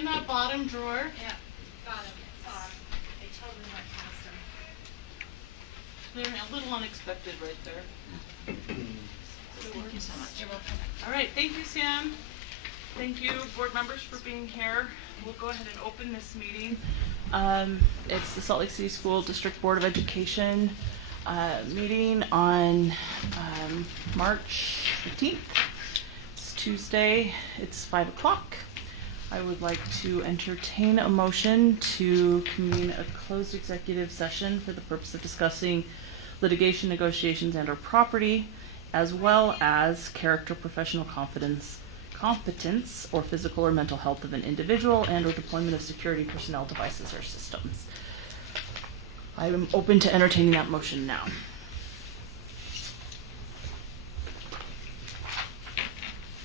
in that bottom drawer. Yeah, got him. I totally went past him. They're a little unexpected right there. Thank you so much. You're welcome. All right, thank you, Sam. Thank you, board members, for being here. We'll go ahead and open this meeting. It's the Salt Lake City School District Board of Education meeting on March 15th. It's Tuesday. It's 5 o'clock. I would like to entertain a motion to convene a closed executive session for the purpose of discussing litigation, negotiations, and/or property, as well as character, professional competence, or physical or mental health of an individual, and/or deployment of security personnel, devices, or systems. I am open to entertaining that motion now.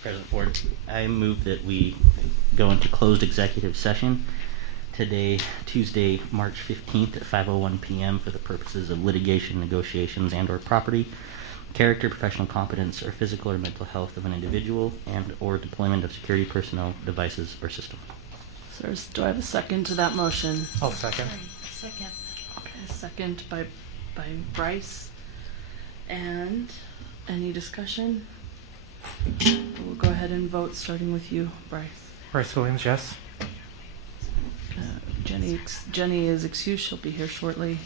President Ford, I move that we go into closed executive session today, Tuesday, March 15th at 5:01 p.m. for the purposes of litigation, negotiations, and/or property, character, professional competence, or physical or mental health of an individual, and/or deployment of security personnel, devices, or system. So do I have a second to that motion? I'll second. Second. Okay, a second by Bryce. And any discussion? We'll go ahead and vote, starting with you, Bryce. Bryce Williams, yes. Jenny is excused. She'll be here shortly.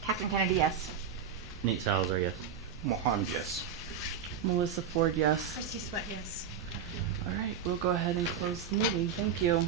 Catherine Kennedy, yes. Nate Salazar, yes. Mohan, yes. Melissa Ford, yes. Christy Sweat, yes. All right, we'll go ahead and close the meeting. Thank you.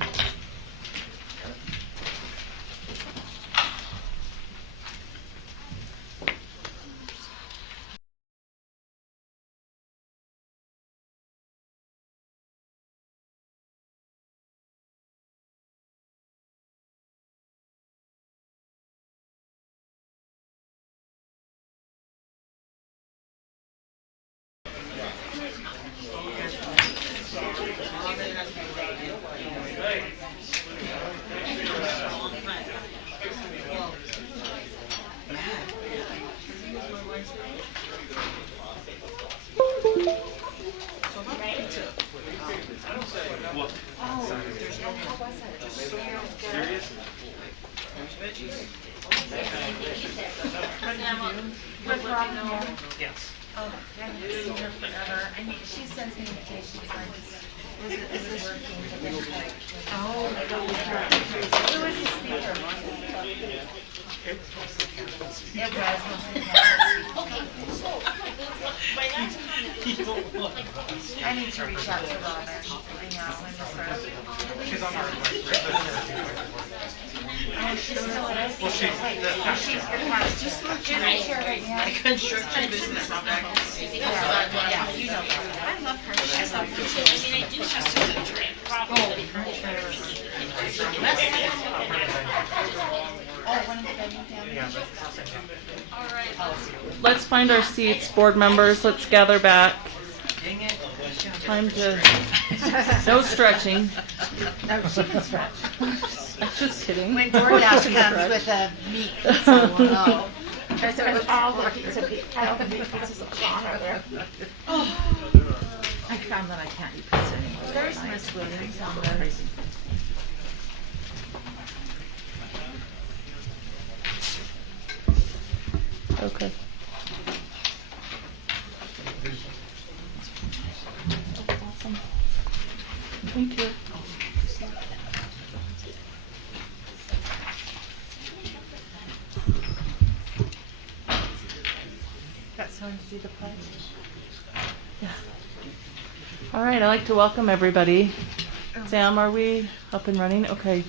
Yes. Oh, yeah, I haven't seen her forever. I mean, she sends me invitations. Is this working? Oh, that was her. Who is the speaker? It was mostly I need to reach out to Robin and ask when to start. She's on our Oh, she's still with us? Well, she's construction business. Yeah, you know that. I love her. I love her too. I mean, I do have Let's find our seats, board members. Let's gather back. Time to... No stretching. No, she can stretch. I'm just kidding. When DoorDash comes with a meat pizza, we'll know. Because it was all the pizza. I don't think pizza's a lot out there. I found that I can't eat pizza anymore. There's Miss Williams on there. Okay. Awesome. Thank you. Got someone to do the pledge? Yeah. All right, I'd like to welcome everybody. Sam, are we up and running? Okay.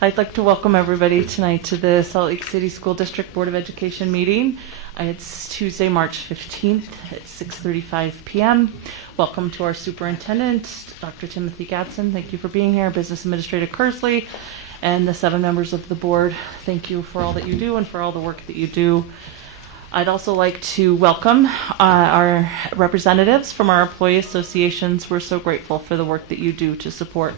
I'd like to welcome everybody tonight to the Salt Lake City School District Board of Education meeting. It's Tuesday, March 15th at 6:35 p.m. Welcome to our Superintendent, Dr. Timothy Gadsden. Thank you for being here. Business Administrator Kersley, and the 7 members of the board. Thank you for all that you do and for all the work that you do. I'd also like to welcome our representatives from our employee associations. We're so grateful for the work that you do to support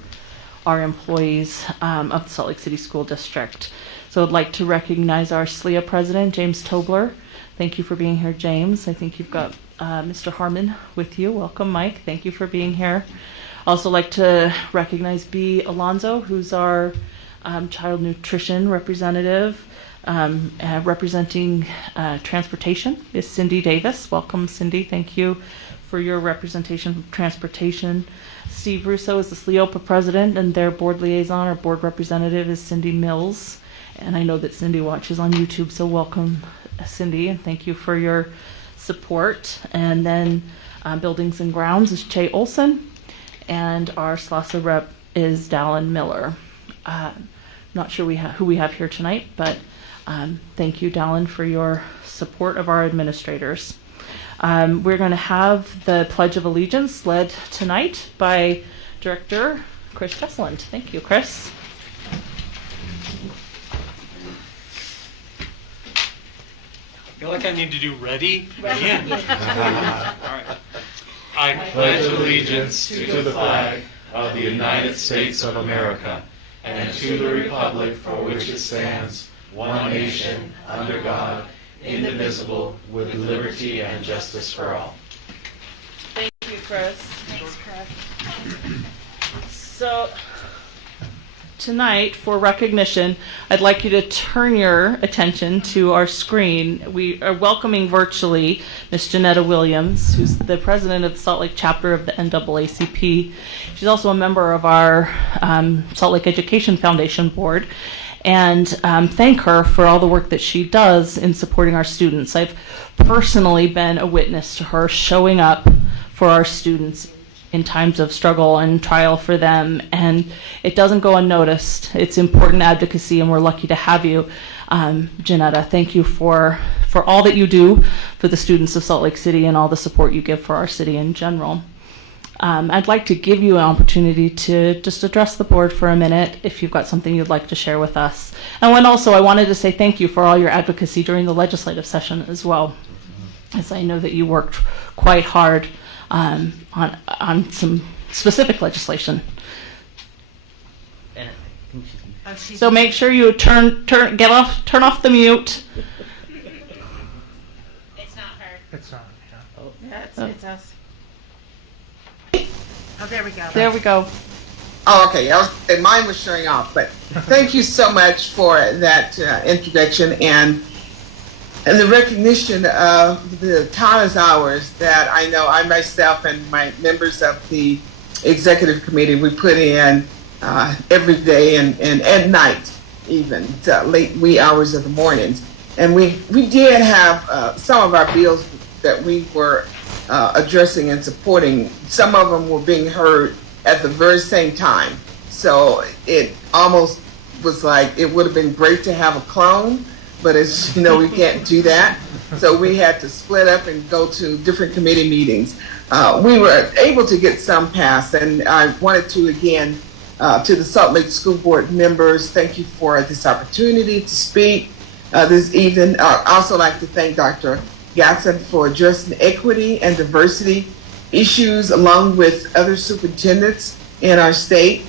our employees of the Salt Lake City School District. So I'd like to recognize our SLCSD president, James Tobler. Thank you for being here, James. I think you've got Mr. Harmon with you. Welcome, Mike. Thank you for being here. Also like to recognize B. Alonzo, who's our child nutrition representative. Representing transportation is Cindy Davis. Welcome, Cindy. Thank you for your representation of transportation. Steve Russo is the SLEOPA president, and their board liaison or board representative is Cindy Mills. And I know that Cindy watches on YouTube, so welcome, Cindy, and thank you for your support. And then Buildings and Grounds is Che Olson, and our SLASA rep is Dallin Miller. Not sure who we have here tonight, but thank you, Dallin, for your support of our administrators. We're going to have the Pledge of Allegiance led tonight by Director Chris Jesseland. Thank you, Chris. I feel like I need to do ready. All right. I pledge allegiance to the flag of the United States of America and to the republic for which it stands, one nation, under God, indivisible, with liberty and justice for all. Thank you, Chris. Thanks, Chris. So tonight, for recognition, I'd like you to turn your attention to our screen. We are welcoming virtually Ms. Janetta Williams, who's the president of the Salt Lake chapter of the NAACP. She's also a member of our Salt Lake Education Foundation board. And thank her for all the work that she does in supporting our students. I've personally been a witness to her showing up for our students in times of struggle and trial for them, and it doesn't go unnoticed. It's important advocacy, and we're lucky to have you. Janetta, thank you for all that you do for the students of Salt Lake City and all the support you give for our city in general. I'd like to give you an opportunity to just address the board for a minute if you've got something you'd like to share with us. And also, I wanted to say thank you for all your advocacy during the legislative session as well, as I know that you worked quite hard on some specific legislation. So make sure you turn off the mute. It's not her. It's not. Yeah. Yeah, it's us. Oh, there we go. There we go. Oh, okay. Mine was showing off, but thank you so much for that introduction and the recognition of the tireless hours that I know I myself and my members of the executive committee, we put in every day and at night, even late wee hours of the mornings. And we did have some of our bills that we were addressing and supporting. Some of them were being heard at the very same time. So it almost was like it would have been great to have a clone, but as you know, we can't do that. So we had to split up and go to different committee meetings. We were able to get some passed, and I wanted to again, to the Salt Lake School Board members, thank you for this opportunity to speak this evening. I'd also like to thank Dr. Gatson for addressing equity and diversity issues along with other superintendents in our state.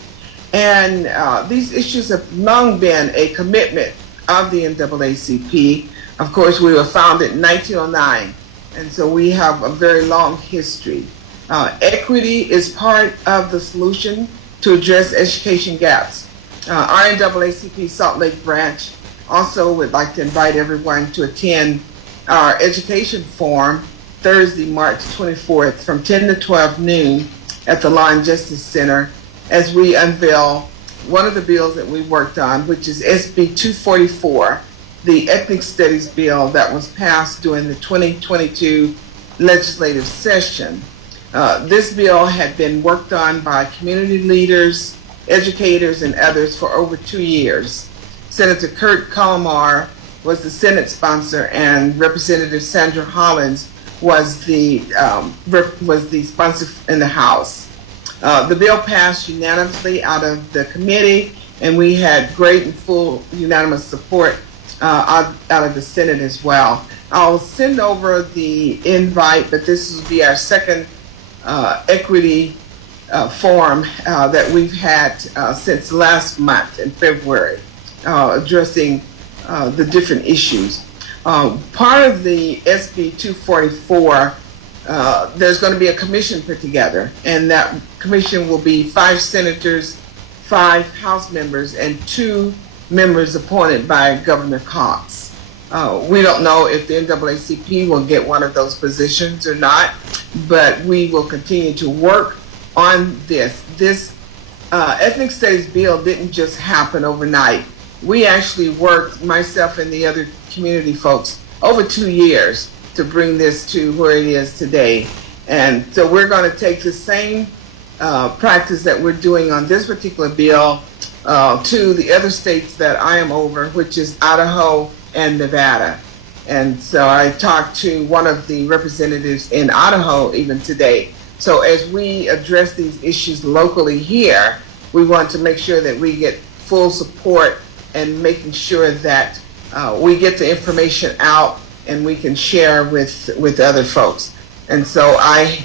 And these issues have long been a commitment of the NAACP. Of course, we were founded in 1909, and so we have a very long history. Equity is part of the solution to address education gaps. Our NAACP Salt Lake branch also would like to invite everyone to attend our education forum Thursday, March 24th from 10 to 12 noon at the Law and Justice Center as we unveil one of the bills that we worked on, which is SB 244, the Ethnic Studies bill that was passed during the 2022 legislative session. This bill had been worked on by community leaders, educators, and others for over 2 years. Senator Kurt Colomar was the Senate sponsor, and Representative Sandra Hollins was the sponsor in the House. The bill passed unanimously out of the committee, and we had great and full unanimous support out of the Senate as well. I'll send over the invite, but this will be our second equity forum that we've had since last month in February, addressing the different issues. Part of the SB 244 there's going to be a commission put together, and that commission will be 5 senators, 5 House members, and 2 members appointed by Governor Cox. We don't know if the NAACP will get one of those positions or not, but we will continue to work on this. This ethnic studies bill didn't just happen overnight. We actually worked, myself and the other community folks, over 2 years to bring this to where it is today. And so we're going to take the same practice that we're doing on this particular bill to the other states that I am over, which is Idaho and Nevada. And so I talked to one of the representatives in Idaho even today. So as we address these issues locally here, we want to make sure that we get full support and making sure that we get the information out and we can share with other folks. And so I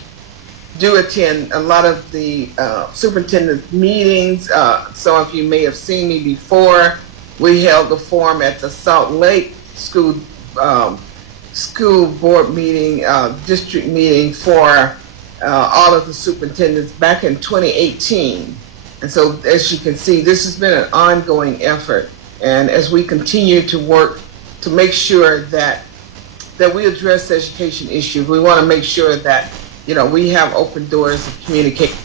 do attend a lot of the superintendent meetings. Some of you may have seen me before. We held a forum at the Salt Lake School board meeting, district meeting for all of the superintendents back in 2018. And so as you can see, this has been an ongoing effort. And as we continue to work to make sure that we address education issues, we want to make sure that we have open doors of communication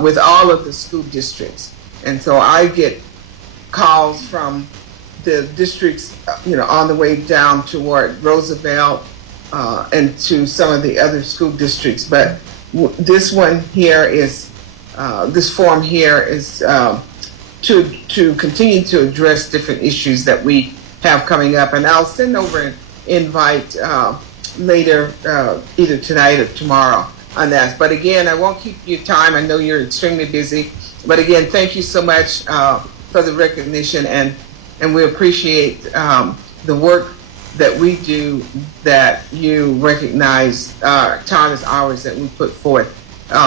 with all of the school districts. And so I get calls from the districts, on the way down toward Roosevelt and to some of the other school districts. But this one here is, this forum here is to continue to address different issues that we have coming up. And I'll send over an invite later, either tonight or tomorrow on that. But again, I won't keep you time. I know you're extremely busy. But again, thank you so much for the recognition, and we appreciate the work that we do, that you recognize time as hours that we put forth.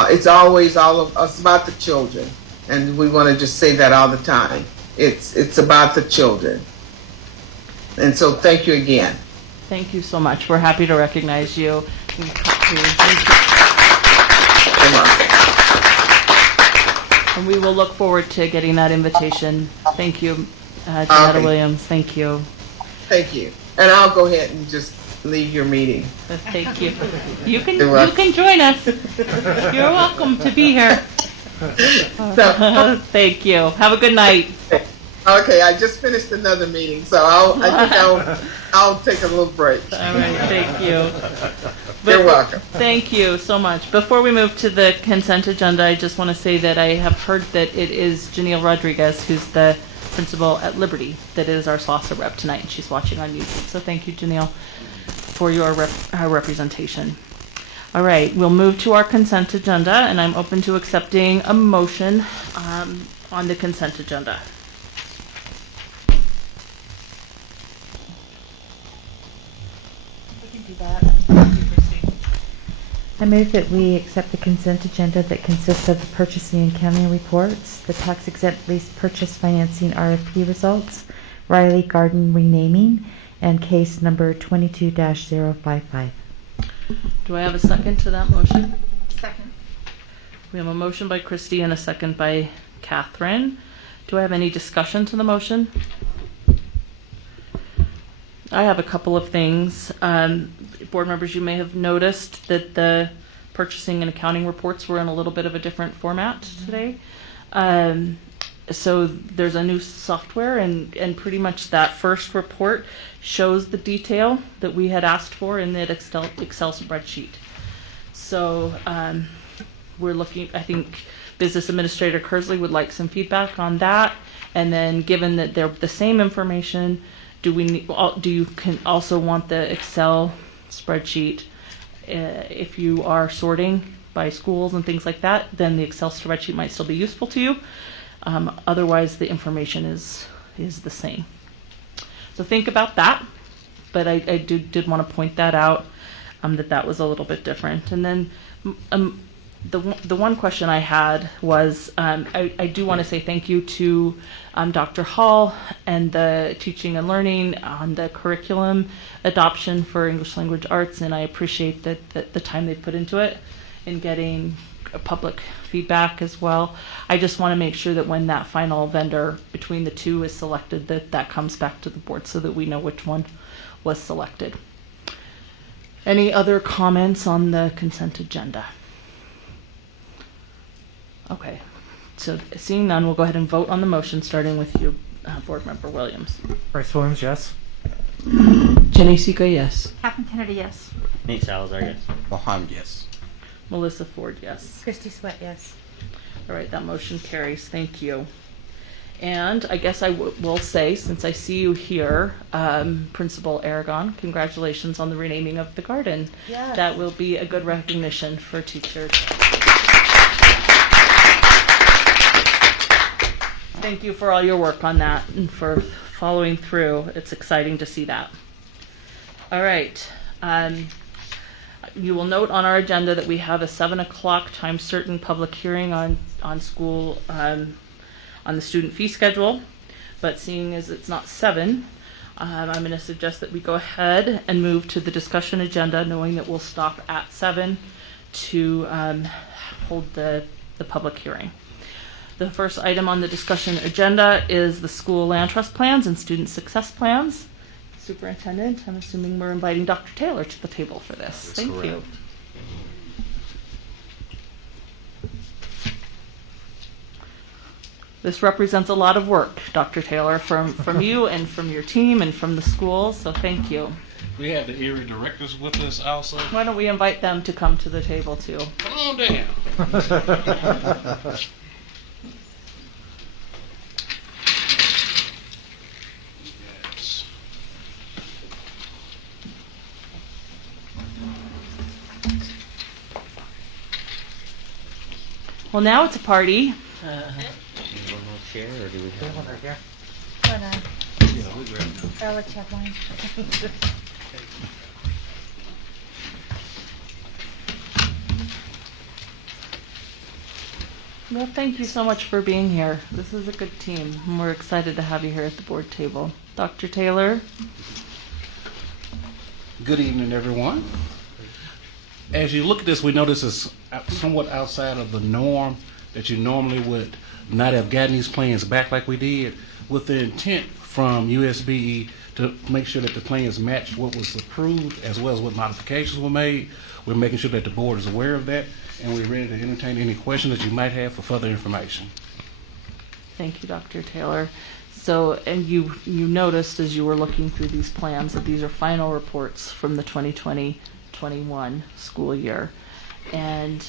It's always all of us about the children, and we want to just say that all the time. It's about the children. And so thank you again. Thank you so much. We're happy to recognize you. And we will look forward to getting that invitation. Thank you, Janetta Williams. Thank you. Thank you. And I'll go ahead and just leave your meeting. Thank you. You can join us. You're welcome to be here. Thank you. Have a good night. Okay, I just finished another meeting, so I think I'll take a little break. All right, thank you. You're welcome. Thank you so much. Before we move to the consent agenda, I just want to say that I have heard that it is Janelle Rodriguez, who's the principal at Liberty, that is our SLCSD rep tonight, and she's watching on YouTube. So thank you, Janelle, for your representation. All right, we'll move to our consent agenda, and I'm open to accepting a motion on the consent agenda. I move that we accept the consent agenda that consists of the purchasing and accounting reports, the tax-exempt lease purchase financing RFP results, Riley Garden renaming, and case number 22-055. Do I have a second to that motion? Second. We have a motion by Christy and a second by Catherine. Do I have any discussion to the motion? I have a couple of things. Board members, you may have noticed that the purchasing and accounting reports were in a little bit of a different format today. So there's a new software, and pretty much that first report shows the detail that we had asked for in that Excel spreadsheet. So we're looking, I think Business Administrator Kersley would like some feedback on that. And then given that they're the same information, do you also want the Excel spreadsheet? If you are sorting by schools and things like that, then the Excel spreadsheet might still be useful to you. Otherwise, the information is the same. So think about that. But I did want to point that out, that was a little bit different. And then the one question I had was, I do want to say thank you to Dr. Hall and the teaching and learning on the curriculum adoption for English language arts, and I appreciate that the time they put into it in getting public feedback as well. I just want to make sure that when that final vendor between the two is selected, that comes back to the board so that we know which one was selected. Any other comments on the consent agenda? Okay, so seeing none, we'll go ahead and vote on the motion, starting with you, Board Member Williams. Bryce Williams, yes. Jenny Sika, yes. Captain Kennedy, yes. Nate Salazar, yes. Mohammed, yes. Melissa Ford, yes. Christy Sweat, yes. All right, that motion carries. Thank you. And I guess I will say, since I see you here, Principal Aragon, congratulations on the renaming of the garden. Yes. That will be a good recognition for teachers. Thank you for all your work on that and for following through. It's exciting to see that. All right. You will note on our agenda that we have a 7 o'clock time certain public hearing on school, on the student fee schedule. But seeing as it's not 7, I'm going to suggest that we go ahead and move to the discussion agenda, knowing that we'll stop at 7 to hold the public hearing. The first item on the discussion agenda is the school land trust plans and student success plans. Superintendent, I'm assuming we're inviting Dr. Taylor to the table for this. Thank you. This represents a lot of work, Dr. Taylor, from you and from your team and from the school, so thank you. We have the area directors with us also. Why don't we invite them to come to the table too? Come on down. Yes. Well, now it's a party. Do you want to share, or do we have one right here? I'll let you have mine. Well, thank you so much for being here. This is a good team, and we're excited to have you here at the board table. Dr. Taylor? Good evening, everyone. As you look at this, we notice it's somewhat outside of the norm that you normally would not have gotten these plans back like we did, with the intent from USBE to make sure that the plans match what was approved as well as what modifications were made. We're making sure that the board is aware of that, and we're ready to entertain any questions that you might have for further information. Thank you, Dr. Taylor. So, and you noticed as you were looking through these plans that these are final reports from the 2020-21 school year. And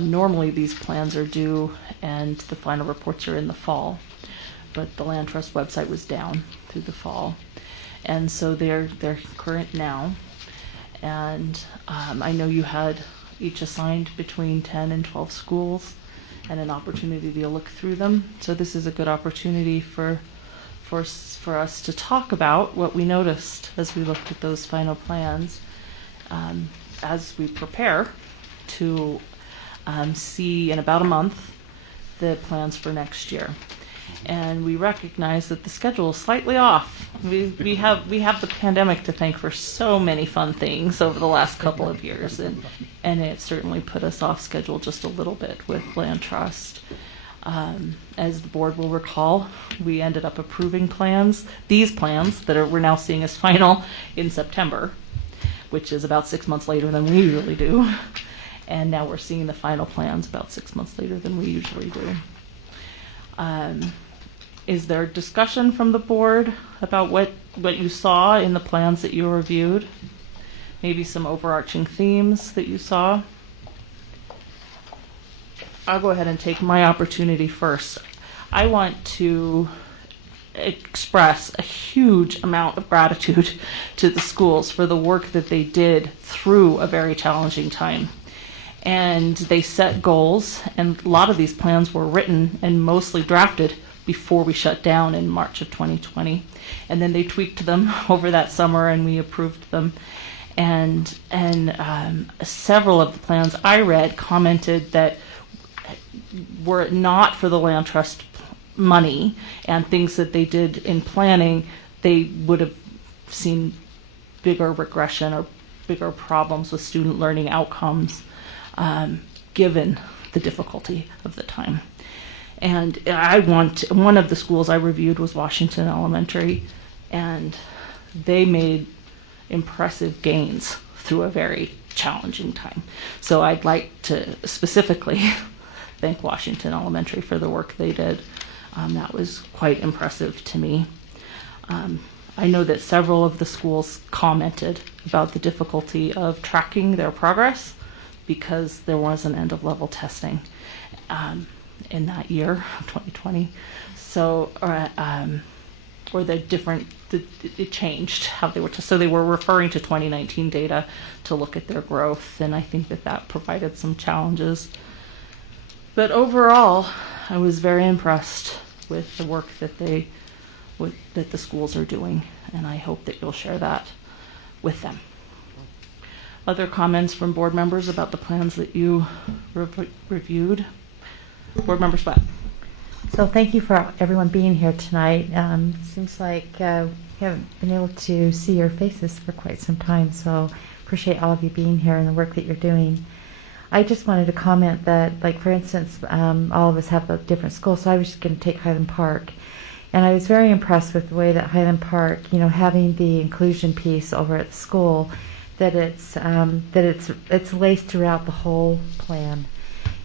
normally these plans are due and the final reports are in the fall. But the Land Trust website was down through the fall. And so they're current now. And I know you had each assigned between 10 and 12 schools and an opportunity to look through them. So this is a good opportunity for us to talk about what we noticed as we looked at those final plans as we prepare to see in about a month the plans for next year. And we recognize that the schedule is slightly off. We have the pandemic to thank for so many fun things over the last couple of years, and it certainly put us off schedule just a little bit with Land Trust. As the board will recall, we ended up approving these plans that we're now seeing as final in September, which is about 6 months later than we usually do. And now we're seeing the final plans about 6 months later than we usually do. Is there discussion from the board about what you saw in the plans that you reviewed? Maybe some overarching themes that you saw? I'll go ahead and take my opportunity first. I want to express a huge amount of gratitude to the schools for the work that they did through a very challenging time. And they set goals, and a lot of these plans were written and mostly drafted before we shut down in March of 2020. And then they tweaked them over that summer and we approved them. and several of the plans I read commented that were it not for the land trust money and things that they did in planning, they would have seen bigger regression or bigger problems with student learning outcomes, given the difficulty of the time. And one of the schools I reviewed was Washington Elementary, and they made impressive gains through a very challenging time. So I'd like to specifically thank Washington Elementary for the work they did. That was quite impressive to me. I know that several of the schools commented about the difficulty of tracking their progress because there was an end-of-level testing in that year of 2020. So, or it changed how they were. So they were referring to 2019 data to look at their growth, and I think that provided some challenges. But overall, I was very impressed with the work that that the schools are doing, and I hope that you'll share that with them. Other comments from board members about the plans that you reviewed? Board Member Sweat. So thank you for everyone being here tonight. Seems like we haven't been able to see your faces for quite some time, so appreciate all of you being here and the work that you're doing. I just wanted to comment that, like, for instance, all of us have a different school, so I was just going to take Highland Park. And I was very impressed with the way that Highland Park, having the inclusion piece over at the school, that it's laced throughout the whole plan.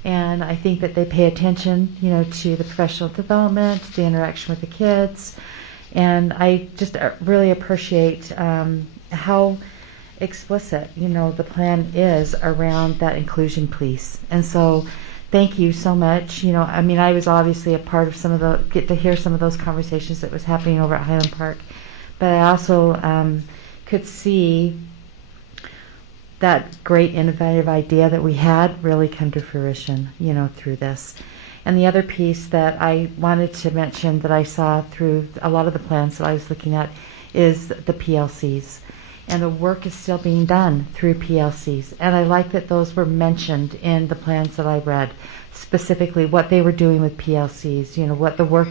And I think that they pay attention, to the professional development, the interaction with the kids. And I just really appreciate how explicit, the plan is around that inclusion piece. And so thank you so much. I was obviously a part of get to hear some of those conversations that was happening over at Highland Park. But I also could see that great innovative idea that we had really come to fruition, through this. And the other piece that I wanted to mention that I saw through a lot of the plans that I was looking at is the PLCs. And the work is still being done through PLCs. And I like that those were mentioned in the plans that I read, specifically what they were doing with PLCs, what the work,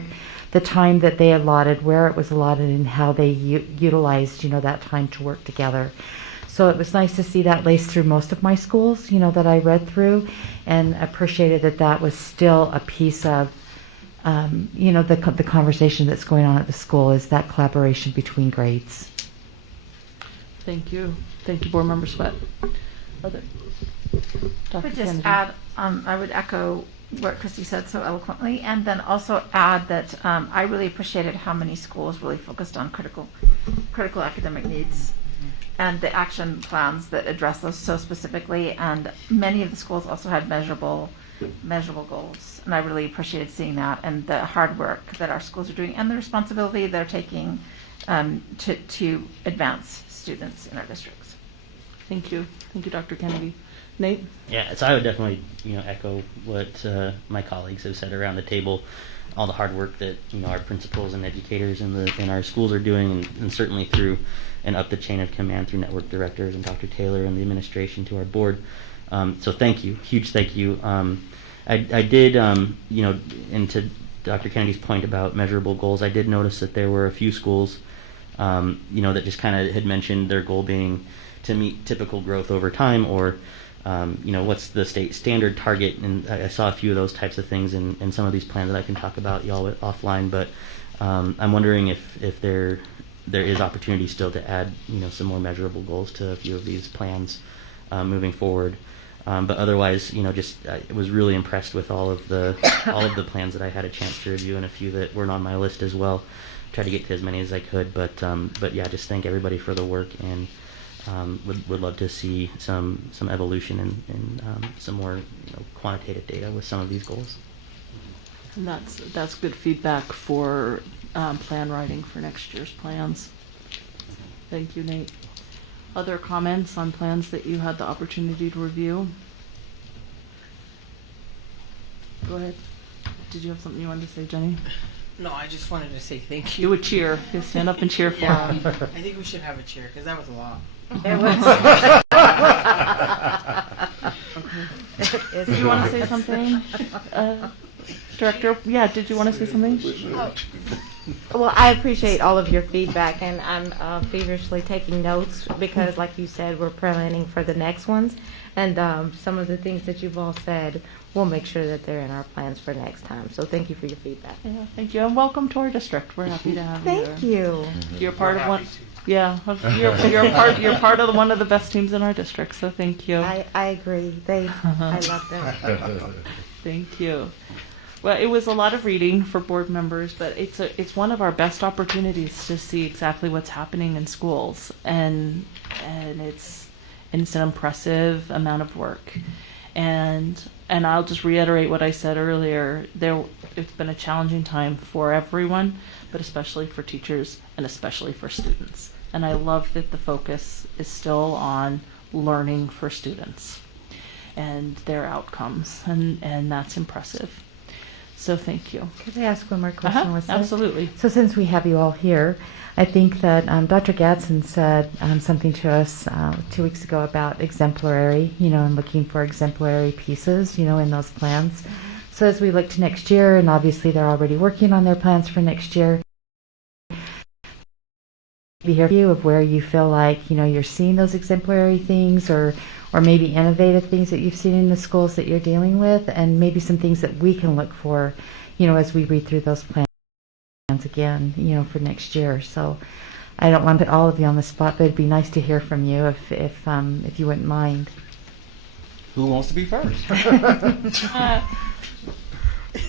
the time that they allotted, where it was allotted, and how they utilized, that time to work together. So it was nice to see that laced through most of my schools, that I read through, and appreciated that was still a piece of, the conversation that's going on at the school is that collaboration between grades. Thank you. Thank you, Board Member Sweat. I would just add, I would echo what Christy said so eloquently, and then also add that I really appreciated how many schools really focused on critical academic needs and the action plans that address those so specifically. And many of the schools also had measurable goals, and I really appreciated seeing that and the hard work that our schools are doing and the responsibility they're taking to advance students in our districts. Thank you. Thank you, Dr. Kennedy. Nate? Yeah, so I would definitely, echo what my colleagues have said around the table, all the hard work that, our principals and educators in our schools are doing, and certainly through and up the chain of command through network directors and Dr. Taylor and the administration to our board. So thank you, huge thank you. I did, and to Dr. Kennedy's point about measurable goals, I did notice that there were a few schools, that just kind of had mentioned their goal being to meet typical growth over time, or what's the state standard target, and I saw a few of those types of things in some of these plans that I can talk about y'all offline, but I'm wondering if there is opportunity still to add some more measurable goals to a few of these plans moving forward. But otherwise, I was really impressed with all of the plans that I had a chance to review, and a few that weren't on my list as well. Try to get to as many as I could, but yeah, just thank everybody for the work, and would love to see some evolution and some more quantitative data with some of these goals. And that's good feedback for plan writing for next year's plans. Thank you, Nate. Other comments on plans that you had the opportunity to review? Go ahead. Did you have something you wanted to say, Jenny? No, I just wanted to say thank Do you. a cheer. Just stand up and cheer for Yeah, him. I think we should have a cheer because that was a lot. It was. Did you want to say something? Director, yeah, did you want to say something? Well, I appreciate all of your feedback, and I'm feverishly taking notes because, like you said, we're planning for the next ones. And some of the things that you've all said, we'll make sure that they're in our plans for next time. So thank you for your feedback. Yeah, thank you, and welcome to our district. We're happy to have you. Thank you. You're part of one. Yeah, you're part of one of the best teams in our district. So thank you. I agree. I love them. Thank you. Well, it was a lot of reading for board members, but it's one of our best opportunities to see exactly what's happening in schools, and it's an impressive amount of work. And I'll just reiterate what I said earlier. It's been a challenging time for everyone, but especially for teachers and especially for students. And I love that the focus is still on learning for students and their outcomes, and that's impressive. So thank you. Could I ask one more question, Melissa? Absolutely. So since we have you all here, I think that Dr. Gadsden said something to us 2 weeks ago about exemplary, and looking for exemplary pieces, in those plans. So as we look to next year, and obviously they're already working on their plans for next year, we hear from you of where you feel like, you're seeing those exemplary things or maybe innovative things that you've seen in the schools that you're dealing with, and maybe some things that we can look for, as we read through those plans again, for next year. So I don't want to put all of you on the spot, but it'd be nice to hear from you if you wouldn't mind. Who wants to be first?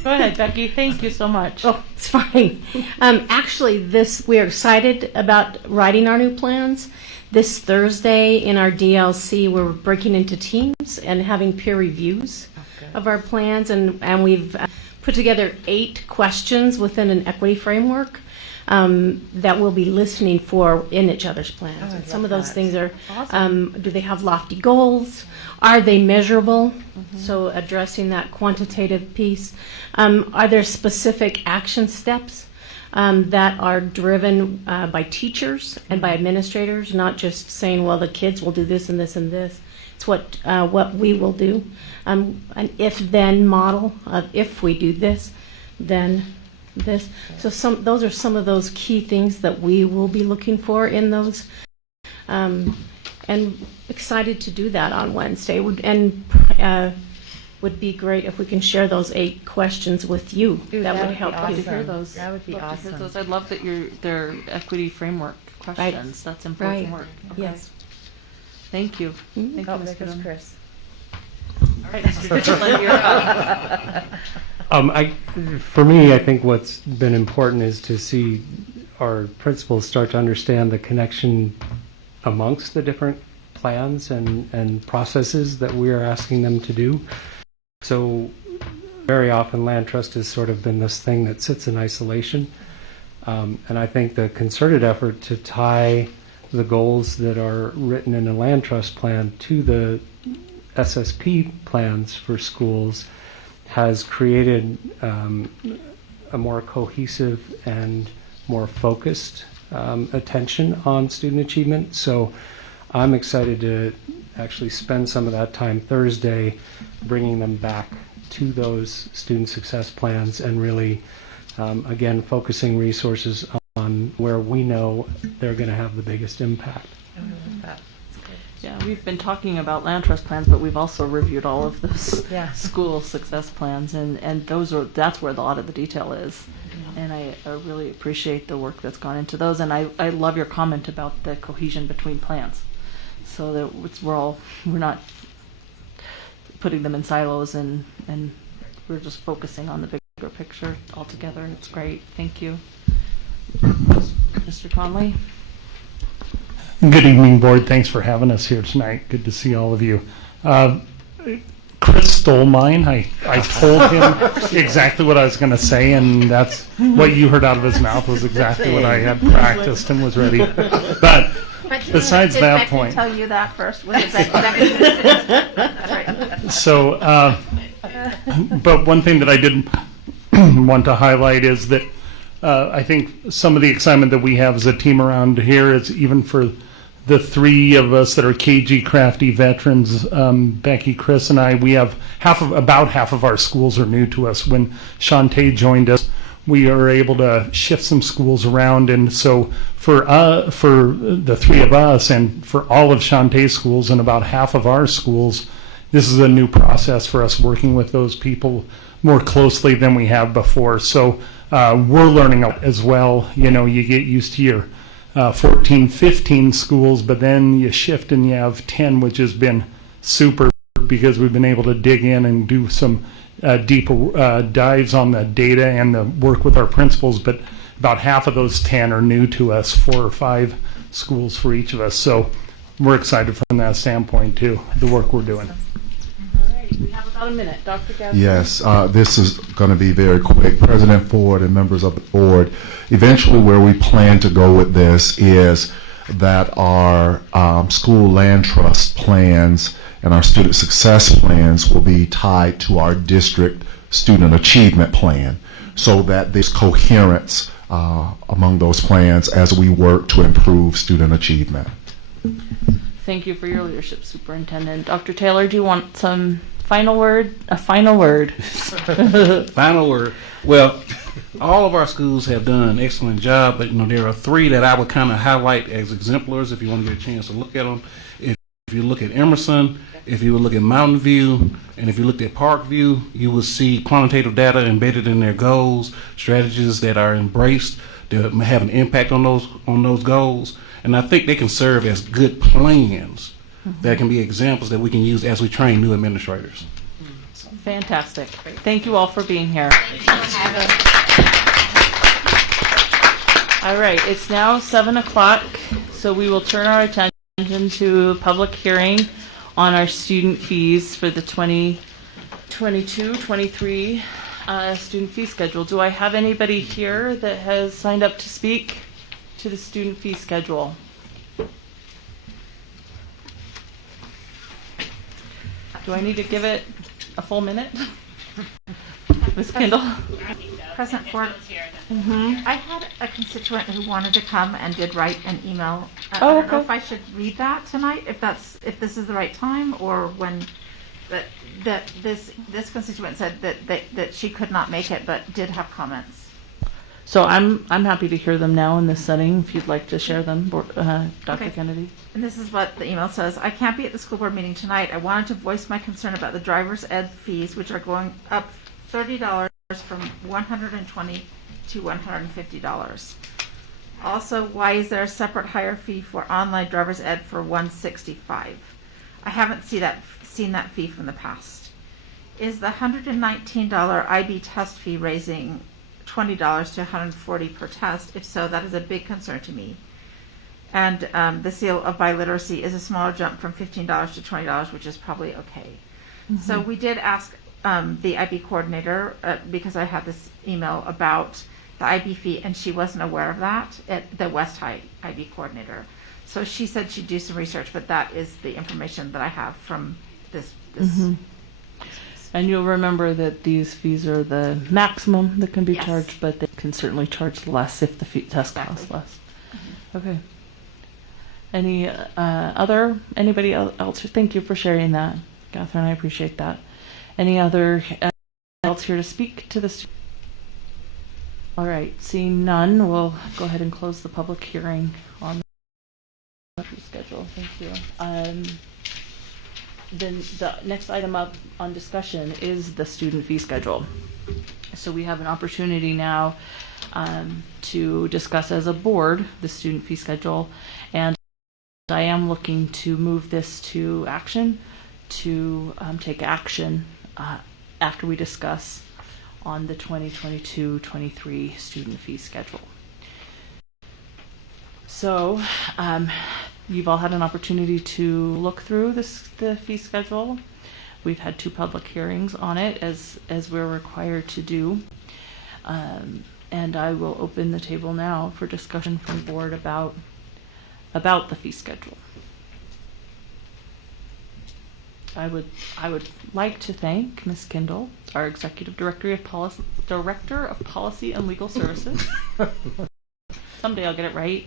Go ahead, Becky. Thank you so much. Oh, it's fine. Actually, we're excited about writing our new plans. This Thursday in our DLC, we're breaking into teams and having peer reviews of our plans, and we've put together 8 questions within an equity framework that we'll be listening for in each other's plans. And some of those things are, do they have lofty goals? Are they measurable? So addressing that quantitative piece. Are there specific action steps that are driven by teachers and by administrators, not just saying, well, the kids will do this and this and this. It's what we will do. An if-then model of if we do this, then this. So those are some of those key things that we will be looking for in those. And excited to do that on Wednesday. Would be great if we can share those 8 questions with you. Ooh, that would would be help. Love to hear awesome. those. That would be Love to hear awesome. those. I'd love that they're equity framework questions. That's important Right. work. Okay. Yes. Thank you. Thank you, Oh, Ms. there goes Goodham. Chris. All right, Mr. Richland, you're up. For me, I think what's been important is to see our principals start to understand the connection amongst the different plans and processes that we are asking them to do. So very often land trust has sort of been this thing that sits in isolation. And I think the concerted effort to tie the goals that are written in a land trust plan to the SSP plans for schools has created a more cohesive and more focused attention on student achievement. So I'm excited to actually spend some of that time Thursday bringing them back to those student success plans and really, again, focusing resources on where we know they're going to have the biggest impact. Yeah, we've been talking about land trust plans, but we've also reviewed all of those Yeah. school success plans, and that's where a lot of the detail is. And I really appreciate the work that's gone into those, and I love your comment about the cohesion between plans, so that we're not putting them in silos, and we're just focusing on the bigger picture altogether. It's great. Thank you, Mr. Conley. Good evening, board. Thanks for having us here tonight. Good to see all of you. Chris stole mine. I told him exactly what I was going to say, and that's what you heard out of his mouth was exactly what I had practiced and was ready. But besides that point, tell you that first. Was it That's right. so, but one thing that I did want to highlight is that I think some of the excitement that we have as a team around here is even for the three of us that are KG Crafty veterans, Becky, Chris, and I, we have about half of our schools are new to us. When Shantae joined us, we are able to shift some schools around, and so for the three of us and for all of Shantae's schools and about half of our schools, this is a new process for us working with those people more closely than we have before. So we're learning as well. You know, you get used to your 14, 15 schools, but then you shift and you have 10, which has been super because we've been able to dig in and do some deeper dives on the data and the work with our principals. But about half of those 10 are new to us, 4 or 5 schools for each of us. So we're excited from that standpoint too, the work we're doing. We have about a minute. Dr. Gadsden? Yes, this is going to be very quick. President Ford and members of the board, eventually where we plan to go with this is that our school land trust plans and our student success plans will be tied to our district student achievement plan so that there's coherence among those plans as we work to improve student achievement. Thank you for your leadership, Superintendent. Dr. Taylor, do you want some final word? A final word. Final word. Well, all of our schools have done an excellent job, but there are 3 that I would kind of highlight as exemplars if you want to get a chance to look at them. If you look at Emerson, if you would look at Mountain View, and if you looked at Parkview, you will see quantitative data embedded in their goals, strategies that are embraced to have an impact on those goals. And I think they can serve as good plans that can be examples that we can use as we train new administrators. Fantastic. Thank you all for being here. All right, it's now 7 o'clock, so we will turn our attention to a public hearing on our student fees for the 2022-23 student fee schedule. Do I have anybody here that has signed up to speak to the student fee schedule? Do I need to give it a full minute? Ms. Kendall? President Ford, I had a constituent who wanted to come and did write an email. I don't know if I should read that tonight, if this is the right time, or when that this constituent said that she could not make it, but did have comments. So I'm happy to hear them now in this setting. If you'd like to share them, Dr. Okay. Kennedy. And this is what the email says. I can't be at the school board meeting tonight. I wanted to voice my concern about the driver's ed fees, which are going up $30 from $120 to $150. Also, why is there a separate higher fee for online driver's ed for $165? I haven't seen that fee from the past. Is the $119 IB test fee raising $20 to $140 per test? If so, that is a big concern to me. And the seal of biliteracy is a smaller jump from $15 to $20, which is probably okay. So we did ask the IB coordinator, because I had this email about the IB fee, and she wasn't aware of that, the West High IB coordinator. So she said she'd do some research, but that is the information that I have from this. And you'll remember that these fees are the maximum that can be charged, but they can certainly charge less if the test costs less. Okay. Anybody else? Thank you for sharing that, Catherine. I appreciate that. Any other else here to speak to this? All right. Seeing none, we'll go ahead and close the public hearing on the schedule. Thank you. Then the next item up on discussion is the student fee schedule. So we have an opportunity now to discuss as a board the student fee schedule, and I am looking to move this to action, to take action after we discuss on the 2022-23 student fee schedule. So you've all had an opportunity to look through the fee schedule. We've had 2 public hearings on it, as we're required to do. And I will open the table now for discussion from the board about the fee schedule. I would like to thank Ms. Kindle, our Executive Director of Policy and Legal Services. Someday I'll get it right.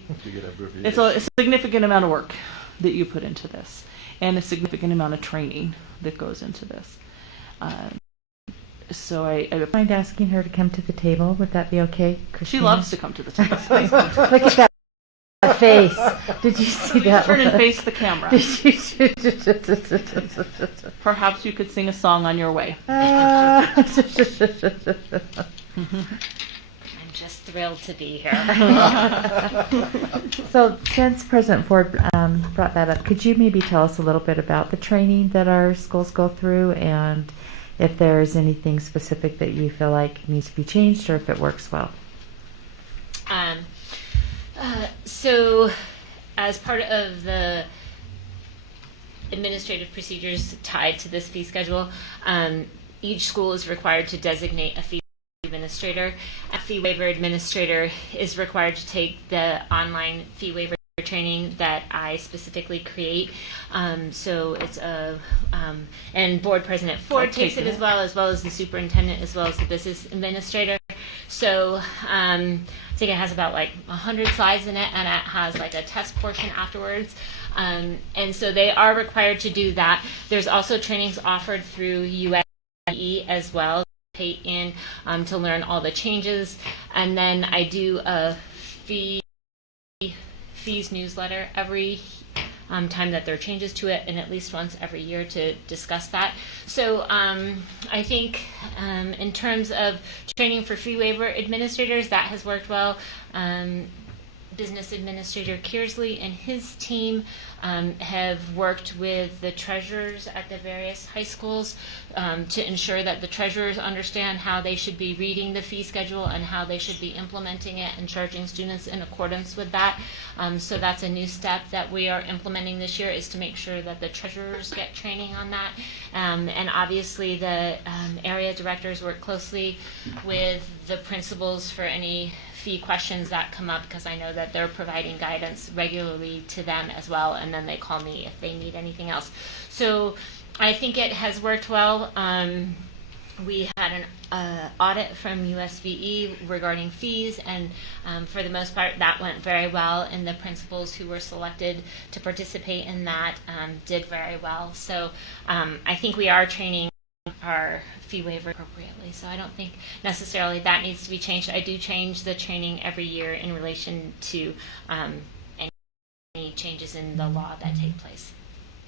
It's a significant amount of work that you put into this, and a significant amount of training that goes into this. So I Mind asking her to come to the table? Would that be okay, she Christina? loves to come to the table. Look at that face. Did you see that? Turn and face the camera. Did you? Perhaps you could sing a song on your way. I'm just thrilled to be here. So, since President Ford brought that up, could you maybe tell us a little bit about the training that our schools go through, and if there's anything specific that you feel like needs to be changed, or if it works well? So, as part of the administrative procedures tied to this fee schedule, each school is required to designate a fee administrator. A fee waiver administrator is required to take the online fee waiver training that I specifically create. So it's and Board President Ford takes it as well as the superintendent, as well as the business administrator. So I think it has about like 100 slides in it, and it has like a test portion afterwards. And so they are required to do that. There's also trainings offered through USE as well, pay in to learn all the changes. And then I do a fees newsletter every time that there are changes to it, and at least once every year to discuss that. So I think in terms of training for fee waiver administrators, that has worked well. Business Administrator Kearsley and his team have worked with the treasurers at the various high schools to ensure that the treasurers understand how they should be reading the fee schedule and how they should be implementing it and charging students in accordance with that. So that's a new step that we are implementing this year, is to make sure that the treasurers get training on that. And obviously the area directors work closely with the principals for any fee questions that come up, because I know that they're providing guidance regularly to them as well, and then they call me if they need anything else. So I think it has worked well. We had an audit from USVE regarding fees, and for the most part that went very well, and the principals who were selected to participate in that did very well. So I think we are training our fee waiver appropriately, so I don't think necessarily that needs to be changed. I do change the training every year in relation to any changes in the law that take place.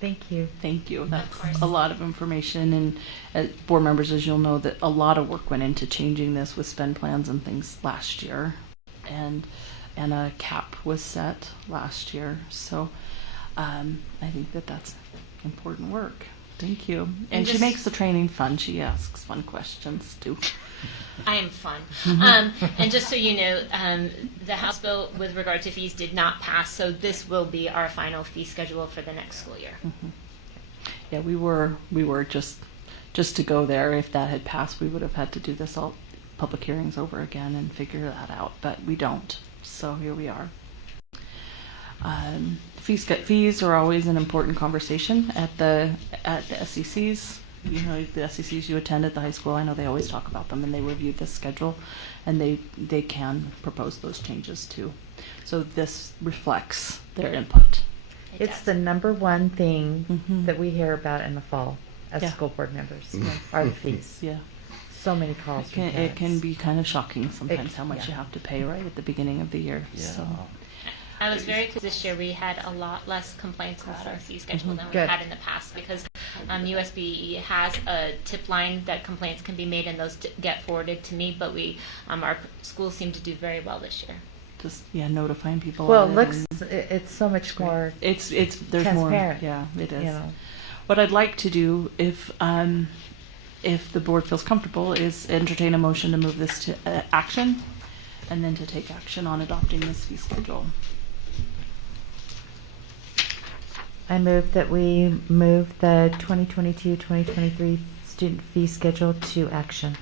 Thank you. Thank you. That's a lot of information, and as board members, as you'll know, that a lot of work went into changing this with spend plans and things last year, and a cap was set last year. So I think that that's important work. Thank you. And she makes the training fun. She asks fun questions too. I am fun. And just so you know, the House bill with regard to fees did not pass, so this will be our final fee schedule for the next school year. Yeah, we were just to go there. If that had passed, we would have had to do this all public hearings over again and figure that out, but we don't. So here we are. Fees are always an important conversation at the SECs. You know, the SECs you attend at the high school, I know they always talk about them, and they review this schedule, and they can propose those changes too. So this reflects their input. It's the number one thing that we hear about in the fall as school board members are the fees. Yeah. So many calls. It can be kind of shocking sometimes how much you have to pay right at the beginning of the year. Yeah. So. I was very pleased this year. We had a lot less complaints about our fee schedule than we had in the past, because USB has a tip line that complaints can be made, and those get forwarded to me. But our schools seem to do very well this year. Just notifying people. Well, it's so much more. It's there's transparent. more. Yeah, it is. You know. What I'd like to do, if the board feels comfortable, is entertain a motion to move this to action, and then to take action on adopting this fee schedule. I move that we move the 2022-2023 student fee schedule to action.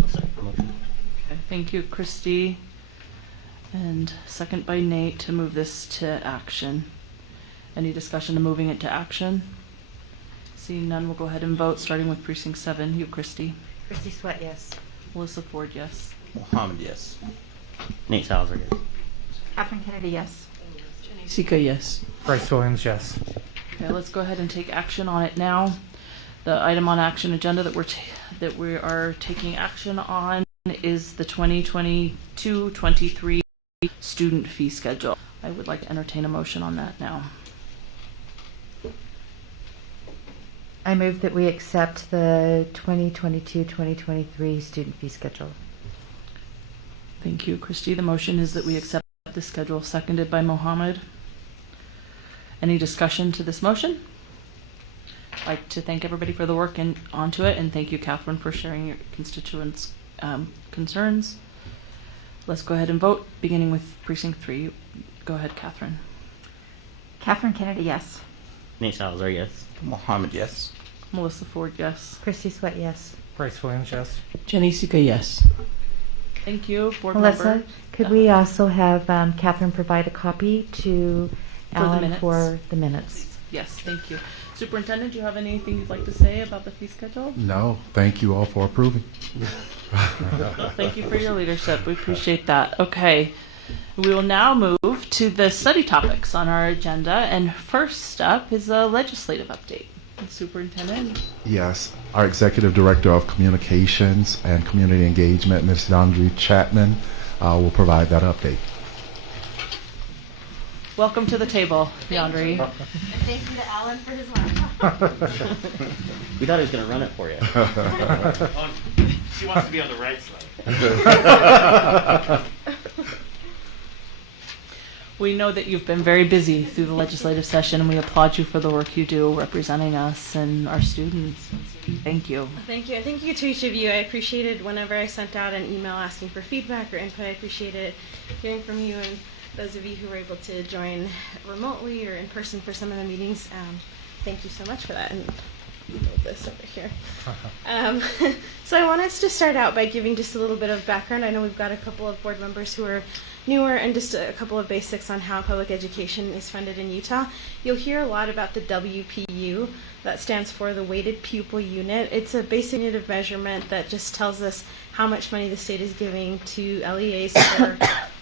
Okay, thank you, Christy. And second by Nate to move this to action. Any discussion of moving it to action? Seeing none, we'll go ahead and vote, starting with precinct 7. You, Christy. Christy Sweat, yes. Melissa Ford, yes. Mohammed, yes. Nate Salzer, yes. Catherine Kennedy, yes. Sika, yes. Bryce Williams, yes. Okay, let's go ahead and take action on it now. The item on action agenda that we are taking action on is the 2022-23 student fee schedule. I would like to entertain a motion on that now. I move that we accept the 2022-2023 student fee schedule. Thank you, Christy. The motion is that we accept the schedule, seconded by Mohammed. Any discussion to this motion? I'd like to thank everybody for the work onto it, and thank you, Catherine, for sharing your constituents' concerns. Let's go ahead and vote, beginning with precinct 3. Go ahead, Catherine. Catherine Kennedy, yes. Nate Salzer, yes. Mohammed, yes. Melissa Ford, yes. Christy Sweat, yes. Bryce Williams, yes. Jenny Sika, yes. Thank you, board Melissa, member. could we also have Catherine provide a copy to For the Alan minutes. for the minutes? Yes, thank you. Superintendent, do you have anything you'd like to say about the fee schedule? No, thank you all for approving. Well, thank you for your leadership. We appreciate that. Okay. We will now move to the study topics on our agenda, and first up is a legislative update. Superintendent. Yes, our Executive Director of Communications and Community Engagement, Ms. Yandri Chapman, will provide that update. Welcome to the table, Yandri. Thank you to Alan for his work. We thought he was going to run it for you. She wants to be on the right side. We know that you've been very busy through the legislative session, and we applaud you for the work you do representing us and our students. Thank you. Thank you, and thank you to each of you. I appreciated whenever I sent out an email asking for feedback or input. I appreciated hearing from you, and those of you who were able to join remotely or in person for some of the meetings. Thank you so much for that. And move this over here. So I want us to start out by giving just a little bit of background. I know we've got a couple of board members who are newer, and just a couple of basics on how public education is funded in Utah. You'll hear a lot about the WPU. That stands for the Weighted Pupil Unit. It's a basic unit of measurement that just tells us how much money the state is giving to LEAs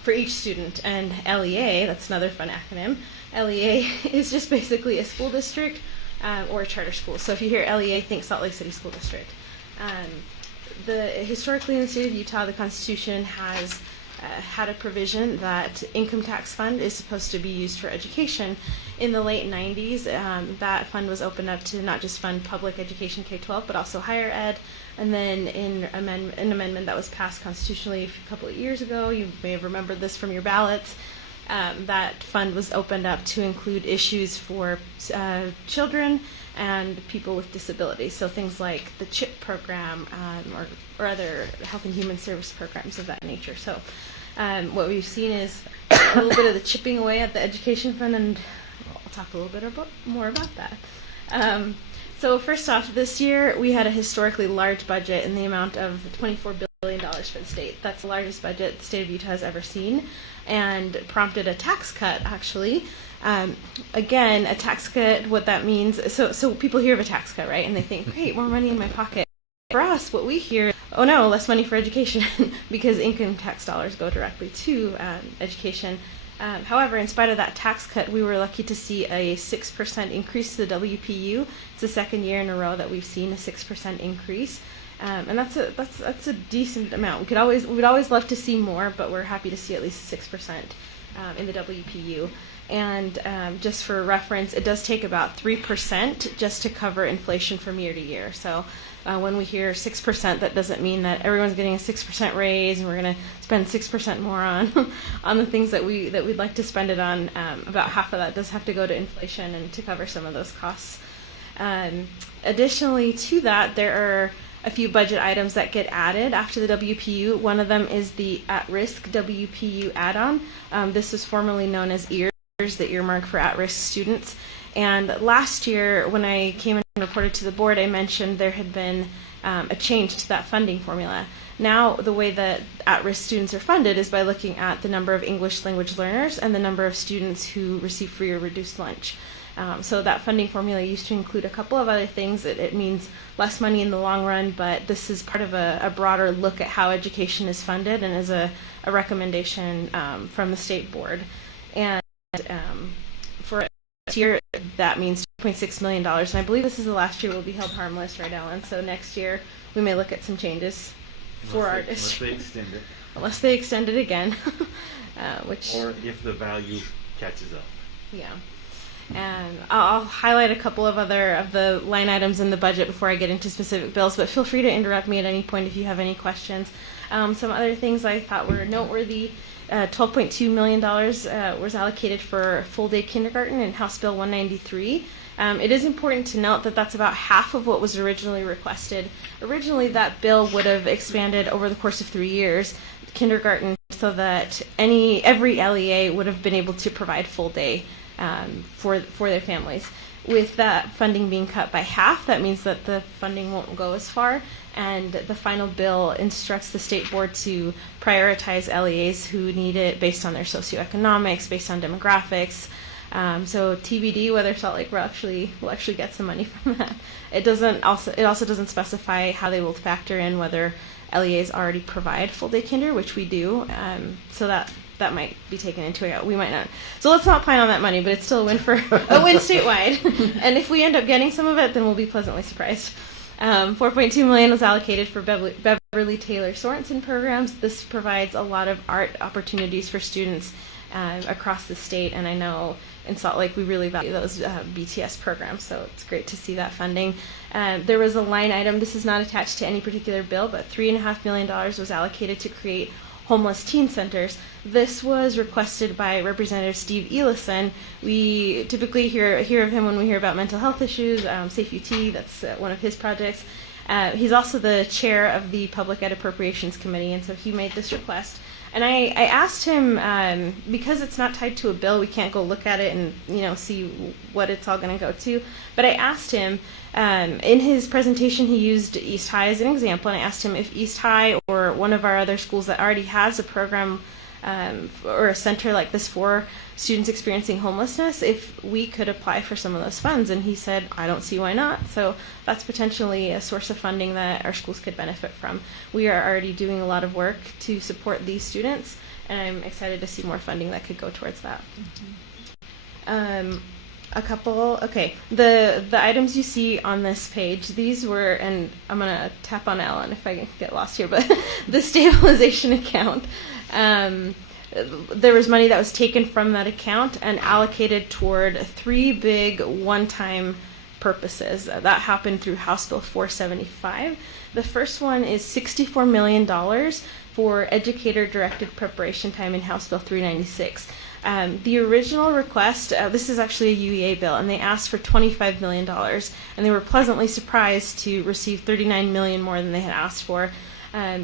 for each student. And LEA, that's another fun acronym, LEA is just basically a school district or a charter school. So if you hear LEA, think Salt Lake City School District. Historically in the state of Utah, the Constitution has had a provision that income tax fund is supposed to be used for education. In the late 90s, that fund was opened up to not just fund public education K-12, but also higher ed. And then in an amendment that was passed constitutionally a couple of years ago, you may have remembered this from your ballots, that fund was opened up to include issues for children and people with disabilities. So things like the CHIP program or other health and human service programs of that nature. So what we've seen is a little bit of the chipping away at the education fund, and I'll talk a little bit more about that. So first off, this year we had a historically large budget in the amount of $24 billion for the state. That's the largest budget the state of Utah has ever seen, and prompted a tax cut, actually. Again, a tax cut, what that means, so people hear of a tax cut, right, and they think, great, more money in my pocket. For us, what we hear, oh no, less money for education, because income tax dollars go directly to education. However, in spite of that tax cut, we were lucky to see a 6% increase to the WPU. It's the second year in a row that we've seen a 6% increase. And that's a decent amount. We'd always love to see more, but we're happy to see at least 6% in the WPU. And just for reference, it does take about 3% just to cover inflation from year to year. So when we hear 6%, that doesn't mean that everyone's getting a 6% raise and we're going to spend 6% more on the things that we'd like to spend it on. About half of that does have to go to inflation and to cover some of those costs. Additionally to that, there are a few budget items that get added after the WPU. One of them is the at-risk WPU add-on. This is formerly known as EARS, the earmark for at-risk students. And last year, when I came and reported to the board, I mentioned there had been a change to that funding formula. Now, the way that at-risk students are funded is by looking at the number of English language learners and the number of students who receive free or reduced lunch. So that funding formula used to include a couple of other things. It means less money in the long run, but this is part of a broader look at how education is funded and is a recommendation from the state board. And for this year, that means $2.6 million. And I believe this is the last year we'll be held harmless, right, Alan? So next year we may look at some changes for our district. Unless they extend it. Unless they extend it again. Which, or if the value catches up. yeah. And I'll highlight a couple of the line items in the budget before I get into specific bills, but feel free to interrupt me at any point if you have any questions. Some other things I thought were noteworthy. $12.2 million was allocated for full-day kindergarten in House Bill 193. It is important to note that that's about half of what was originally requested. Originally, that bill would have expanded over the course of 3 years kindergarten so that every LEA would have been able to provide full day for their families. With that funding being cut by half, that means that the funding won't go as far, and the final bill instructs the state board to prioritize LEAs who need it based on their socioeconomics, based on demographics. So TBD whether Salt Lake will actually get some money from that. It also doesn't specify how they will factor in whether LEAs already provide full day kinder, which we do. So that might be taken into account. We might not. So let's not plan on that money, but it's still a win statewide. And if we end up getting some of it, then we'll be pleasantly surprised. $4.2 million was allocated for Beverly Taylor Sorensen programs. This provides a lot of art opportunities for students across the state, and I know in Salt Lake we really value those BTS programs, so it's great to see that funding. There was a line item, this is not attached to any particular bill, but $3.5 million was allocated to create homeless teen centers. This was requested by Representative Steve Elison. We typically hear of him when we hear about mental health issues, Safe UT, that's one of his projects. He's also the chair of the Public Ed Appropriations Committee, and so he made this request. And I asked him, because it's not tied to a bill, we can't go look at it and see what it's all going to go to. But I asked him, in his presentation he used East High as an example, and I asked him if East High or one of our other schools that already has a program or a center like this for students experiencing homelessness, if we could apply for some of those funds. And he said, I don't see why not. So that's potentially a source of funding that our schools could benefit from. We are already doing a lot of work to support these students, and I'm excited to see more funding that could go towards that. The items you see on this page, these were, and I'm going to tap on Ellen if I get lost here, but the stabilization account. There was money that was taken from that account and allocated toward 3 big one-time purposes. That happened through House Bill 475. The first one is $64 million for educator-directed preparation time in House Bill 396. The original request, this is actually a UEA bill, and they asked for $25 million, and they were pleasantly surprised to receive $39 million more than they had asked for.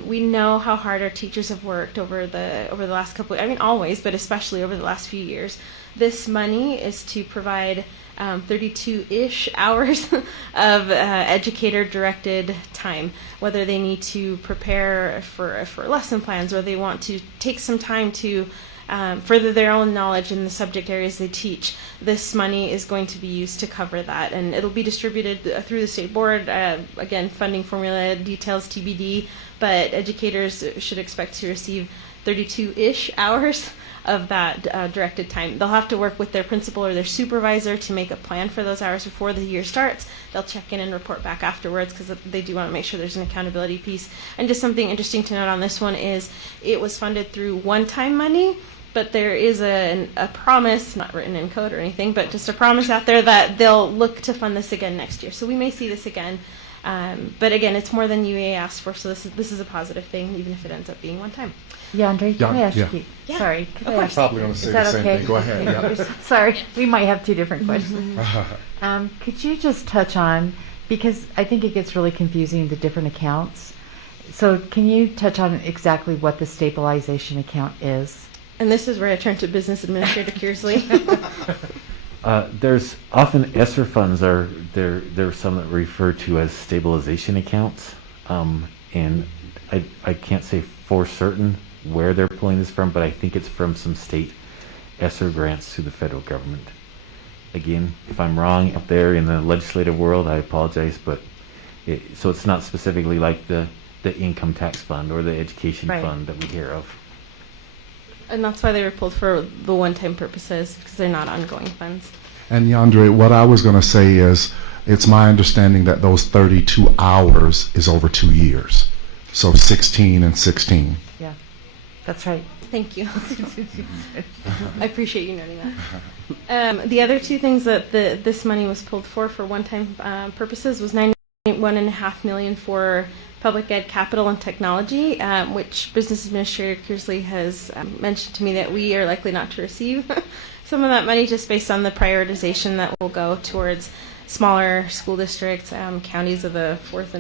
We know how hard our teachers have worked over the last couple, always, but especially over the last few years. This money is to provide 32-ish hours of educator-directed time, whether they need to prepare for lesson plans or they want to take some time to further their own knowledge in the subject areas they teach. This money is going to be used to cover that, and it'll be distributed through the state board. Again, funding formula details TBD, but educators should expect to receive 32-ish hours of that directed time. They'll have to work with their principal or their supervisor to make a plan for those hours before the year starts. They'll check in and report back afterwards because they do want to make sure there's an accountability piece. And just something interesting to note on this one is it was funded through one-time money, but there is a promise, not written in code or anything, but just a promise out there that they'll look to fund this again next year. So we may see this again. But again, it's more than UEA asked for, so this is a positive thing, even if it ends up being one time. Yeah, Andre, can I ask yeah. you? Yeah. Sorry. Of course. I'm probably going to say the same okay? thing. Go ahead. Yeah. Sorry, we might have 2 different questions. Could you just touch on, because I think it gets really confusing, the different accounts. So can you touch on exactly what the stabilization account is? And this is where I turn to Business Administrator Kearsley. There's often ESSER funds there's some that refer to as stabilization accounts, and I can't say for certain where they're pulling this from, but I think it's from some state ESSER grants to the federal government. again, if I'm wrong out there in the legislative world, I apologize, but so it's not specifically like the income tax fund or the education fund that we hear of. And that's why they were pulled for the one-time purposes, because they're not ongoing funds. And Yandre, what I was going to say is, it's my understanding that those 32 hours is over 2 years. So 16 and 16. Yeah, that's right. Thank you. I appreciate you noting that. The other two things that this money was pulled for one-time purposes was $91.5 million for public ed capital and technology, which Business Administrator Kearsley has mentioned to me that we are likely not to receive some of that money just based on the prioritization that will go towards smaller school districts, counties of the fourth,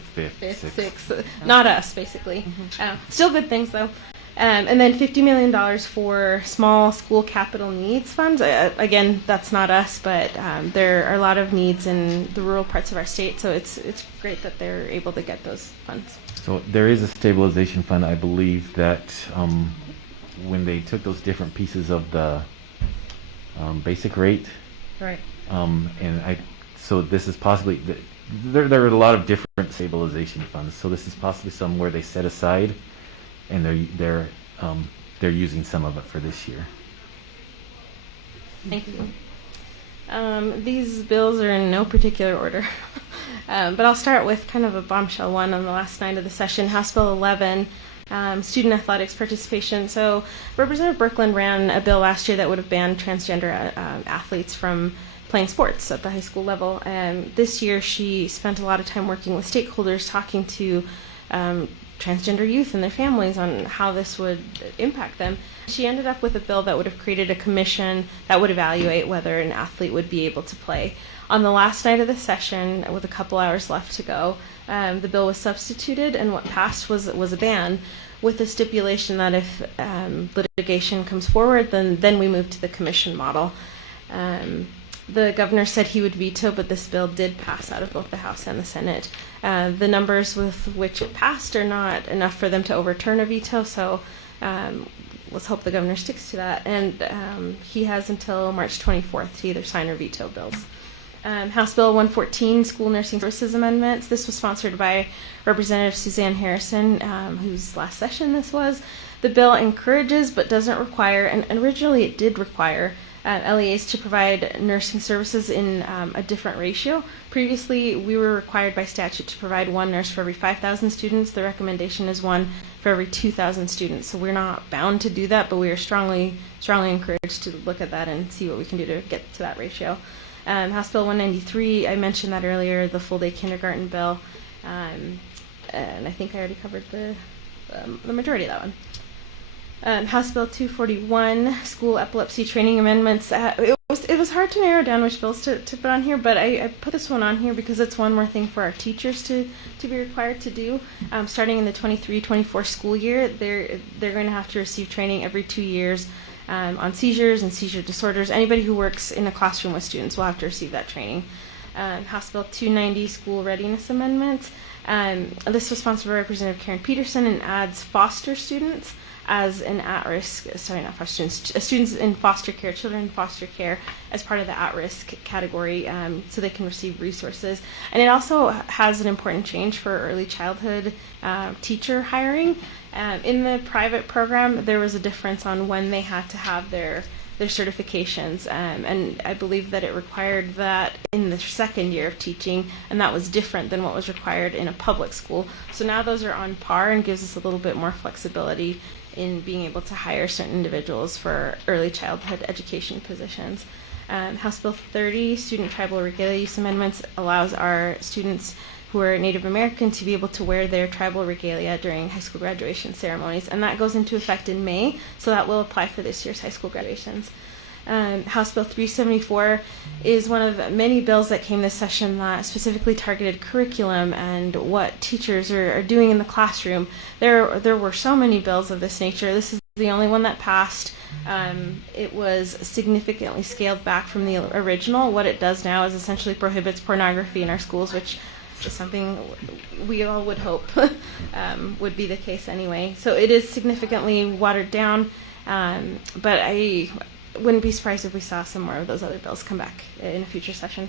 fifth, sixth. Not us, basically. Still good things, though. And then $50 million for small school capital needs funds. Again, that's not us, but there are a lot of needs in the rural parts of our state, so it's great that they're able to get those funds. So there is a stabilization fund, I believe, that when they took those different pieces of the basic rate, right? So this is possibly there are a lot of different stabilization funds. So this is possibly some where they set aside, and they're using some of it for this year. Thank you. These bills are in no particular order, but I'll start with kind of a bombshell one on the last night of the session, House Bill 11. Student athletics participation. So Representative Birkeland ran a bill last year that would have banned transgender athletes from playing sports at the high school level. This year she spent a lot of time working with stakeholders, talking to transgender youth and their families on how this would impact them. She ended up with a bill that would have created a commission that would evaluate whether an athlete would be able to play. On the last night of the session, with a couple hours left to go, the bill was substituted, and what passed was a ban, with the stipulation that if litigation comes forward, then we move to the commission model. The governor said he would veto, but this bill did pass out of both the House and the Senate. The numbers with which it passed are not enough for them to overturn a veto, so let's hope the governor sticks to that. And he has until March 24th to either sign or veto bills. House Bill 114, School Nursing Services Amendments. This was sponsored by Representative Suzanne Harrison, whose last session this was. The bill encourages but doesn't require, and originally it did require, LEAs to provide nursing services in a different ratio. Previously, we were required by statute to provide one nurse for every 5,000 students. The recommendation is one for every 2,000 students. So we're not bound to do that, but we are strongly encouraged to look at that and see what we can do to get to that ratio. House Bill 193, I mentioned that earlier, the full-day kindergarten bill, and I think I already covered the majority of that one. House Bill 241, school epilepsy training amendments. It was hard to narrow down which bills to put on here, but I put this one on here because it's one more thing for our teachers to be required to do. Starting in the 23-24 school year, they're going to have to receive training every 2 years on seizures and seizure disorders. Anybody who works in a classroom with students will have to receive that training. House Bill 290, School Readiness Amendments. This was sponsored by Representative Karen Peterson and adds foster students as an at-risk, students in foster care, children in foster care, as part of the at-risk category, so they can receive resources. And it also has an important change for early childhood teacher hiring. In the private program, there was a difference on when they had to have their certifications, and I believe that it required that in the second year of teaching, and that was different than what was required in a public school. So now those are on par and gives us a little bit more flexibility in being able to hire certain individuals for early childhood education positions. House Bill 30, Student Tribal Regalia Use Amendments, allows our students who are Native American to be able to wear their tribal regalia during high school graduation ceremonies, and that goes into effect in May, so that will apply for this year's high school graduations. House Bill 374 is one of many bills that came this session that specifically targeted curriculum and what teachers are doing in the classroom. There were so many bills of this nature. This is the only one that passed. It was significantly scaled back from the original. What it does now is essentially prohibits pornography in our schools, which is something we all would hope would be the case anyway. So it is significantly watered down, but wouldn't be surprised if we saw some more of those other bills come back in a future session.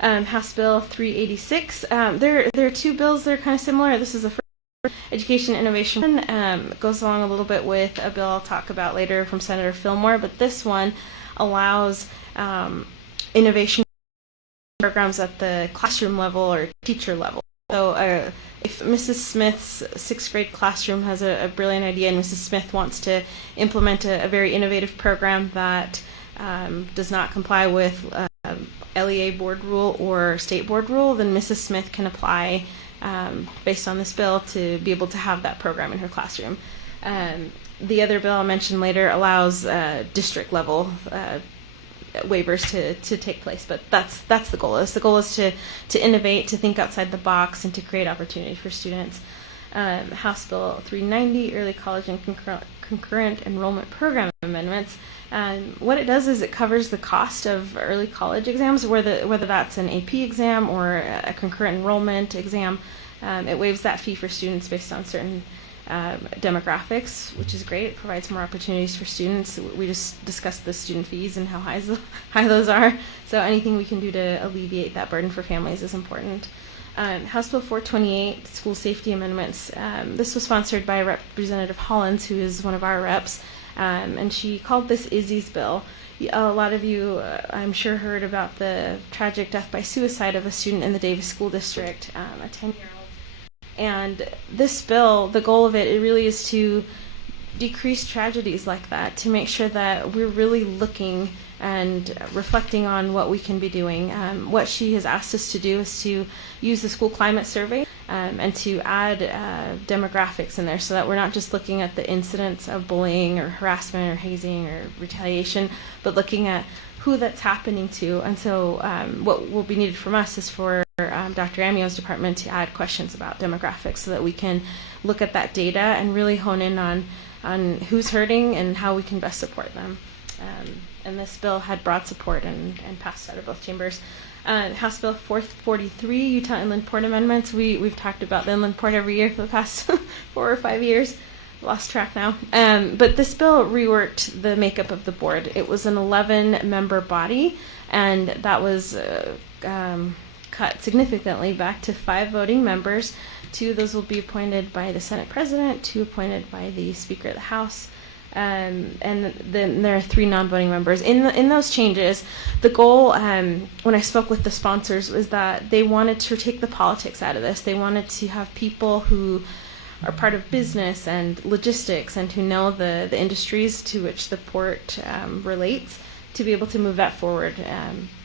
House Bill 386. There are two bills that are kind of similar. This is the first, Education Innovation. It goes along a little bit with a bill I'll talk about later from Senator Fillmore, but this one allows innovation programs at the classroom level or teacher level. So if Mrs. Smith's sixth grade classroom has a brilliant idea and Mrs. Smith wants to implement a very innovative program that does not comply with LEA board rule or state board rule, then Mrs. Smith can apply based on this bill to be able to have that program in her classroom. The other bill I'll mention later allows district level waivers to take place, but that's the goal. The goal is to innovate, to think outside the box, and to create opportunity for students. House Bill 390, Early College and Concurrent Enrollment Program Amendments. What it does is it covers the cost of early college exams, whether that's an AP exam or a concurrent enrollment exam. It waives that fee for students based on certain demographics, which is great. It provides more opportunities for students. We just discussed the student fees and how high those are. So anything we can do to alleviate that burden for families is important. House Bill 428, School Safety Amendments. This was sponsored by Representative Hollins, who is one of our reps, and she called this Izzy's bill. A lot of you, I'm sure, heard about the tragic death by suicide of a student in the Davis School District, a 10-year-old. And this bill, the goal of it really is to decrease tragedies like that, to make sure that we're really looking and reflecting on what we can be doing. What she has asked us to do is to use the school climate survey and to add demographics in there so that we're not just looking at the incidents of bullying or harassment or hazing or retaliation, but looking at who that's happening to. And so what will be needed from us is for Dr. Amio's department to add questions about demographics so that we can look at that data and really hone in on who's hurting and how we can best support them. And this bill had broad support and passed out of both chambers. House Bill 443, Utah Inland Port Amendments. We've talked about the Inland Port every year for the past 4 or 5 years. Lost track now. But this bill reworked the makeup of the board. It was an 11-member body, and that was cut significantly back to 5 voting members. 2 of those will be appointed by the Senate President, 2 appointed by the Speaker of the House, and then there are 3 non-voting members. In those changes, the goal, when I spoke with the sponsors, was that they wanted to take the politics out of this. They wanted to have people who are part of business and logistics and who know the industries to which the port relates, to be able to move that forward,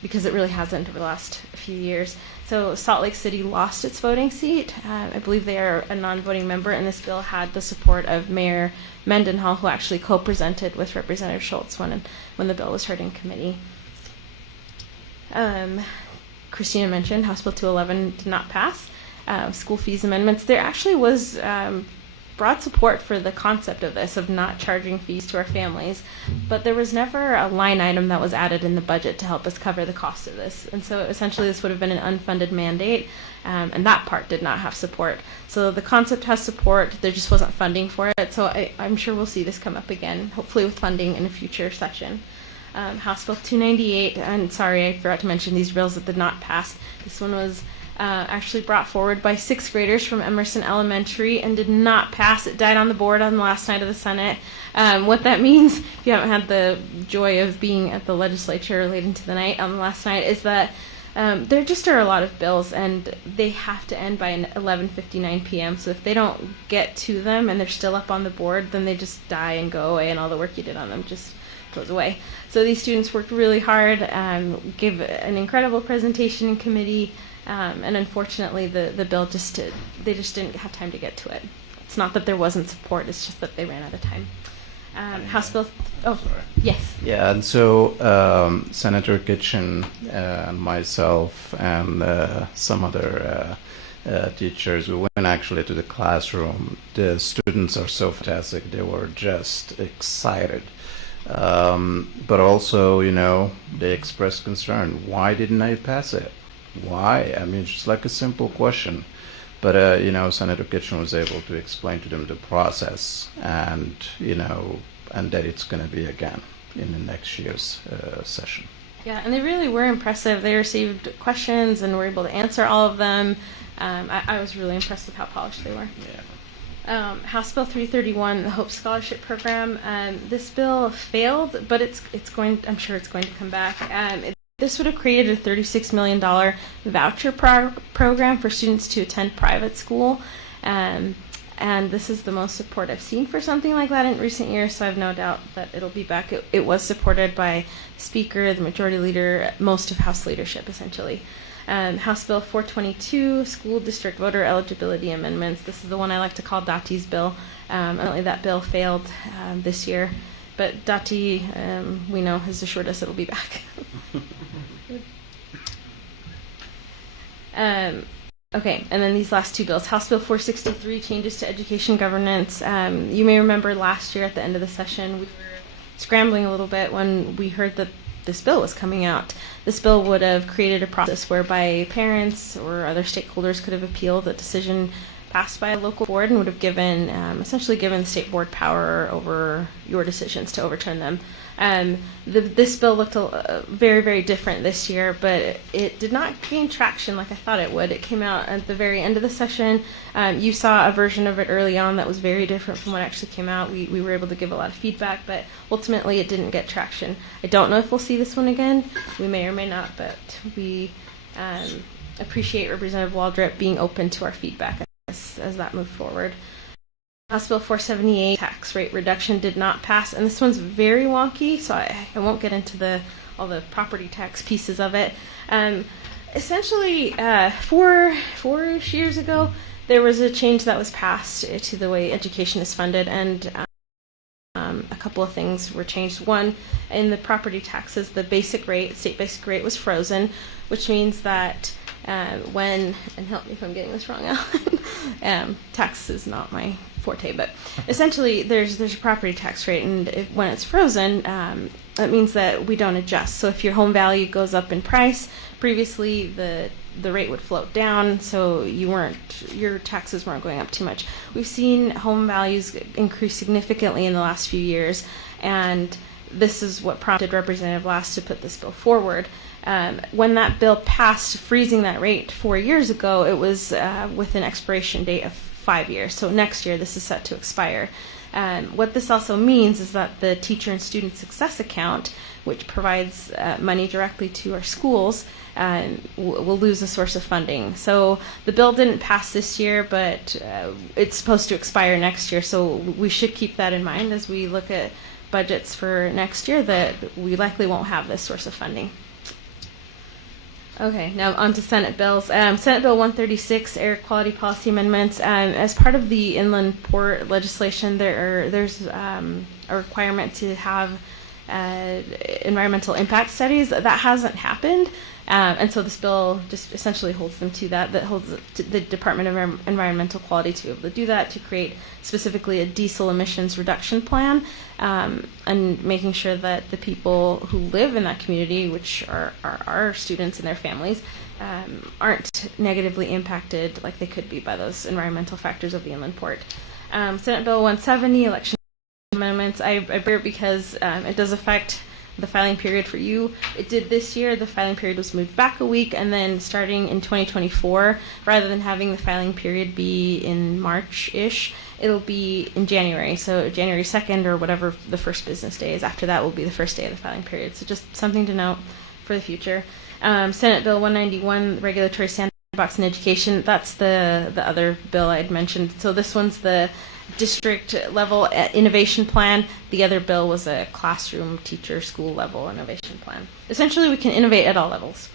because it really hasn't over the last few years. So Salt Lake City lost its voting seat. I believe they are a non-voting member, and this bill had the support of Mayor Mendenhall, who actually co-presented with Representative Schultz when the bill was heard in committee. Christina mentioned House Bill 211 did not pass. School fees amendments. There actually was broad support for the concept of this, of not charging fees to our families, but there was never a line item that was added in the budget to help us cover the cost of this. And so essentially this would have been an unfunded mandate, and that part did not have support. So the concept has support, there just wasn't funding for it. So I'm sure we'll see this come up again, hopefully with funding in a future session. House Bill 298, and sorry, I forgot to mention these bills that did not pass. This one was actually brought forward by 6th graders from Emerson Elementary and did not pass. It died on the board on the last night of the Senate. What that means, if you haven't had the joy of being at the legislature late into the night on the last night, is that there just are a lot of bills and they have to end by 11:59 p.m. So if they don't get to them and they're still up on the board, then they just die and go away, and all the work you did on them just goes away. So these students worked really hard, gave an incredible presentation in committee, and unfortunately the bill they just didn't have time to get to it. It's not that there wasn't support, it's just that they ran out of time. House Bill, yes. Yeah, and so Senator Kitchen and myself and some other teachers, we went actually to the classroom. The students are so fantastic, they were just excited. But also, they expressed concern. Why didn't I pass it? Why? I mean, it's just like a simple question. But, Senator Kitchen was able to explain to them the process and, and that it's going to be, again, in the next year's session. Yeah, and they really were impressive. They received questions and were able to answer all of them. I was really impressed with how polished they were. Yeah. House Bill 331, the Hope Scholarship Program. This bill failed, but I'm sure it's going to come back. This would have created a $36 million voucher program for students to attend private school. And this is the most support I've seen for something like that in recent years, so I have no doubt that it'll be back. It was supported by the Speaker, the Majority Leader, most of House leadership, essentially. House Bill 422, School District Voter Eligibility Amendments. This is the one I like to call Dotty's bill. Apparently that bill failed this year, but Dotty, we know, has assured us it'll be back. Okay, and then these last two bills. House Bill 463, changes to education governance. You may remember last year at the end of the session, we were scrambling a little bit when we heard that this bill was coming out. This bill would have created a process whereby parents or other stakeholders could have appealed a decision passed by a local board and would have given, essentially given the state board power over your decisions to overturn them. This bill looked very, very different this year, but it did not gain traction like I thought it would. It came out at the very end of the session. You saw a version of it early on that was very different from what actually came out. We were able to give a lot of feedback, but ultimately it didn't get traction. I don't know if we'll see this one again. We may or may not, but we appreciate Representative Waldrop being open to our feedback as that moved forward. House Bill 478, tax rate reduction, did not pass, and this one's very wonky, so I won't get into all the property tax pieces of it. Essentially, 4-ish years ago, there was a change that was passed to the way education is funded, and a couple of things were changed. One, in the property taxes, the basic rate, state basic rate, was frozen, which means that when, and help me if I'm getting this wrong, Alan, tax is not my forte, but essentially there's a property tax rate, and when it's frozen, that means that we don't adjust. So if your home value goes up in price, previously the rate would float down, so your taxes weren't going up too much. We've seen home values increase significantly in the last few years, and this is what prompted Representative Last to put this bill forward. When that bill passed, freezing that rate 4 years ago, it was with an expiration date of 5 years. So next year, this is set to expire. What this also means is that the Teacher and Student Success Account, which provides money directly to our schools, will lose a source of funding. So the bill didn't pass this year, but it's supposed to expire next year. So we should keep that in mind as we look at budgets for next year, that we likely won't have this source of funding. Okay, now on to Senate bills. Senate Bill 136, Air Quality Policy Amendments. As part of the inland port legislation, there's a requirement to have environmental impact studies. That hasn't happened, and so this bill just essentially holds them to that. That holds the Department of Environmental Quality to be able to do that, to create specifically a diesel emissions reduction plan, and making sure that the people who live in that community, which are our students and their families, aren't negatively impacted like they could be by those environmental factors of the inland port. Senate Bill 170, election amendments. I bear it because it does affect the filing period for you. It did this year. The filing period was moved back a week, and then starting in 2024, rather than having the filing period be in March-ish, it'll be in January. So January 2nd or whatever the first business day is. After that will be the first day of the filing period. So just something to note for the future. Senate Bill 191, regulatory sandbox in education. That's the other bill I had mentioned. So this one's the district level innovation plan. The other bill was a classroom teacher school level innovation plan. Essentially, we can innovate at all levels.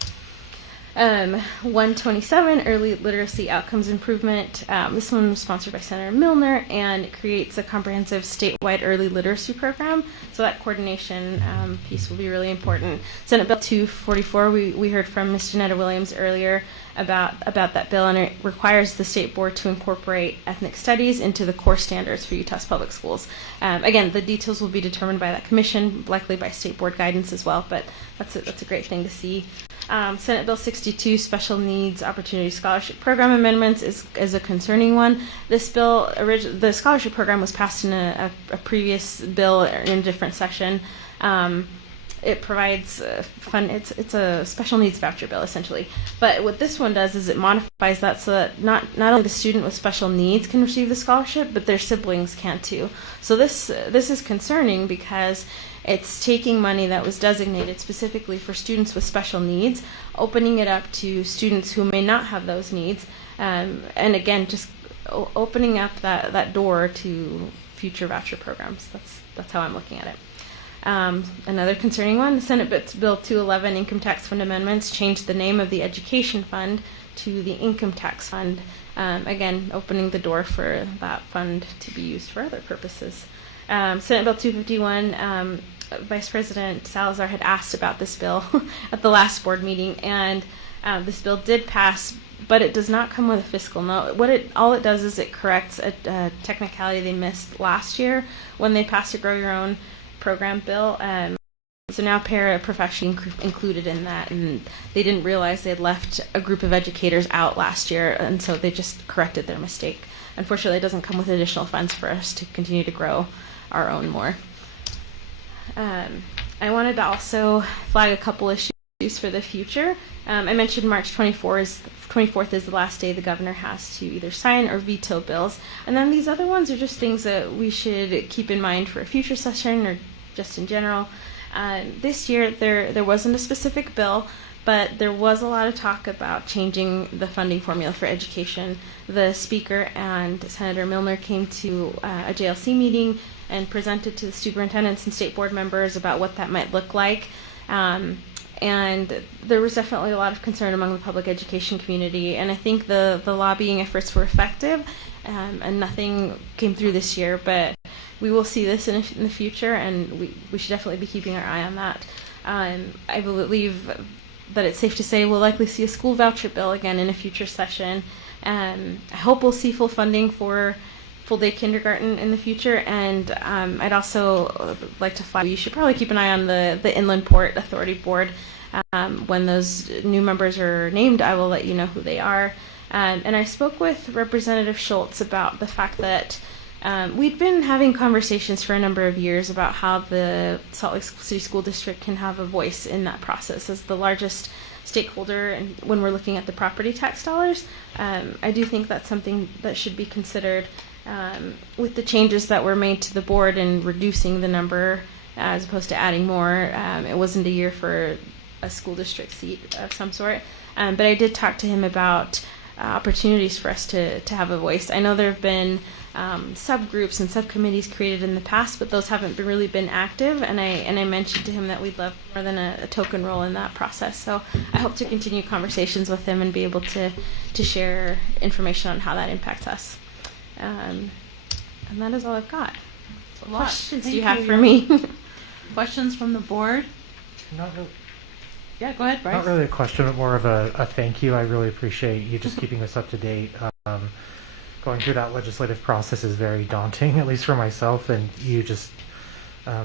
127, early literacy outcomes improvement. This one was sponsored by Senator Milner, and it creates a comprehensive statewide early literacy program. So that coordination piece will be really important. Senate Bill 244, we heard from Ms. Janetta Williams earlier about that bill, and it requires the state board to incorporate ethnic studies into the core standards for Utah's public schools. Again, the details will be determined by that commission, likely by state board guidance as well, but that's a great thing to see. Senate Bill 62, Special Needs Opportunity Scholarship Program Amendments, is a concerning one. This bill, the scholarship program was passed in a previous bill in a different session. It provides it's a special needs voucher bill essentially. But what this one does is it modifies that so that not only the student with special needs can receive the scholarship, but their siblings can too. So this is concerning because it's taking money that was designated specifically for students with special needs, opening it up to students who may not have those needs, and again, just opening up that door to future voucher programs. That's how I'm looking at it. Another concerning one, Senate Bill 211, Income Tax Fund Amendments, changed the name of the Education Fund to the Income Tax Fund, again, opening the door for that fund to be used for other purposes. Senate Bill 251, Vice President Salazar had asked about this bill at the last board meeting, and this bill did pass, but it does not come with a fiscal note. All it does is it corrects a technicality they missed last year when they passed a Grow Your Own program bill. So now paraprofessional included in that, and they didn't realize they had left a group of educators out last year, and so they just corrected their mistake. Unfortunately, it doesn't come with additional funds for us to continue to grow our own more. I wanted to also flag a couple issues for the future. I mentioned March 24th is the last day the governor has to either sign or veto bills. And then these other ones are just things that we should keep in mind for a future session or just in general. This year there wasn't a specific bill, but there was a lot of talk about changing the funding formula for education. The Speaker and Senator Milner came to a JLC meeting and presented to the superintendents and state board members about what that might look like. And there was definitely a lot of concern among the public education community, and I think the lobbying efforts were effective, and nothing came through this year, but we will see this in the future, and we should definitely be keeping our eye on that. I believe that it's safe to say we'll likely see a school voucher bill again in a future session. I hope we'll see full funding for full-day kindergarten in the future, and I'd also like to flag, you should probably keep an eye on the Inland Port Authority Board. When those new members are named, I will let you know who they are. And I spoke with Representative Schultz about the fact that we'd been having conversations for a number of years about how the Salt Lake City School District can have a voice in that process as the largest stakeholder, and when we're looking at the property tax dollars. I do think that's something that should be considered with the changes that were made to the board and reducing the number as opposed to adding more. It wasn't a year for a school district seat of some sort, but I did talk to him about opportunities for us to have a voice. I know there have been subgroups and subcommittees created in the past, but those haven't really been active, and I mentioned to him that we'd love more than a token role in that process. So I hope to continue conversations with him and be able to share information on how that impacts us. And that is all I've got. What questions do you have for me? Questions from the board? Not really. Yeah, go ahead, Bryce. Not really a question, but more of a thank you. I really appreciate you just keeping us up to date. Going through that legislative process is very daunting, at least for myself, and you just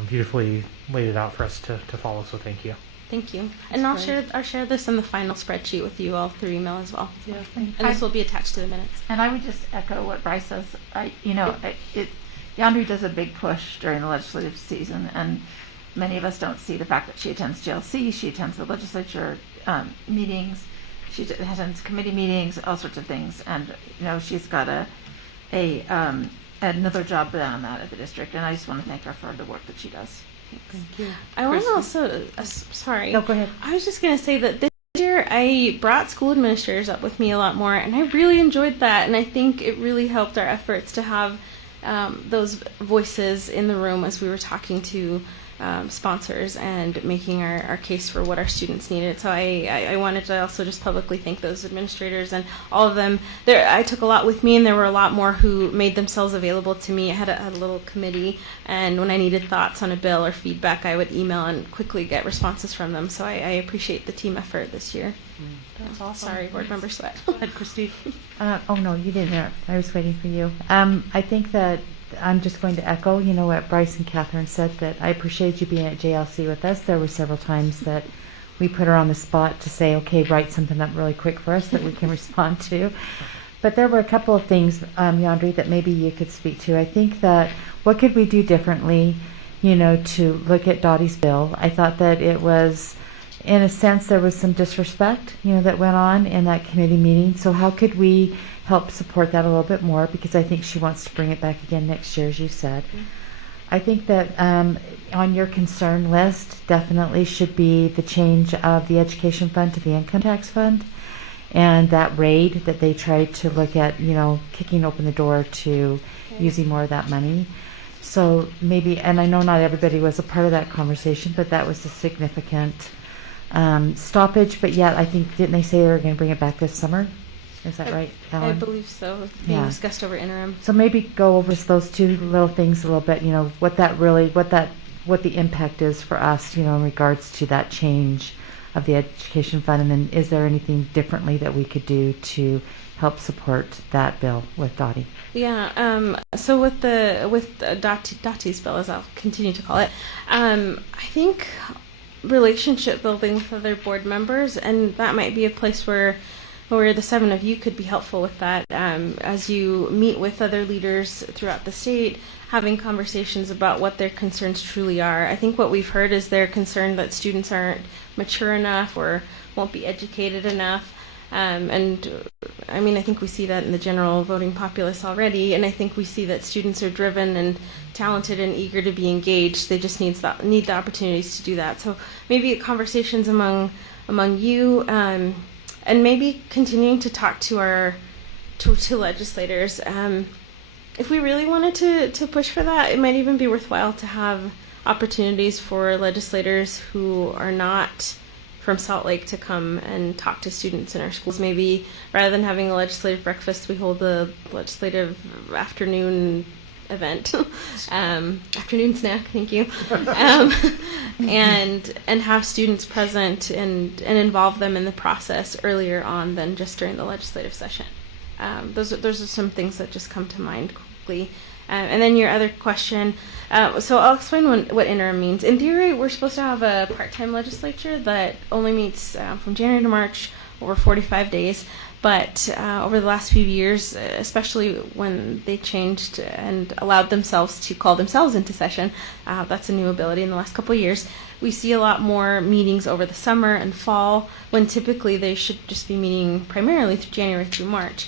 beautifully laid it out for us to follow, so thank you. Thank you. And I'll share this in the final spreadsheet with you all through email as well. Yeah, and this will be attached to the minutes. And I would just echo what Bryce says. Yandri does a big push during the legislative season, and many of us don't see the fact that she attends GLC, she attends the legislature meetings, she attends committee meetings, all sorts of things, and she's got another job beyond that at the district, and I just want to thank her for the work that she does. Thank you. I want to also, sorry. No, go ahead. I was just going to say that this year I brought school administrators up with me a lot more, and I really enjoyed that, and I think it really helped our efforts to have those voices in the room as we were talking to sponsors and making our case for what our students needed. So I wanted to also just publicly thank those administrators and all of them. I took a lot with me, and there were a lot more who made themselves available to me. I had a little committee, and when I needed thoughts on a bill or feedback, I would email and quickly get responses from them. So I appreciate the team effort this year. That's awesome. Sorry, Board Member Sweat. Go ahead, Christy. Oh no, you didn't interrupt. I was waiting for you. I think that I'm just going to echo, what Bryce and Catherine said, that I appreciate you being at JLC with us. There were several times that we put her on the spot to say, okay, write something up really quick for us that we can respond to. But there were a couple of things, Yandri, that maybe you could speak to. I think that what could we do differently, to look at Dottie's bill? I thought that it was, in a sense, there was some disrespect, that went on in that committee meeting. So how could we help support that a little bit more? Because I think she wants to bring it back again next year, as you said. I think that on your concern list definitely should be the change of the education fund to the income tax fund, and that raid that they tried to look at, kicking open the door to using more of that money. So maybe, and I know not everybody was a part of that conversation, but that was a significant stoppage. But yet, I think, didn't they say they were going to bring it back this summer? Is that right, Ellen? I believe so. Being discussed over interim. So maybe go over those two little things a little bit. What the impact is for us. In regards to that change of the education fund, and then is there anything differently that we could do to help support that bill with Dottie? Yeah. So with Dottie's bill, as I'll continue to call it, I think relationship building with other board members, and that might be a place where the 7 of you could be helpful with that. As you meet with other leaders throughout the state, having conversations about what their concerns truly are. I think what we've heard is they're concerned that students aren't mature enough or won't be educated enough. And I mean, I think we see that in the general voting populace already, and I think we see that students are driven and talented and eager to be engaged. They just need the opportunities to do that. So maybe conversations among you, and maybe continuing to talk to legislators. If we really wanted to push for that, it might even be worthwhile to have opportunities for legislators who are not from Salt Lake to come and talk to students in our schools. Maybe rather than having a legislative breakfast, we hold a legislative afternoon event, afternoon snack. Thank you, and have students present and involve them in the process earlier on than just during the legislative session. Those are some things that just come to mind quickly. And then your other question, so I'll explain what interim means. In theory, we're supposed to have a part-time legislature that only meets from January to March over 45 days. But over the last few years, especially when they changed and allowed themselves to call themselves into session, that's a new ability in the last couple of years, we see a lot more meetings over the summer and fall, when typically they should just be meeting primarily through January through March.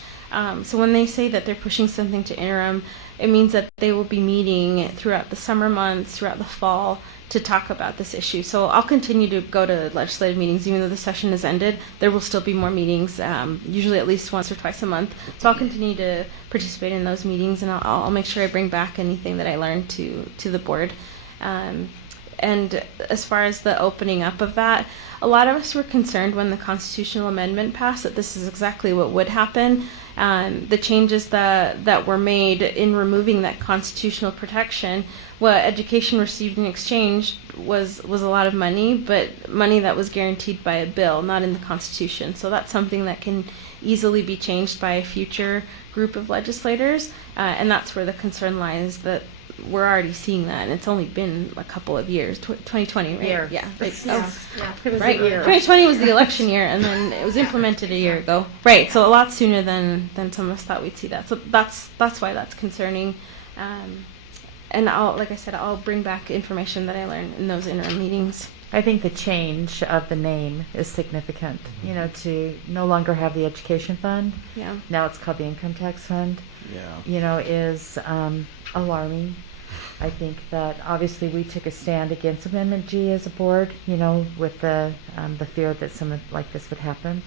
So when they say that they're pushing something to interim, it means that they will be meeting throughout the summer months, throughout the fall, to talk about this issue. So I'll continue to go to legislative meetings even though the session has ended. There will still be more meetings, usually at least once or twice a month. So I'll continue to participate in those meetings, and I'll make sure I bring back anything that I learned to the board. And as far as the opening up of that, a lot of us were concerned when the constitutional amendment passed that this is exactly what would happen. The changes that were made in removing that constitutional protection, what education received in exchange was a lot of money, but money that was guaranteed by a bill, not in the Constitution. So that's something that can easily be changed by a future group of legislators, and that's where the concern lies, that we're already seeing that, and it's only been a couple of years. 2020, right? Year. Yeah. It was Right. a year. 2020 was the election year, and then it was implemented a year ago. Right. So a lot sooner than some of us thought we'd see that. So that's why that's concerning. And I'll bring back information that I learned in those interim meetings. I think the change of the name is significant. To no longer have the education fund. Yeah. Now it's called the income tax fund. Yeah. Is alarming. I think that obviously we took a stand against Amendment G as a board, with the fear that something like this would happen.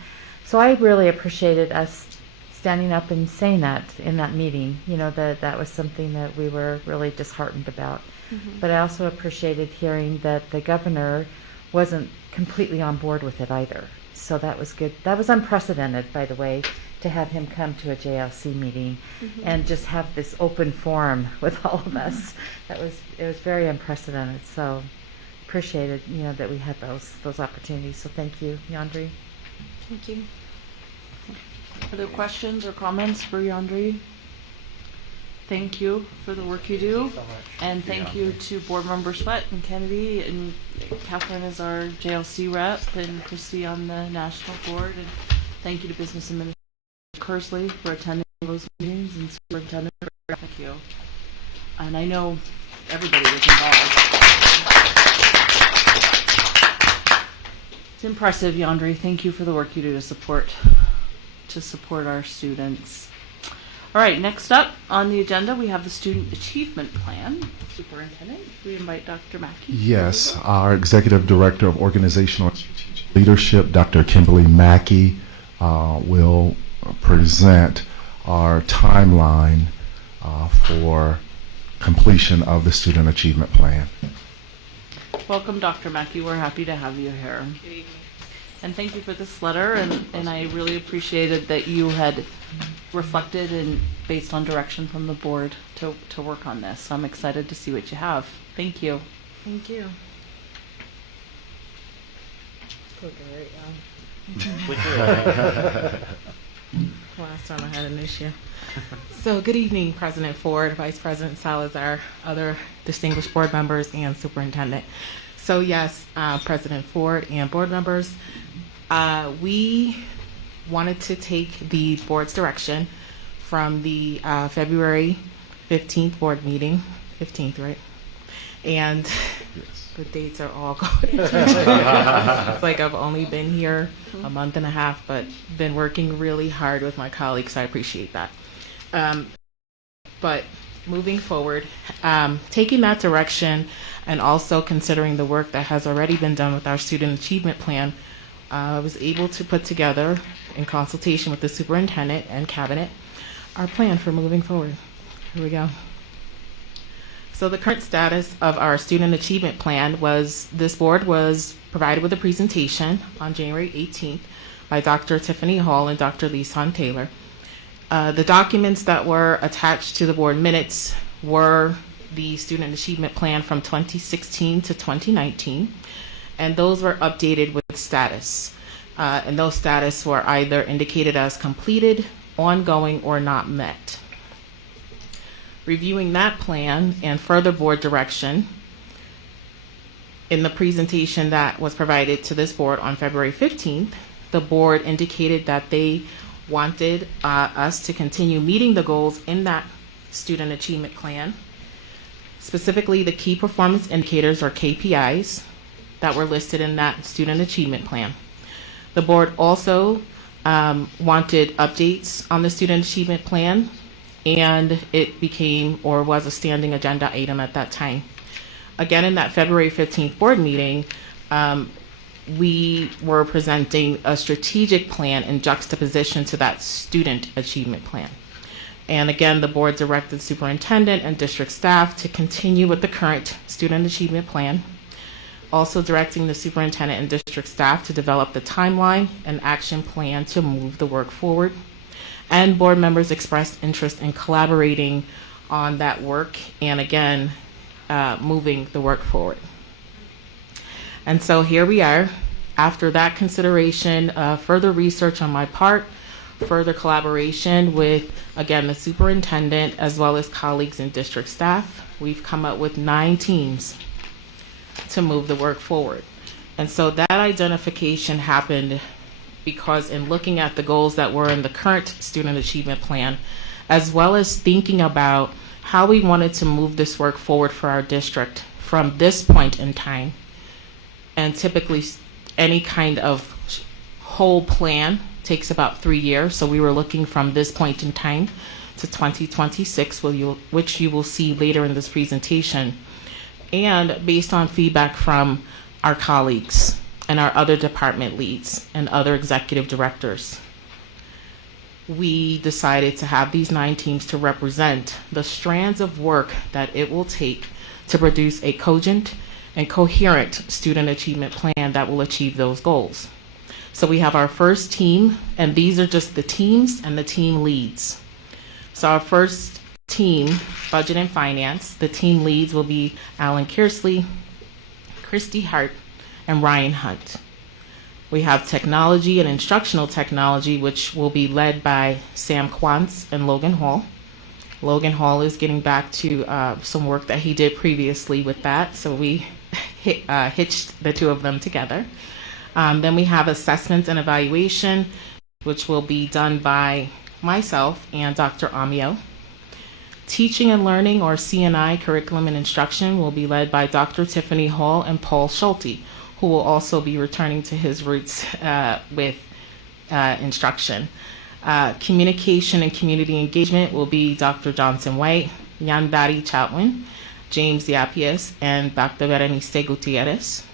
So I really appreciated us standing up and saying that in that meeting, that was something that we were really disheartened about. Mm-hmm. But I also appreciated hearing that the governor wasn't completely on board with it either. So that was good. That was unprecedented, by the way, to have him come to a JLC meeting and just have this open forum with all of us. It was very unprecedented. So appreciated, that we had those opportunities. So thank you, Yandri. Thank you. Are there questions or comments for Yandri? thank you for the work you do. so much. And thank you to board member Sweat and Kennedy, and Catherine is our JLC rep, and Christy on the national board. And thank you to Business Administrator Kersley for attending those meetings, and Superintendent, thank you. And I know everybody was involved. It's impressive, Yandri. Thank you for the work you do to support our students. All right, next up on the agenda, we have the Student Achievement Plan. Superintendent, we invite Dr. Mackey. Yes, our Executive Director of Organizational and Strategic Leadership, Dr. Kimberly Mackey, will present our timeline for completion of the Student Achievement Plan. Welcome, Dr. Mackey. We're happy to have you here. And thank you for this letter, and I really appreciated that you had reflected and based on direction from the board to work on this. So I'm excited to see what you have. Thank you. Thank you. Last time I had an issue. So good evening, President Ford, Vice President Salazar, other distinguished board members, and Superintendent. So yes, President Ford and board members, we wanted to take the board's direction from the February 15th board meeting, 15th, right? And the dates are all going. It's like I've only been here a month and a half, but been working really hard with my colleagues, so I appreciate that. But moving forward, taking that direction and also considering the work that has already been done with our Student Achievement Plan, I was able to put together, in consultation with the superintendent and cabinet, our plan for moving forward. Here we go. So the current status of our Student Achievement Plan was, this board was provided with a presentation on January 18th by Dr. Tiffany Hall and Dr. Lee-San Taylor. The documents that were attached to the board minutes were the Student Achievement Plan from 2016 to 2019, and those were updated with status. And those status were either indicated as completed, ongoing, or not met. Reviewing that plan and further board direction, in the presentation that was provided to this board on February 15th, the board indicated that they wanted us to continue meeting the goals in that Student Achievement Plan, specifically the key performance indicators or KPIs that were listed in that Student Achievement Plan. The board also wanted updates on the Student Achievement Plan, and it became or was a standing agenda item at that time. Again, in that February 15th board meeting, we were presenting a strategic plan in juxtaposition to that Student Achievement Plan. And again, the board directed the superintendent and district staff to continue with the current Student Achievement Plan, also directing the superintendent and district staff to develop the timeline and action plan to move the work forward. And board members expressed interest in collaborating on that work and again, moving the work forward. And so here we are, after that consideration, further research on my part, further collaboration with, again, the superintendent as well as colleagues and district staff, we've come up with 9 teams to move the work forward. And so that identification happened because in looking at the goals that were in the current Student Achievement Plan, as well as thinking about how we wanted to move this work forward for our district from this point in time, and typically any kind of whole plan takes about 3 years, so we were looking from this point in time to 2026, which you will see later in this presentation, and based on feedback from our colleagues and our other department leads and other executive directors, we decided to have these 9 teams to represent the strands of work that it will take to produce a cogent and coherent student achievement plan that will achieve those goals. So we have our first team, and these are just the teams and the team leads. So our first team, Budget and Finance, the team leads will be Alan Kearsley, Christy Hart, and Ryan Hunt. We have Technology and Instructional Technology, which will be led by Sam Quantz and Logan Hall. Logan Hall is getting back to some work that he did previously with that, so we hitched the two of them together. Then we have assessments and evaluation, which will be done by myself and Dr. Amio. Teaching and learning, or CNI, curriculum and instruction, will be led by Dr. Tiffany Hall and Paul Schulte, who will also be returning to his roots with instruction. Communication and community engagement will be Dr. Johnson White, Yandari Chatwin, James Yapias, and Dr. Berenice Gutierrez.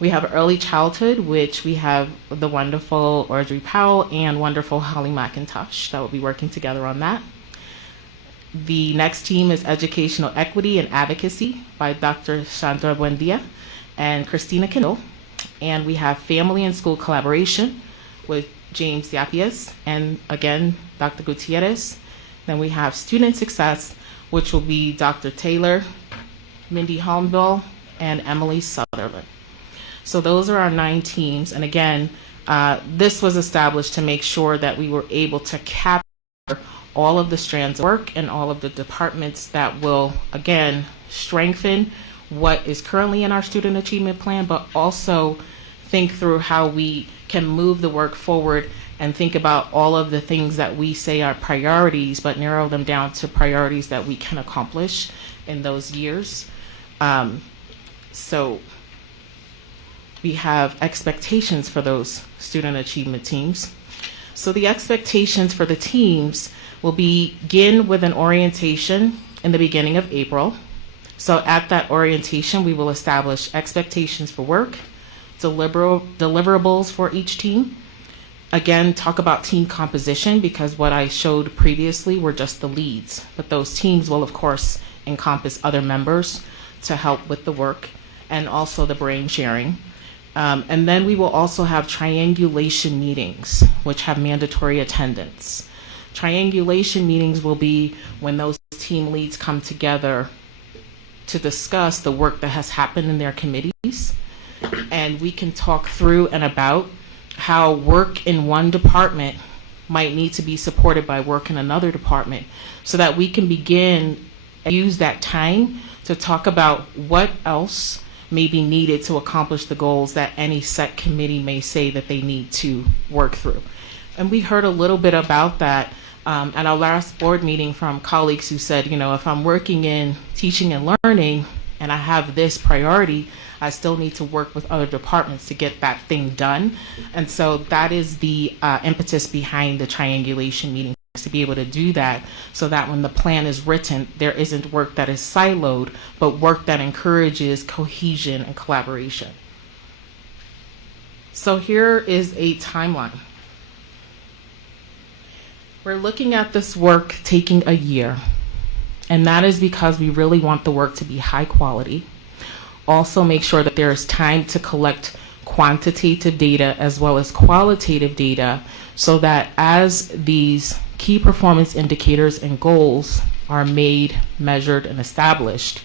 We have early childhood, which we have the wonderful Audrey Powell and wonderful Holly McIntosh that will be working together on that. The next team is educational equity and advocacy by Dr. Chandra Buendia and Christina Kindle. And we have family and school collaboration with James Yapias and again, Dr. Gutierrez. Then we have student success, which will be Dr. Taylor, Mindy Holmville, and Emily Sutherland. So those are our 9 teams. And again, this was established to make sure that we were able to capture all of the strands of work and all of the departments that will, again, strengthen what is currently in our student achievement plan, but also think through how we can move the work forward and think about all of the things that we say are priorities, but narrow them down to priorities that we can accomplish in those years. So we have expectations for those student achievement teams. So the expectations for the teams will begin with an orientation in the beginning of April. So at that orientation, we will establish expectations for work, deliverables for each team. Again, talk about team composition, because what I showed previously were just the leads, but those teams will of course encompass other members to help with the work and also the brain sharing. And then we will also have triangulation meetings, which have mandatory attendance. Triangulation meetings will be when those team leads come together to discuss the work that has happened in their committees. And we can talk through and about how work in one department might need to be supported by work in another department, so that we can begin and use that time to talk about what else may be needed to accomplish the goals that any set committee may say that they need to work through. And we heard a little bit about that at our last board meeting from colleagues who said, you know, if I'm working in teaching and learning and I have this priority, I still need to work with other departments to get that thing done. And so that is the impetus behind the triangulation meeting, to be able to do that, so that when the plan is written, there isn't work that is siloed, but work that encourages cohesion and collaboration. So here is a timeline. We're looking at this work taking a year, and that is because we really want the work to be high quality. Also make sure that there is time to collect quantitative data as well as qualitative data, so that as these key performance indicators and goals are made, measured, and established,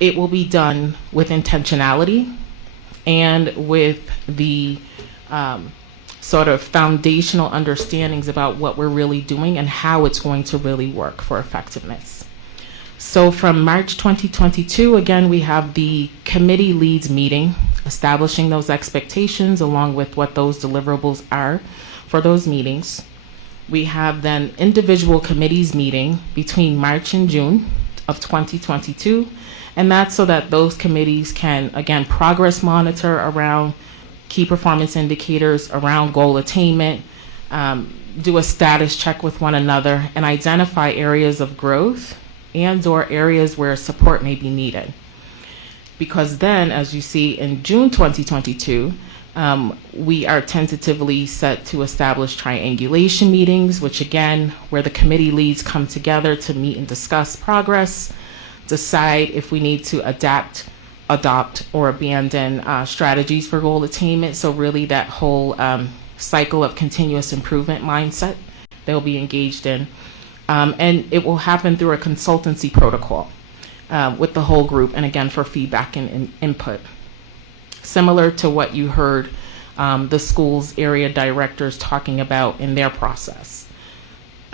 it will be done with intentionality and with the sort of foundational understandings about what we're really doing and how it's going to really work for effectiveness. So from March 2022, again, we have the committee leads meeting, establishing those expectations along with what those deliverables are for those meetings. We have then individual committees meeting between March and June of 2022, and that's so that those committees can, again, progress monitor around key performance indicators, around goal attainment, do a status check with one another, and identify areas of growth and/or areas where support may be needed. Because then, as you see in June 2022, we are tentatively set to establish triangulation meetings, which again, where the committee leads come together to meet and discuss progress, decide if we need to adapt, adopt, or abandon strategies for goal attainment. So really that whole cycle of continuous improvement mindset they'll be engaged in. And it will happen through a consultancy protocol with the whole group, and again, for feedback and input. Similar to what you heard the school's area directors talking about in their process.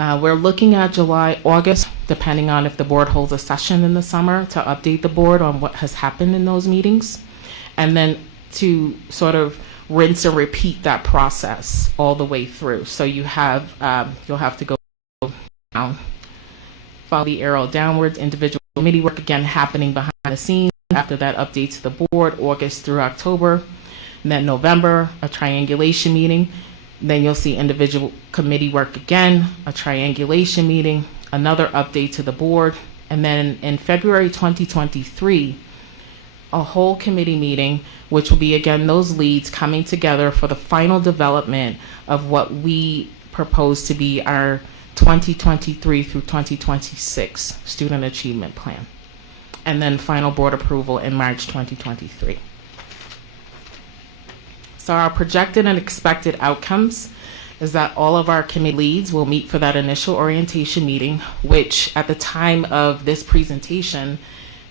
We're looking at July, August, depending on if the board holds a session in the summer, to update the board on what has happened in those meetings, and then to sort of rinse and repeat that process all the way through. So you have, you'll have to go down, follow the arrow downwards, individual committee work again happening behind the scenes. After that, update to the board, August through October. And then November, a triangulation meeting. Then you'll see individual committee work again, a triangulation meeting, another update to the board. And then in February 2023, a whole committee meeting, which will be again those leads coming together for the final development of what we propose to be our 2023 through 2026 student achievement plan. And then final board approval in March 2023. So our projected and expected outcomes is that all of our committee leads will meet for that initial orientation meeting, which at the time of this presentation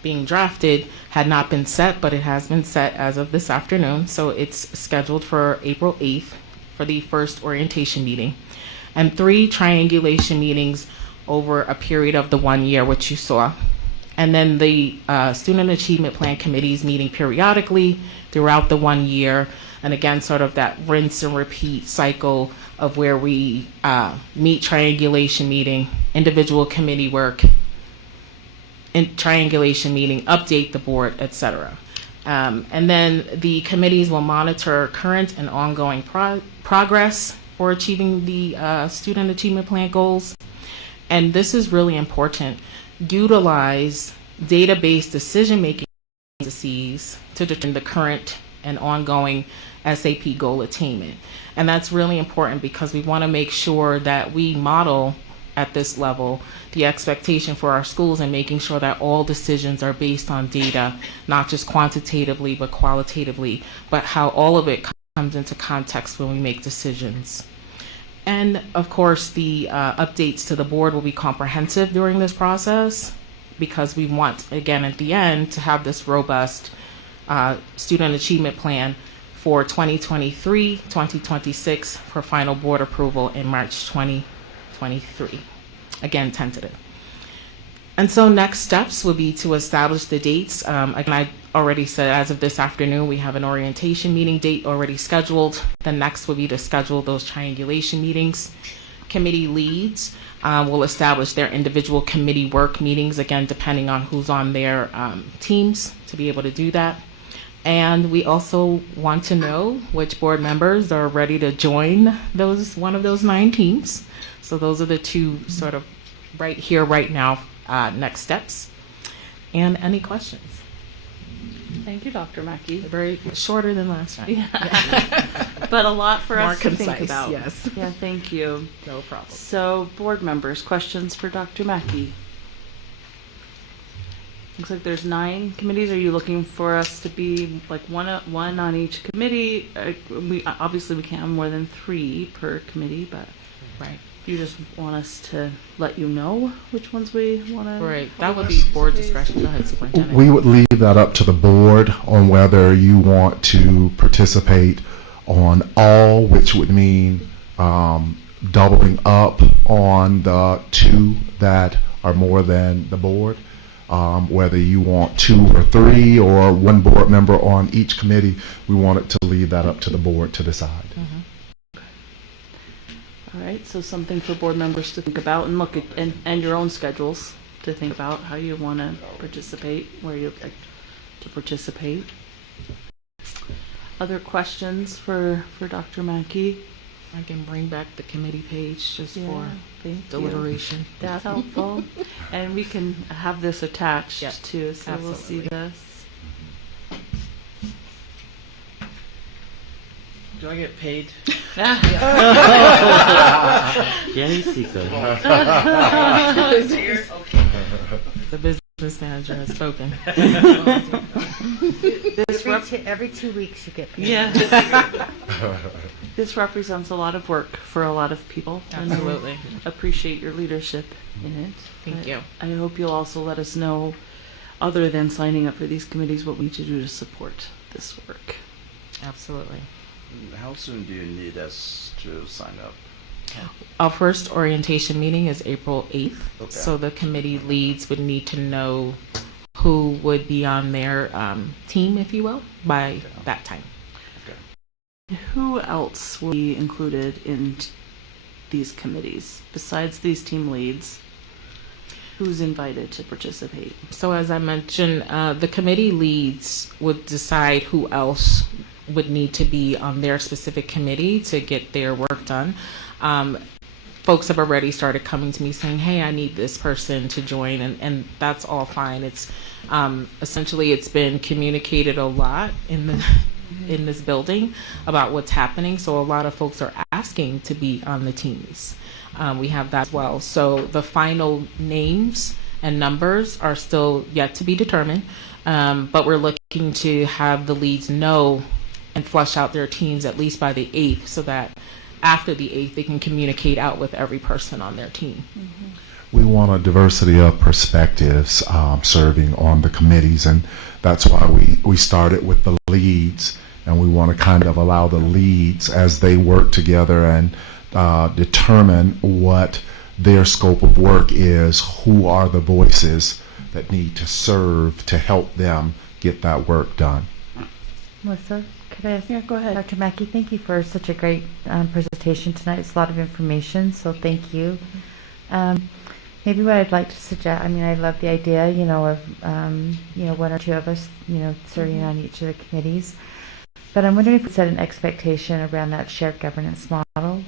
being drafted had not been set, but it has been set as of this afternoon. So it's scheduled for April 8th for the first orientation meeting, and 3 triangulation meetings over a period of the 1 year, which you saw. And then the Student Achievement Plan committees meeting periodically throughout the 1 year. And again, sort of that rinse and repeat cycle of where we meet, triangulation meeting, individual committee work, and triangulation meeting, update the board, etc. And then the committees will monitor current and ongoing progress for achieving the Student Achievement Plan goals. And this is really important. Utilize database decision-making processes to determine the current and ongoing SAP goal attainment. And that's really important because we want to make sure that we model at this level the expectation for our schools and making sure that all decisions are based on data, not just quantitatively but qualitatively, but how all of it comes into context when we make decisions. And of course, the updates to the board will be comprehensive during this process because we want, again, at the end, to have this robust student achievement plan for 2023, 2026 for final board approval in March 2023. Again, tentative. And so next steps will be to establish the dates. Again, I already said as of this afternoon, we have an orientation meeting date already scheduled. The next will be to schedule those triangulation meetings. Committee leads will establish their individual committee work meetings, again, depending on who's on their teams to be able to do that. And we also want to know which board members are ready to join one of those 9 teams. So those are the 2 sort of right here, right now, next steps. And any questions? Thank you, Dr. Mackey. Very shorter than last time. Yeah. But a lot for More us to concise, think about. yes. Yeah, thank you. No problem. So, board members, questions for Dr. Mackey? Looks like there's 9 committees. Are you looking for us to be like one on each committee? We can't have more than 3 per committee, but right. You just want us to let you know which ones we want to. Right. That would be board discretion. Go ahead, Superintendent. We would leave that up to the board on whether you want to participate on all, which would mean doubling up on the 2 that are more than the board. Whether you want 2 or 3 or 1 board member on each committee, we wanted to leave that up to the board to decide. Mm-hmm. All right, so something for board members to think about and look at, and your own schedules to think about how you want to participate, where you'd like to participate. Other questions for Dr. Mackey? I can bring back the committee page just for deliberation. That's helpful. And we can have this attached too, so Absolutely. We'll see this. Do I get paid? Jenny Seco. The business manager has spoken. Every 2 weeks you get paid. Yeah. This represents a lot of work for a lot of people. Absolutely. And I appreciate your leadership in it. Thank you. I hope you'll also let us know, other than signing up for these committees, what we need to do to support this work. Absolutely. How soon do you need us to sign up? Our first orientation meeting is April 8th, Okay. so the committee leads would need to know who would be on their team, if you will, by that time. Who else will be included in these committees besides these team leads? Who's invited to participate? So as I mentioned, the committee leads would decide who else would need to be on their specific committee to get their work done. Folks have already started coming to me saying, hey, I need this person to join, and that's all fine. It's essentially it's been communicated a lot in this building about what's happening, so a lot of folks are asking to be on the teams. We have that as well. So the final names and numbers are still yet to be determined, but we're looking to have the leads know and flush out their teams at least by the 8th, so that after the 8th they can communicate out with every person on their team. We want a diversity of perspectives serving on the committees, and that's why we started with the leads, and we want to kind of allow the leads as they work together and determine what their scope of work is, who are the voices that need to serve to help them get that work done. Melissa, could I ask? Yeah, go ahead. Dr. Mackey, thank you for such a great presentation tonight. It's a lot of information, so thank you. Maybe what I'd like to suggest, I mean, I love the idea, of, one or two of us, serving on each of the committees. But I'm wondering if we set an expectation around that shared governance model,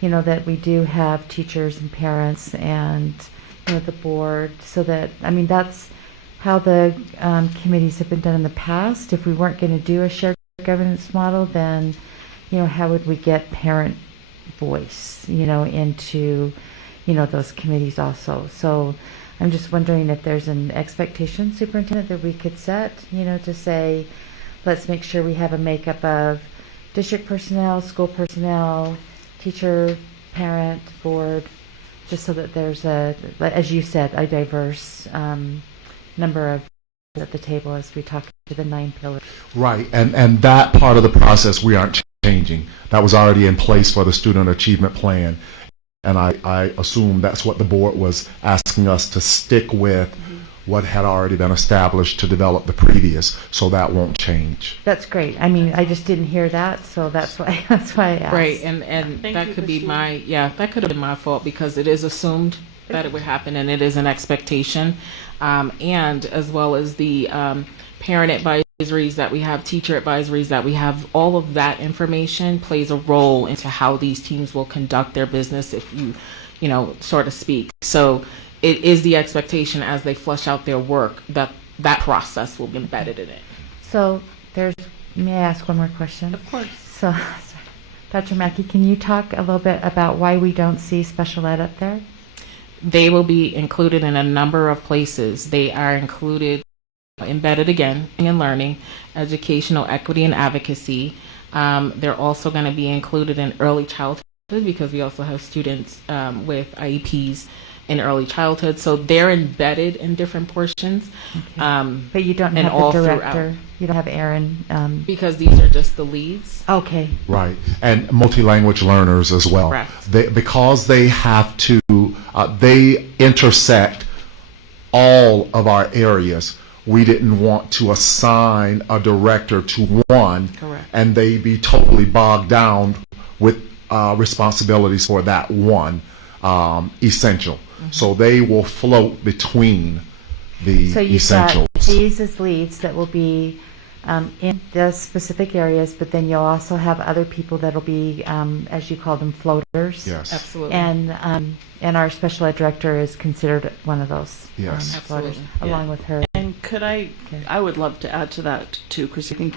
that we do have teachers and parents and, the board, so that, I mean, that's how the committees have been done in the past. If we weren't going to do a shared governance model, then, how would we get parent voice, into, those committees also. So I'm just wondering if there's an expectation, Superintendent, that we could set, to say, let's make sure we have a makeup of district personnel, school personnel, teacher, parent, board, just so that there's as you said, a diverse number of at the table as we talk to the 9 pillars. Right, and that part of the process we aren't changing. That was already in place for the student achievement plan, and I assume that's what the board was asking us to stick with. What had already been established to develop the previous, so that won't change. That's great. I mean, I just didn't hear that, so that's why I asked. Right, and that could be that could have been my fault, because it is assumed that it would happen, and it is an expectation, and as well as the parent advisories that we have, teacher advisories that we have, all of that information plays a role into how these teams will conduct their business, if you sort of speak. So it is the expectation as they flush out their work that that process will be embedded in it. So may I ask one more question? Of course. So, Dr. Mackey, can you talk a little bit about why we don't see special ed up there? They will be included in a number of places. They are included, embedded again, in learning, educational equity and advocacy. They're also going to be included in early childhood, because we also have students with IEPs in early childhood, so they're embedded in different portions. Okay. But you don't have all the director. Throughout. You don't have Aaron. Because these are just the leads. Okay. Right, and multi-language learners as well. Correct. Because they have to, they intersect all of our areas. We didn't want to assign a director to one. Correct. And they be totally bogged down with responsibilities for that one essential. So they will float between the So you've essentials. got these as leads that will be in the specific areas, but then you'll also have other people that'll be, as you call them, floaters. Yes. Absolutely. And our special ed director is considered one of those. Yes. Floaters, Absolutely. along with her. And could I would love to add to that too, because I think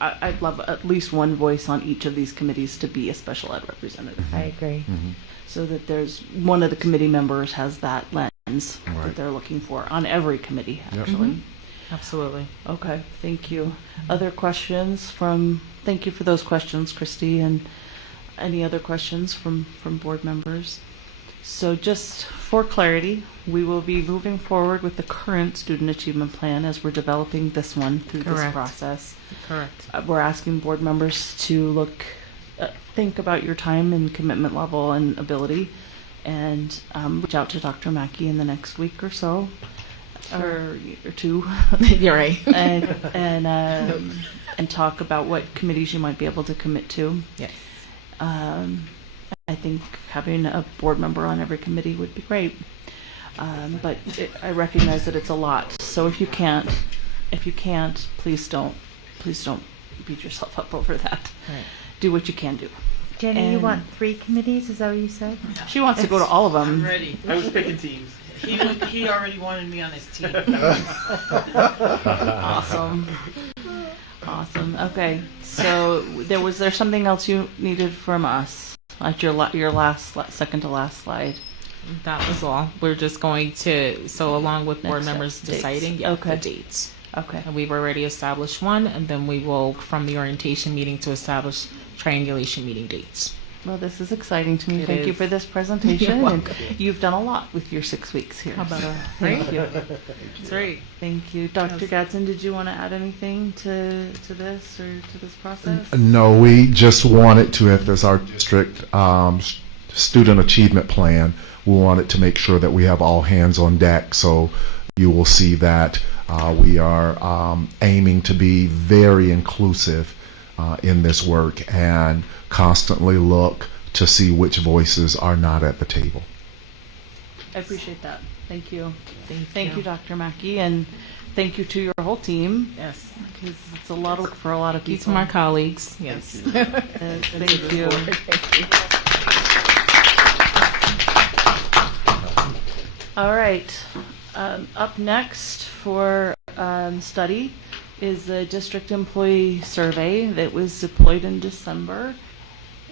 I'd love at least one voice on each of these committees to be a special ed representative. I agree. So that there's one of the committee members has that lens that they're looking for on every committee, actually. Absolutely. Okay, thank you. Other questions thank you for those questions, Christy, and any other questions from board members? So just for clarity, we will be moving forward with the current student achievement plan as we're developing this one through this Correct. process. Correct. We're asking board members to look think about your time and commitment level and ability, and reach out to Dr. Mackey in the next week or so, or two. You're right. and talk about what committees you might be able to commit to. Yes. I think having a board member on every committee would be great. But I recognize that it's a lot. So if you can't, please don't beat yourself up over that. Right. Do what you can do. Jenny, you want 3 committees? Is that what you said? She wants to go to all of them. I'm ready. I was picking teams. He already wanted me on his team. Awesome. Okay. So was there something else you needed from us? Like your second to last slide. That was all. We're just going to, so along with board members deciding the dates. Okay. And we've already established one, and then we will, from the orientation meeting, to establish triangulation meeting dates. Well, this is exciting to me. It Thank you is. for this presentation. You're And welcome. you've done a lot with your 6 weeks here. How about so that? Thank you. That's right. Thank you. Dr. Gadsden, did you want to add anything to this or to this process? No, we just wanted to, if there's our district student achievement plan, we wanted to make sure that we have all hands on deck. So you will see that we are aiming to be very inclusive in this work and constantly look to see which voices are not at the table. I appreciate that. Thank you. Thank you, Dr. Mackey, and thank you to your whole team. Yes. Because it's a lot of work for a lot of people. These are my colleagues. Yes. Thank you. All right. Up next for study is the district employee survey that was deployed in December.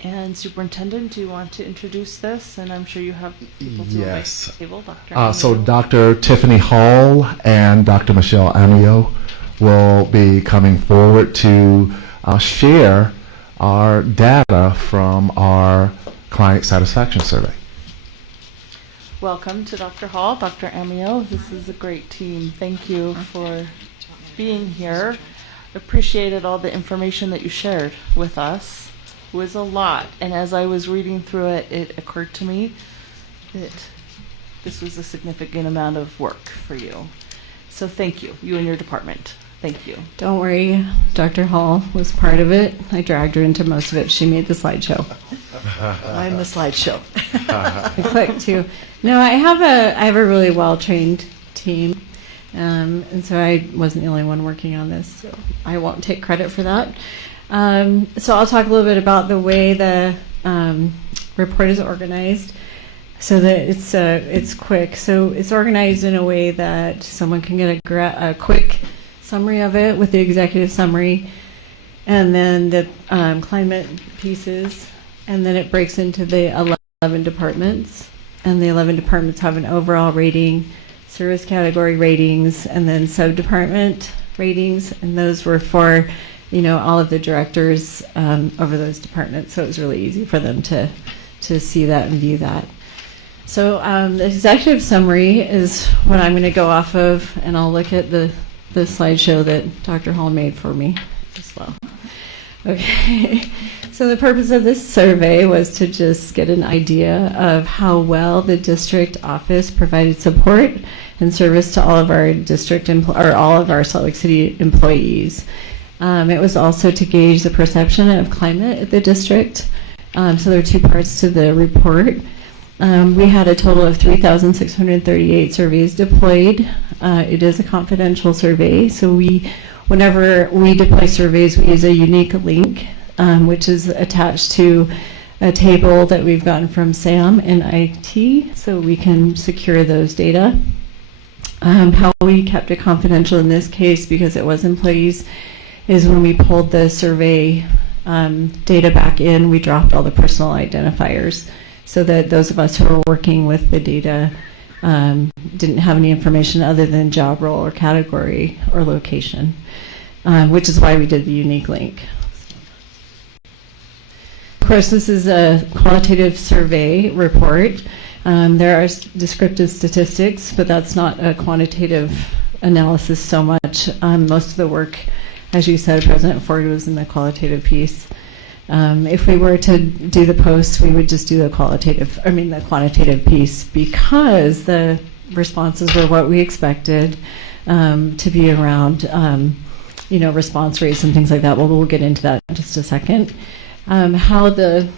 And Superintendent, do you want to introduce this? And I'm sure you have people to Yes. the table. Dr. So Amio. Dr. Tiffany Hall and Dr. Michelle Amio will be coming forward to share our data from our client satisfaction survey. Welcome to Dr. Hall, Dr. Amio. This is a great team. Thank you for being here. Appreciated all the information that you shared with us. It was a lot, and as I was reading through it, it occurred to me that this was a significant amount of work for you. So thank you, you and your department. Thank you. Don't worry, Dr. Hall was part of it. I dragged her into most of it. She made the slideshow. I'm the slideshow. I clicked too. No, I have a really well trained team, and so I wasn't the only one working on this. So I won't take credit for that. So I'll talk a little bit about the way the report is organized, so that it's quick. So it's organized in a way that someone can get a quick summary of it with the executive summary, and then the climate pieces, and then it breaks into the 11 departments, and the 11 departments have an overall rating, service category ratings, and then sub-department ratings, and those were for all of the directors over those departments, so it was really easy for them to see that and view that. So the executive summary is what I'm going to go off of, and I'll look at the slideshow that Dr. Hall made for me. Just slow. Okay. So the purpose of this survey was to just get an idea of how well the district office provided support and service to all of our district or all of our Salt Lake City employees. It was also to gauge the perception of climate at the district. So there are 2 parts to the report. We had a total of 3,638 surveys deployed. It is a confidential survey, so whenever we deploy surveys, we use a unique link, which is attached to a table that we've gotten from SAM and IT, so we can secure those data. How we kept it confidential in this case, because it was employees, is when we pulled the survey data back in, we dropped all the personal identifiers so that those of us who were working with the data didn't have any information other than job role or category or location, which is why we did the unique link. Of course, this is a qualitative survey report. There are descriptive statistics, but that's not a quantitative analysis so much. Most of the work, as you said, President Ford, was in the qualitative piece. If we were to do the posts, we would just do the quantitative piece, because the responses were what we expected to be around, response rates and things like that. Well, we'll get into that in just a second. How the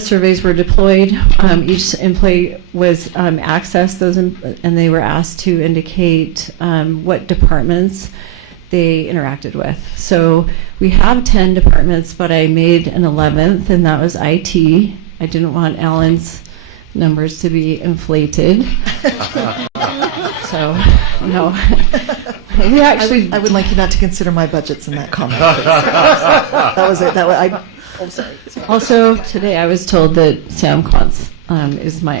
surveys were deployed. Each employee was accessed those, and they were asked to indicate what departments they interacted with. So we have 10 departments, but I made an 11th, and that was IT. I didn't want Alan's numbers to be inflated. So, no. We actually. I would like you not to consider my budgets in that comment. That was it. I'm sorry. Also, today I was told that Sam Quantz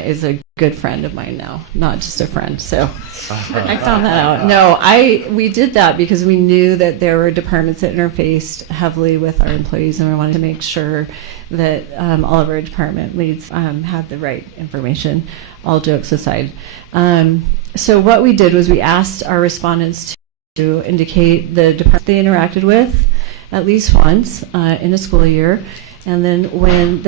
is a good friend of mine now, not just a friend. So I found that out. No, we did that because we knew that there were departments that interfaced heavily with our employees, and we wanted to make sure that all of our department leads had the right information. All jokes aside. So what we did was we asked our respondents to indicate the department they interacted with at least once in a school year, and then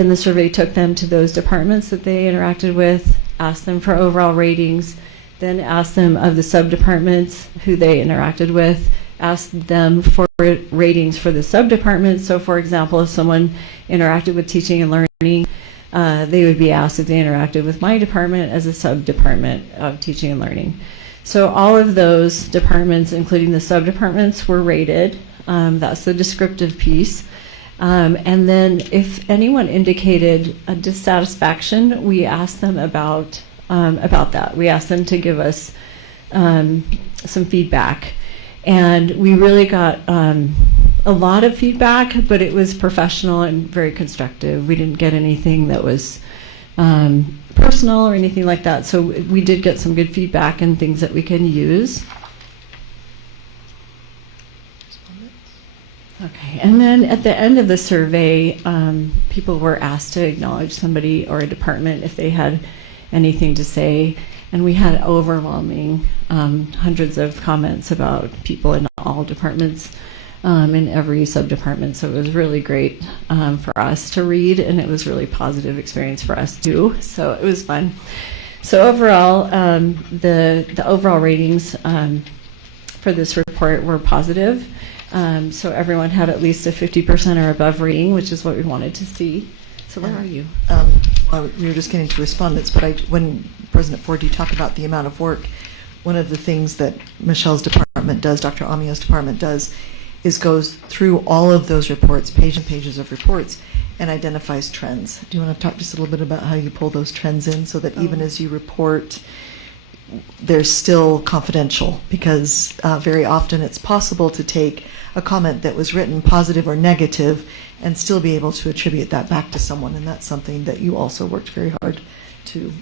the survey took them to those departments that they interacted with, asked them for overall ratings, then asked them of the sub-departments who they interacted with, asked them for ratings for the sub-departments. So for example, if someone interacted with teaching and learning, they would be asked if they interacted with my department as a sub-department of teaching and learning. So all of those departments, including the sub-departments, were rated. That's the descriptive piece. And then if anyone indicated a dissatisfaction, we asked them about that. We asked them to give us some feedback. And we really got a lot of feedback, but it was professional and very constructive. We didn't get anything that was personal or anything like that. So we did get some good feedback and things that we can use. Okay, and then at the end of the survey, people were asked to acknowledge somebody or a department if they had anything to say, and we had overwhelming hundreds of comments about people in all departments, in every sub-department, so it was really great for us to read, and it was really positive experience for us too, so it was fun. So overall, the overall ratings for this report were positive. So everyone had at least a 50% or above rating, which is what we wanted to see. So where are you? We were just getting to respondents, but when President Ford, you talk about the amount of work, one of the things that Michelle's department does, Dr. Amio's department does, is goes through all of those reports, pages and pages of reports, and identifies trends. Do you want to talk just a little bit about how you pull those trends in so that even as you report, they're still confidential? Because very often it's possible to take a comment that was written positive or negative and still be able to attribute that back to someone, and that's something that you also worked very hard to.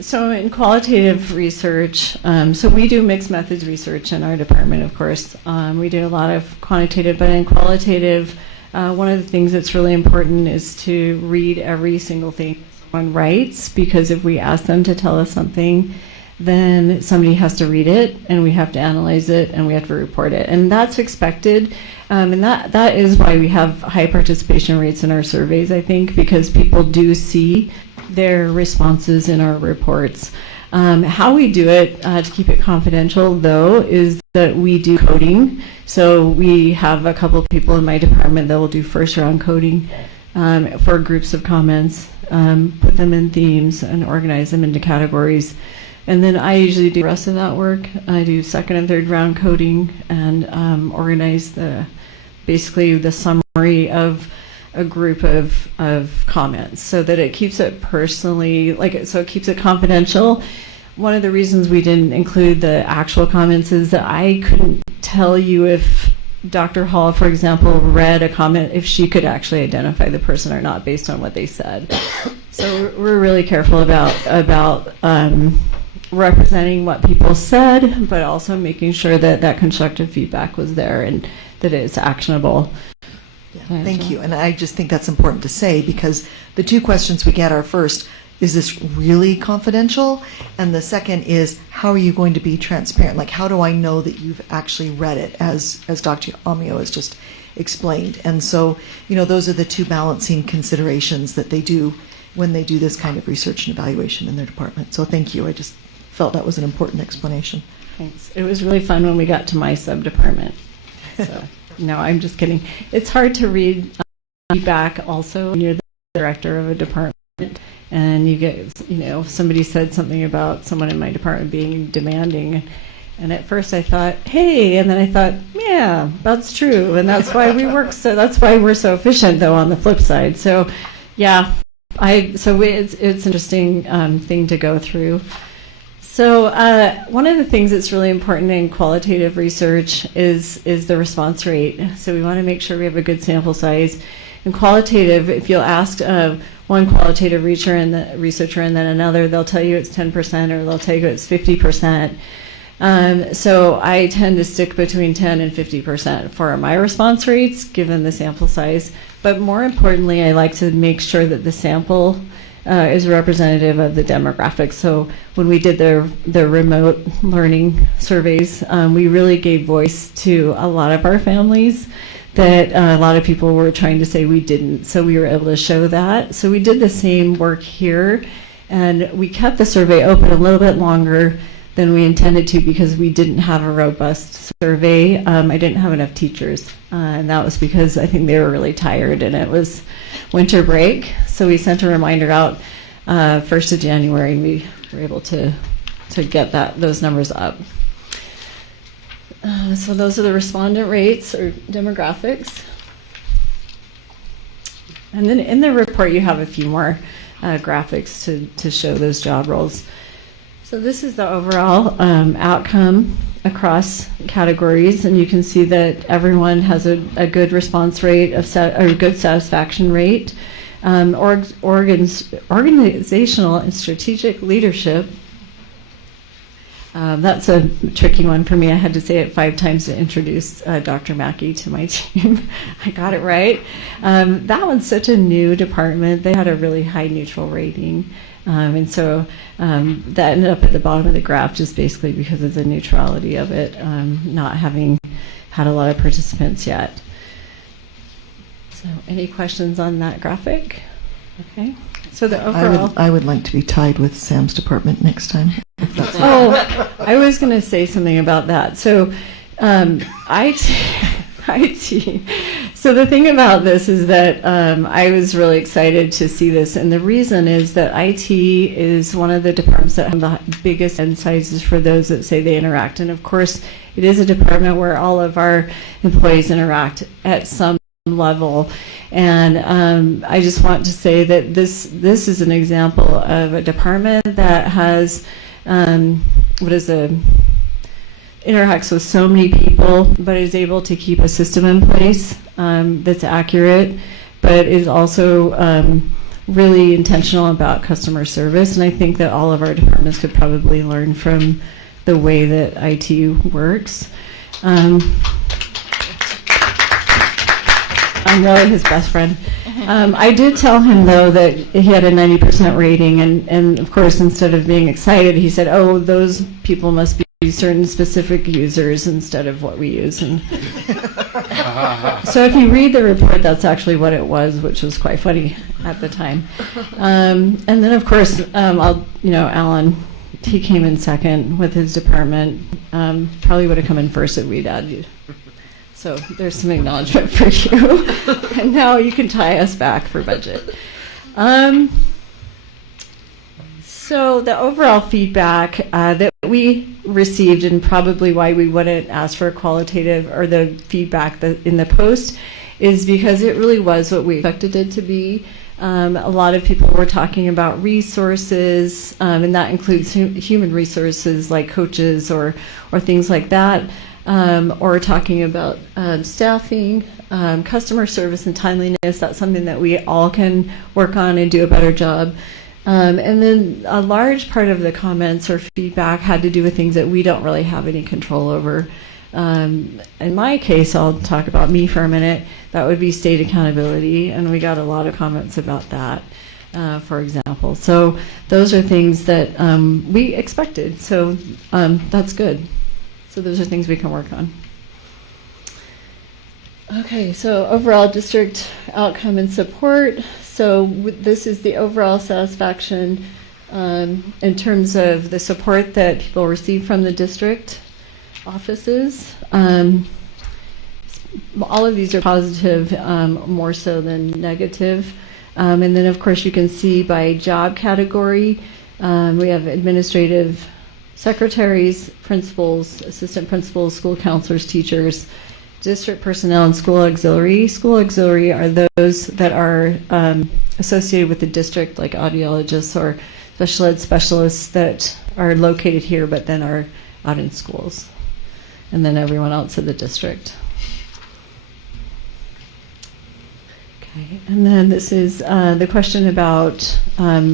So in qualitative research, so we do mixed methods research in our department, of course. We do a lot of quantitative, but in qualitative, one of the things that's really important is to read every single thing someone writes, because if we ask them to tell us something, then somebody has to read it, and we have to analyze it, and we have to report it. And that's expected, and that is why we have high participation rates in our surveys, I think, because people do see their responses in our reports. How we do it, to keep it confidential, though, is that we do coding. So we have a couple of people in my department that will do first-round coding for groups of comments, put them in themes, and organize them into categories. And then I usually do the rest of that work. I do second and third round coding and organize basically the summary of a group of comments so that it keeps it personally, so it keeps it confidential. One of the reasons we didn't include the actual comments is that I couldn't tell you if Dr. Hall, for example, read a comment, if she could actually identify the person or not based on what they said. So we're really careful about representing what people said, but also making sure that that constructive feedback was there and that it's actionable. Yeah, thank you. And I just think that's important to say, because the two questions we get are, first, is this really confidential? And the second is, how are you going to be transparent? Like, how do I know that you've actually read it, as Dr. Amio has just explained? And so, those are the two balancing considerations that they do when they do this kind of research and evaluation in their department. So thank you. I just felt that was an important explanation. Thanks. It was really fun when we got to my sub-department. So, no, I'm just kidding. It's hard to read feedback also when you're the director of a department and you get, somebody said something about someone in my department being demanding. And at first I thought, hey, and then I thought, yeah, that's true. And that's why that's why we're so efficient, though, on the flip side. So, yeah, it's an interesting thing to go through. So one of the things that's really important in qualitative research is the response rate. So we want to make sure we have a good sample size. In qualitative, if you'll ask one qualitative researcher and then another, they'll tell you it's 10% or they'll tell you it's 50%. So I tend to stick between 10 and 50% for my response rates, given the sample size. But more importantly, I like to make sure that the sample is representative of the demographics. So when we did the remote learning surveys, we really gave voice to a lot of our families that a lot of people were trying to say we didn't. So we were able to show that. So we did the same work here, and we kept the survey open a little bit longer than we intended to because we didn't have a robust survey. I didn't have enough teachers, and that was because I think they were really tired and it was winter break. So we sent a reminder out 1st of January, and we were able to get those numbers up. So those are the respondent rates or demographics. And then in the report you have a few more graphics to show those job roles. So this is the overall outcome across categories, and you can see that everyone has a good response rate or good satisfaction rate. Organizational and strategic leadership. That's a tricky one for me. I had to say it 5 times to introduce Dr. Mackey to my team. I got it right. That one's such a new department. They had a really high neutral rating. And so that ended up at the bottom of the graph just basically because of the neutrality of it, not having had a lot of participants yet. So any questions on that graphic? Okay. So the overall... I would like to be tied with Sam's department next time. Oh, I was going to say something about that. So IT. So the thing about this is that I was really excited to see this, and the reason is that IT is one of the departments that have the biggest end sizes for those that say they interact. And of course, it is a department where all of our employees interact at some level. And I just want to say that this is an example of a department that has interacts with so many people, but is able to keep a system in place that's accurate, but is also really intentional about customer service. And I think that all of our departments could probably learn from the way that IT works. I'm really his best friend. I did tell him, though, that he had a 90% rating, and of course, instead of being excited, he said, oh, those people must be certain specific users instead of what we use. And so if you read the report, that's actually what it was, which was quite funny at the time. And then, of course, Alan, he came in second with his department. Probably would have come in first if we'd added you. So there's some acknowledgement for you. And now you can tie us back for budget. So the overall feedback that we received, and probably why we wouldn't ask for a qualitative or the feedback in the post, is because it really was what we expected it to be. A lot of people were talking about resources, and that includes human resources like coaches or things like that. Or talking about staffing, customer service and timeliness. That's something that we all can work on and do a better job. And then a large part of the comments or feedback had to do with things that we don't really have any control over. In my case, I'll talk about me for a minute. That would be state accountability, and we got a lot of comments about that. for example. So those are things that we expected. So that's good. So those are things we can work on. Okay, so overall district outcome and support. So this is the overall satisfaction in terms of the support that people receive from the district offices. All of these are positive, more so than negative. And then, of course, you can see by job category, we have administrative secretaries, principals, assistant principals, school counselors, teachers, district personnel, and school auxiliary. School auxiliary are those that are associated with the district, like audiologists or special ed specialists that are located here but then are out in schools. And then everyone else in the district. Okay, and then this is the question about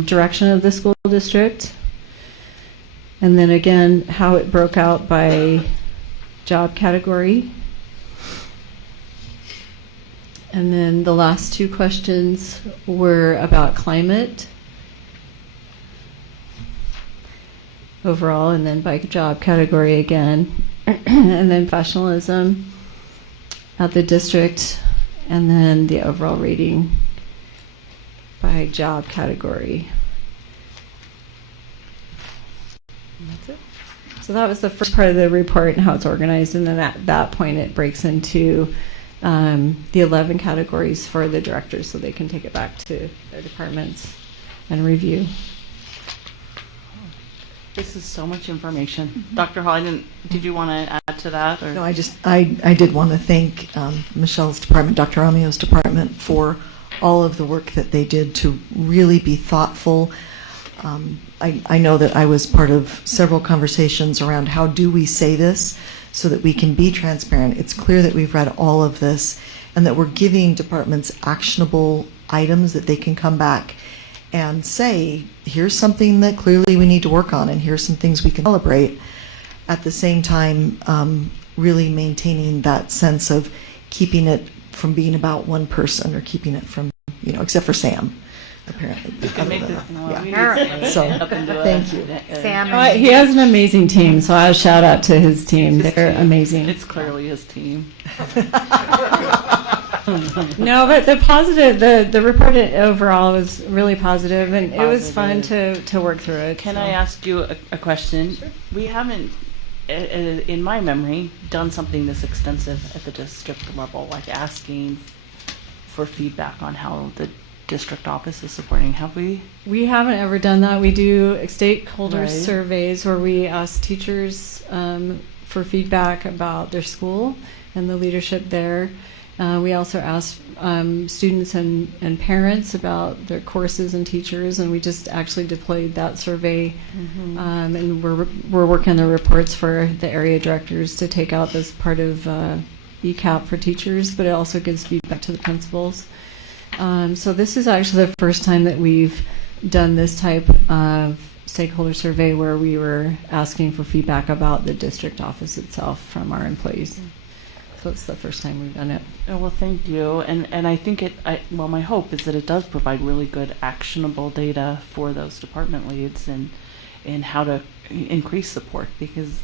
direction of the school district. And then again, how it broke out by job category. And then the last two questions were about climate overall, and then by job category again, and then professionalism at the district, and then the overall rating by job category. And that's it. So that was the first part of the report and how it's organized, and then at that point it breaks into the 11 categories for the directors so they can take it back to their departments and review. This is so much information. Dr. Hall, did you want to add to that? Or? No, I did want to thank Michelle's department, Dr. Amio's department, for all of the work that they did to really be thoughtful. I know that I was part of several conversations around how do we say this so that we can be transparent. It's clear that we've read all of this and that we're giving departments actionable items that they can come back and say, here's something that clearly we need to work on and here's some things we can celebrate. At the same time, really maintaining that sense of keeping it from being about one person or keeping it from, except for Sam, apparently. So, thank you. Sam, he has an amazing team, so I'll shout out to his team. They're amazing. It's clearly his team. No, but the report overall was really positive, and it was fun to work through it. Can I ask you a question? Sure. We haven't, in my memory, done something this extensive at the district level, like asking for feedback on how the district office is supporting. Have we? We haven't ever done that. We do stakeholder surveys where we ask teachers for feedback about their school and the leadership there. We also ask students and parents about their courses and teachers, and we just actually deployed that survey. And we're working on the reports for the area directors to take out as part of ECAP for teachers, but it also gives feedback to the principals. So this is actually the first time that we've done this type of stakeholder survey where we were asking for feedback about the district office itself from our employees. So it's the first time we've done it. Oh, well, thank you. And I think my hope is that it does provide really good actionable data for those department leads and how to increase support, because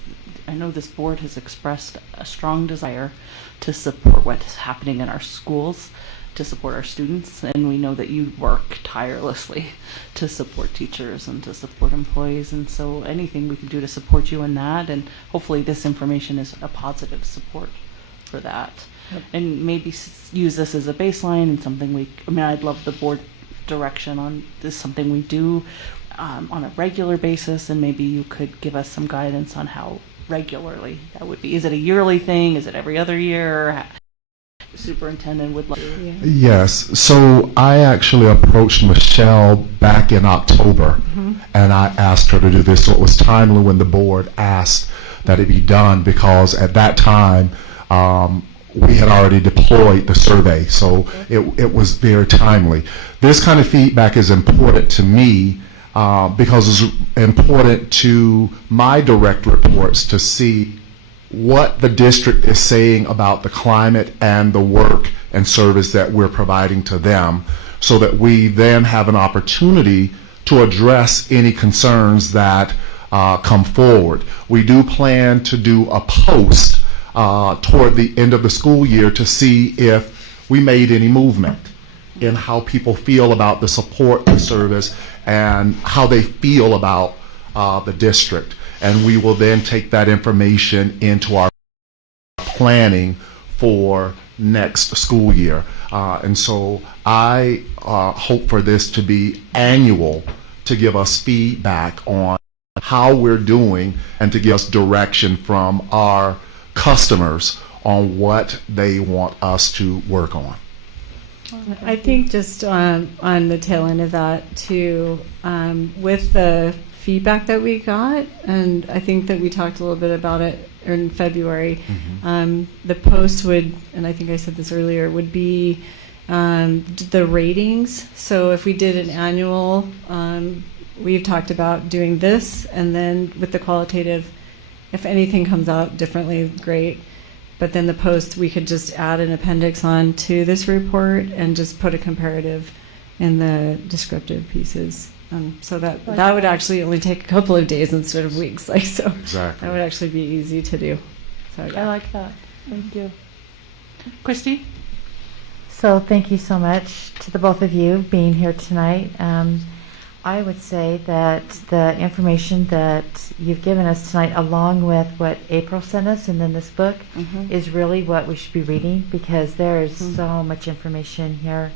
I know this board has expressed a strong desire to support what's happening in our schools, to support our students, and we know that you work tirelessly to support teachers and to support employees, and so anything we can do to support you in that, and hopefully this information is a positive support for that. Yep. And maybe use this as a baseline and something I'd love the board direction on this, something we do on a regular basis, and maybe you could give us some guidance on how regularly that would be. Is it a yearly thing? Is it every other year? Superintendent would like to. Yes. So I actually approached Michelle back in October, and I asked her to do this. So it was timely when the board asked that it be done, because at that time we had already deployed the survey. So it was very timely. This kind of feedback is important to me because it's important to my direct reports to see what the district is saying about the climate and the work and service that we're providing to them so that we then have an opportunity to address any concerns that come forward. We do plan to do a post toward the end of the school year to see if we made any movement in how people feel about the support, the service, and how they feel about the district. And we will then take that information into our planning for next school year. And so I hope for this to be annual, to give us feedback on how we're doing and to give us direction from our customers on what they want us to work on. I think just on the tail end of that too, with the feedback that we got, and I think that we talked a little bit about it in February, the post would, and I think I said this earlier, would be the ratings. So if we did an annual, we've talked about doing this, and then with the qualitative, if anything comes out differently, great. But then the post, we could just add an appendix on to this report and just put a comparative in the descriptive pieces. So that would actually only take a couple of days instead of weeks. Like, so exactly. That would actually be easy to do. So yeah. I like that. Thank you. Christy? So thank you so much to the both of you being here tonight. I would say that the information that you've given us tonight, along with what April sent us and then this book, is really what we should be reading, because there is so much information here.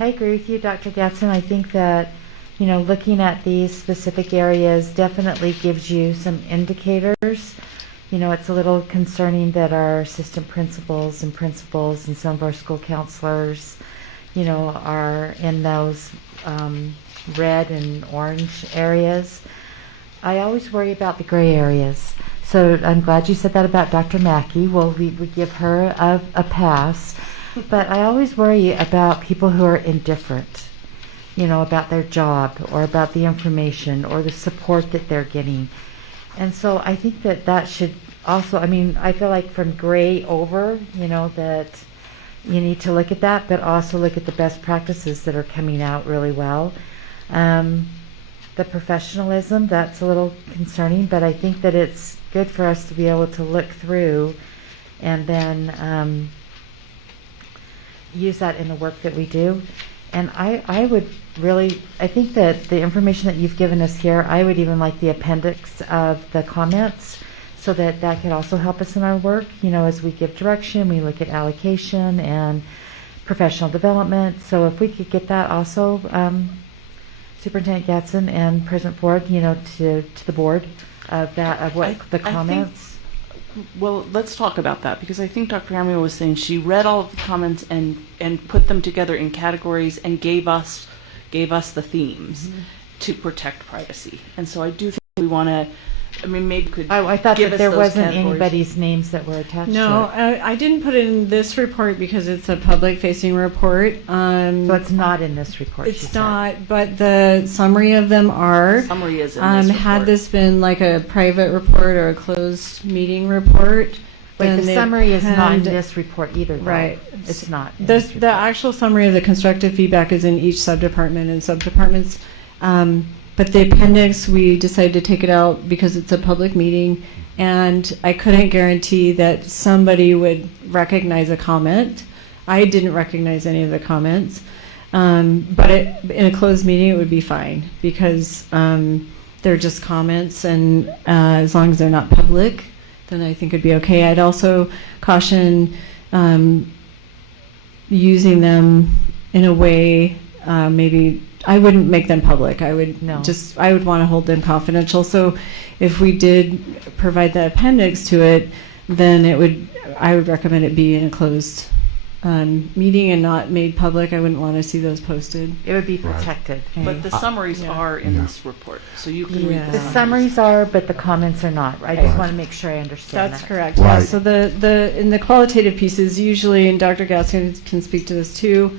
I agree with you, Dr. Gatson. I think that, you know, looking at these specific areas definitely gives you some indicators. You know, it's a little concerning that our assistant principals and some of our school counselors, you know, are in those red and orange areas. I always worry about the gray areas. So I'm glad you said that about Dr. Mackey. Well, we give her a pass. But I always worry about people who are indifferent, you know, about their job or about the information or the support that they're getting. And so I think that that should also, I mean, I feel like from gray over, you know, that you need to look at that, but also look at the best practices that are coming out really well. The professionalism, that's a little concerning, but I think that it's good for us to be able to look through and then use that in the work that we do. And I would really, I think that the information that you've given us here, I would even like the appendix of the comments, so that that could also help us in our work. You know, as we give direction, we look at allocation and professional development. So if we could get that also, Superintendent Gatson and President Ford, you know, to the board of that, of what the comments. Well, let's talk about that, because I think Dr. Amio was saying she read all of the comments and put them together in categories and gave us the themes to protect privacy. And so I do think we want to, I mean, maybe could I thought give that us there those wasn't categories. anybody's names that were attached No, to it. I didn't put it in this report because it's a public-facing report. So it's not in this report. she It's said. not, but the summary of them are. Summary is in this Had report. this been like a private report or a closed meeting report, Wait, then the it summary is not in had- this report either, though. Right. It's not. in The this actual summary of the constructive feedback is in each subdepartment and subdepartments. But the appendix, we decided to take it out because it's a public meeting, and I couldn't guarantee that somebody would recognize a comment. I didn't recognize any of the comments. But in a closed meeting, it would be fine, because they're just comments, and as long as they're not public, then I think it'd be okay. I'd also caution using them in a way, maybe I wouldn't make them public. I would I would want to hold them confidential. So if we did provide the appendix to it, then I would recommend it be in a closed meeting and not made public. I wouldn't want to see those posted. It would be protected. But the summaries are in this report, so you can read The summaries are, but the comments are not. I just want to make sure I understand That's that. correct. Yeah. So in the qualitative pieces, usually, and Dr. Gaskin can speak to this too,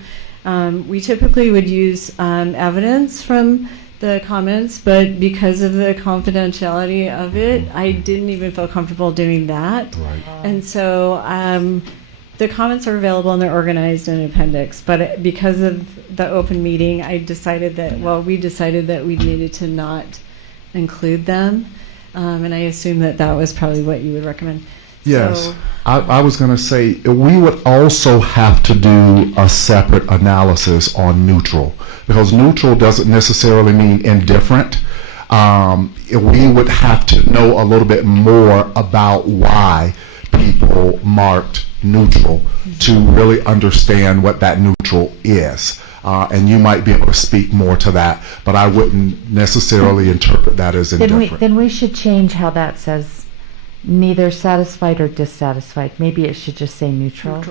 we typically would use evidence from the comments, but because of the confidentiality of it, I didn't even feel comfortable doing that. Right. And so the comments are available and they're organized in an appendix, but because of the open meeting, we decided that we needed to not include them, and I assume that was probably what you would recommend. Yes. So, I was going to say, we would also have to do a separate analysis on neutral, because neutral doesn't necessarily mean indifferent. We would have to know a little bit more about why people marked neutral to really understand what that neutral is. And you might be able to speak more to that, but I wouldn't necessarily interpret that as indifferent. Then we should change how that says neither satisfied or dissatisfied. Maybe it should just say neutral.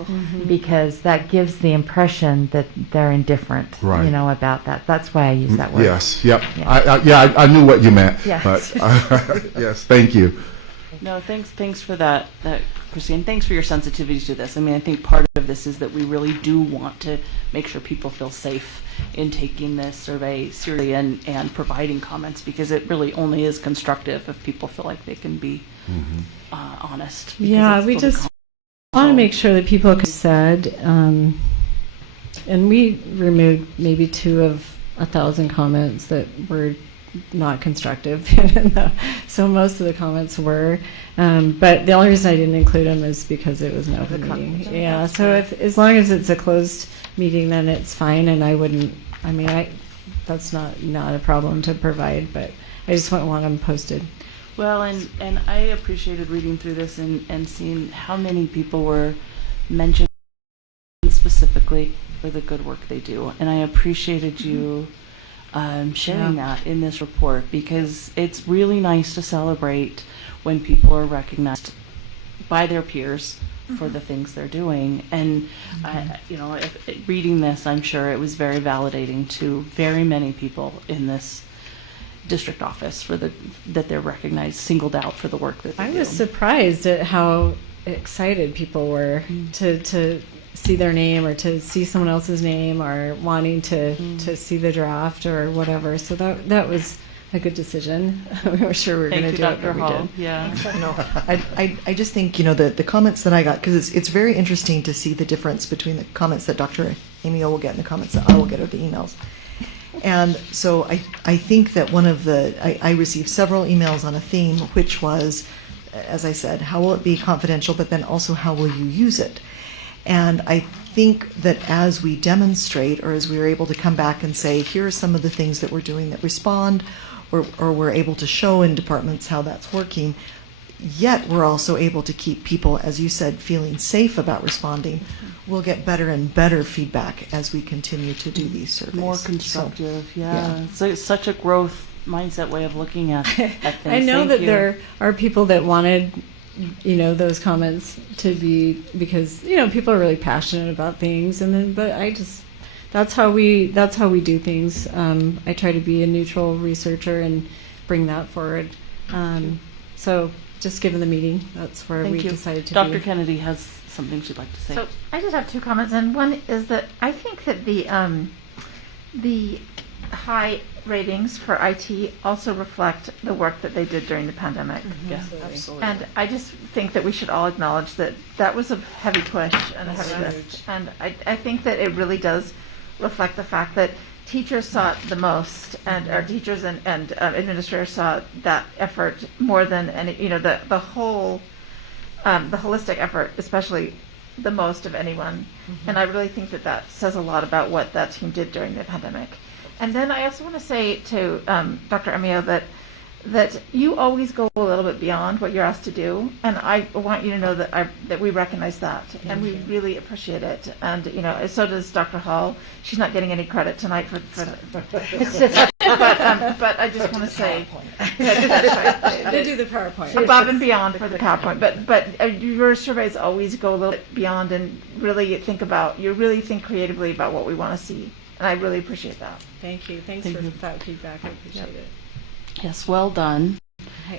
Because that gives the impression that they're indifferent, Right. About that. That's why I use that word. Yes, yep. Yeah. I knew what you meant. Yes. But yes, thank you. No, thanks for that, Christine. Thanks for your sensitivity to this. I mean, I think part of this is that we really do want to make sure people feel safe in taking this survey seriously and providing comments, because it really only is constructive if people feel like they can be honest. Yeah, we just want to make sure that people can said, and we removed maybe 2 of 1,000 comments that were not constructive, so most of the comments were, but the only reason I didn't include them is because it was an open meeting. Yeah, so as long as it's a closed meeting, then it's fine, and that's not a problem to provide, but I just want them posted. Well, and I appreciated reading through this and seeing how many people were mentioned specifically for the good work they do, and I appreciated you sharing that in this report, because it's really nice to celebrate when people are recognized by their peers for the things they're doing. And reading this, I'm sure it was very validating to very many people in this district office that they're recognized, singled out for the work that they do. I was surprised at how excited people were to see their name, or to see someone else's name, or wanting to see the draft or whatever. So that was a good decision. We were sure we were going to do it, but we did. Yeah. I just think, the comments that I got, because it's very interesting to see the difference between the comments that Dr. Amiel will get and the comments that I will get, or the emails. And so I think that I received several emails on a theme, which was, as I said, how will it be confidential, but then also how will you use it? And I think that as we demonstrate, or as we are able to come back and say, here are some of the things that we're doing that respond, or we're able to show in departments how that's working, yet we're also able to keep people, as you said, feeling safe about responding, we'll get better and better feedback as we continue to do these surveys. More constructive, yeah. So it's such a growth mindset way of looking at things. I know that there are people that wanted those comments to be, because people are really passionate about things, but that's how we do things. I try to be a neutral researcher and bring that forward. So just given the meeting, that's where we decided to Dr. be. Kennedy has something she'd like to say. So I just have 2 comments, and one is that I think that the high ratings for IT also reflect the work that they did during the pandemic. Yeah, absolutely. And I just think that we should all acknowledge that was a heavy push and a heavy lift. And I think that it really does reflect the fact that teachers saw it the most, and our teachers and administrators saw that effort more than any, the whole, the holistic effort, especially the most of anyone. And I really think that says a lot about what that team did during the pandemic. And then I also want to say to Dr. Amiel that you always go a little bit beyond what you're asked to do, and I want you to know that we recognize that, and we really appreciate it. And so does Dr. Hall. She's not getting any credit tonight for but I just want to say, They do the PowerPoint above and beyond for the PowerPoint. But your surveys always go a little bit beyond and really think creatively about what we want to see, and I really appreciate that. Thank you. Thanks for that feedback. I appreciate it. Yes, well done.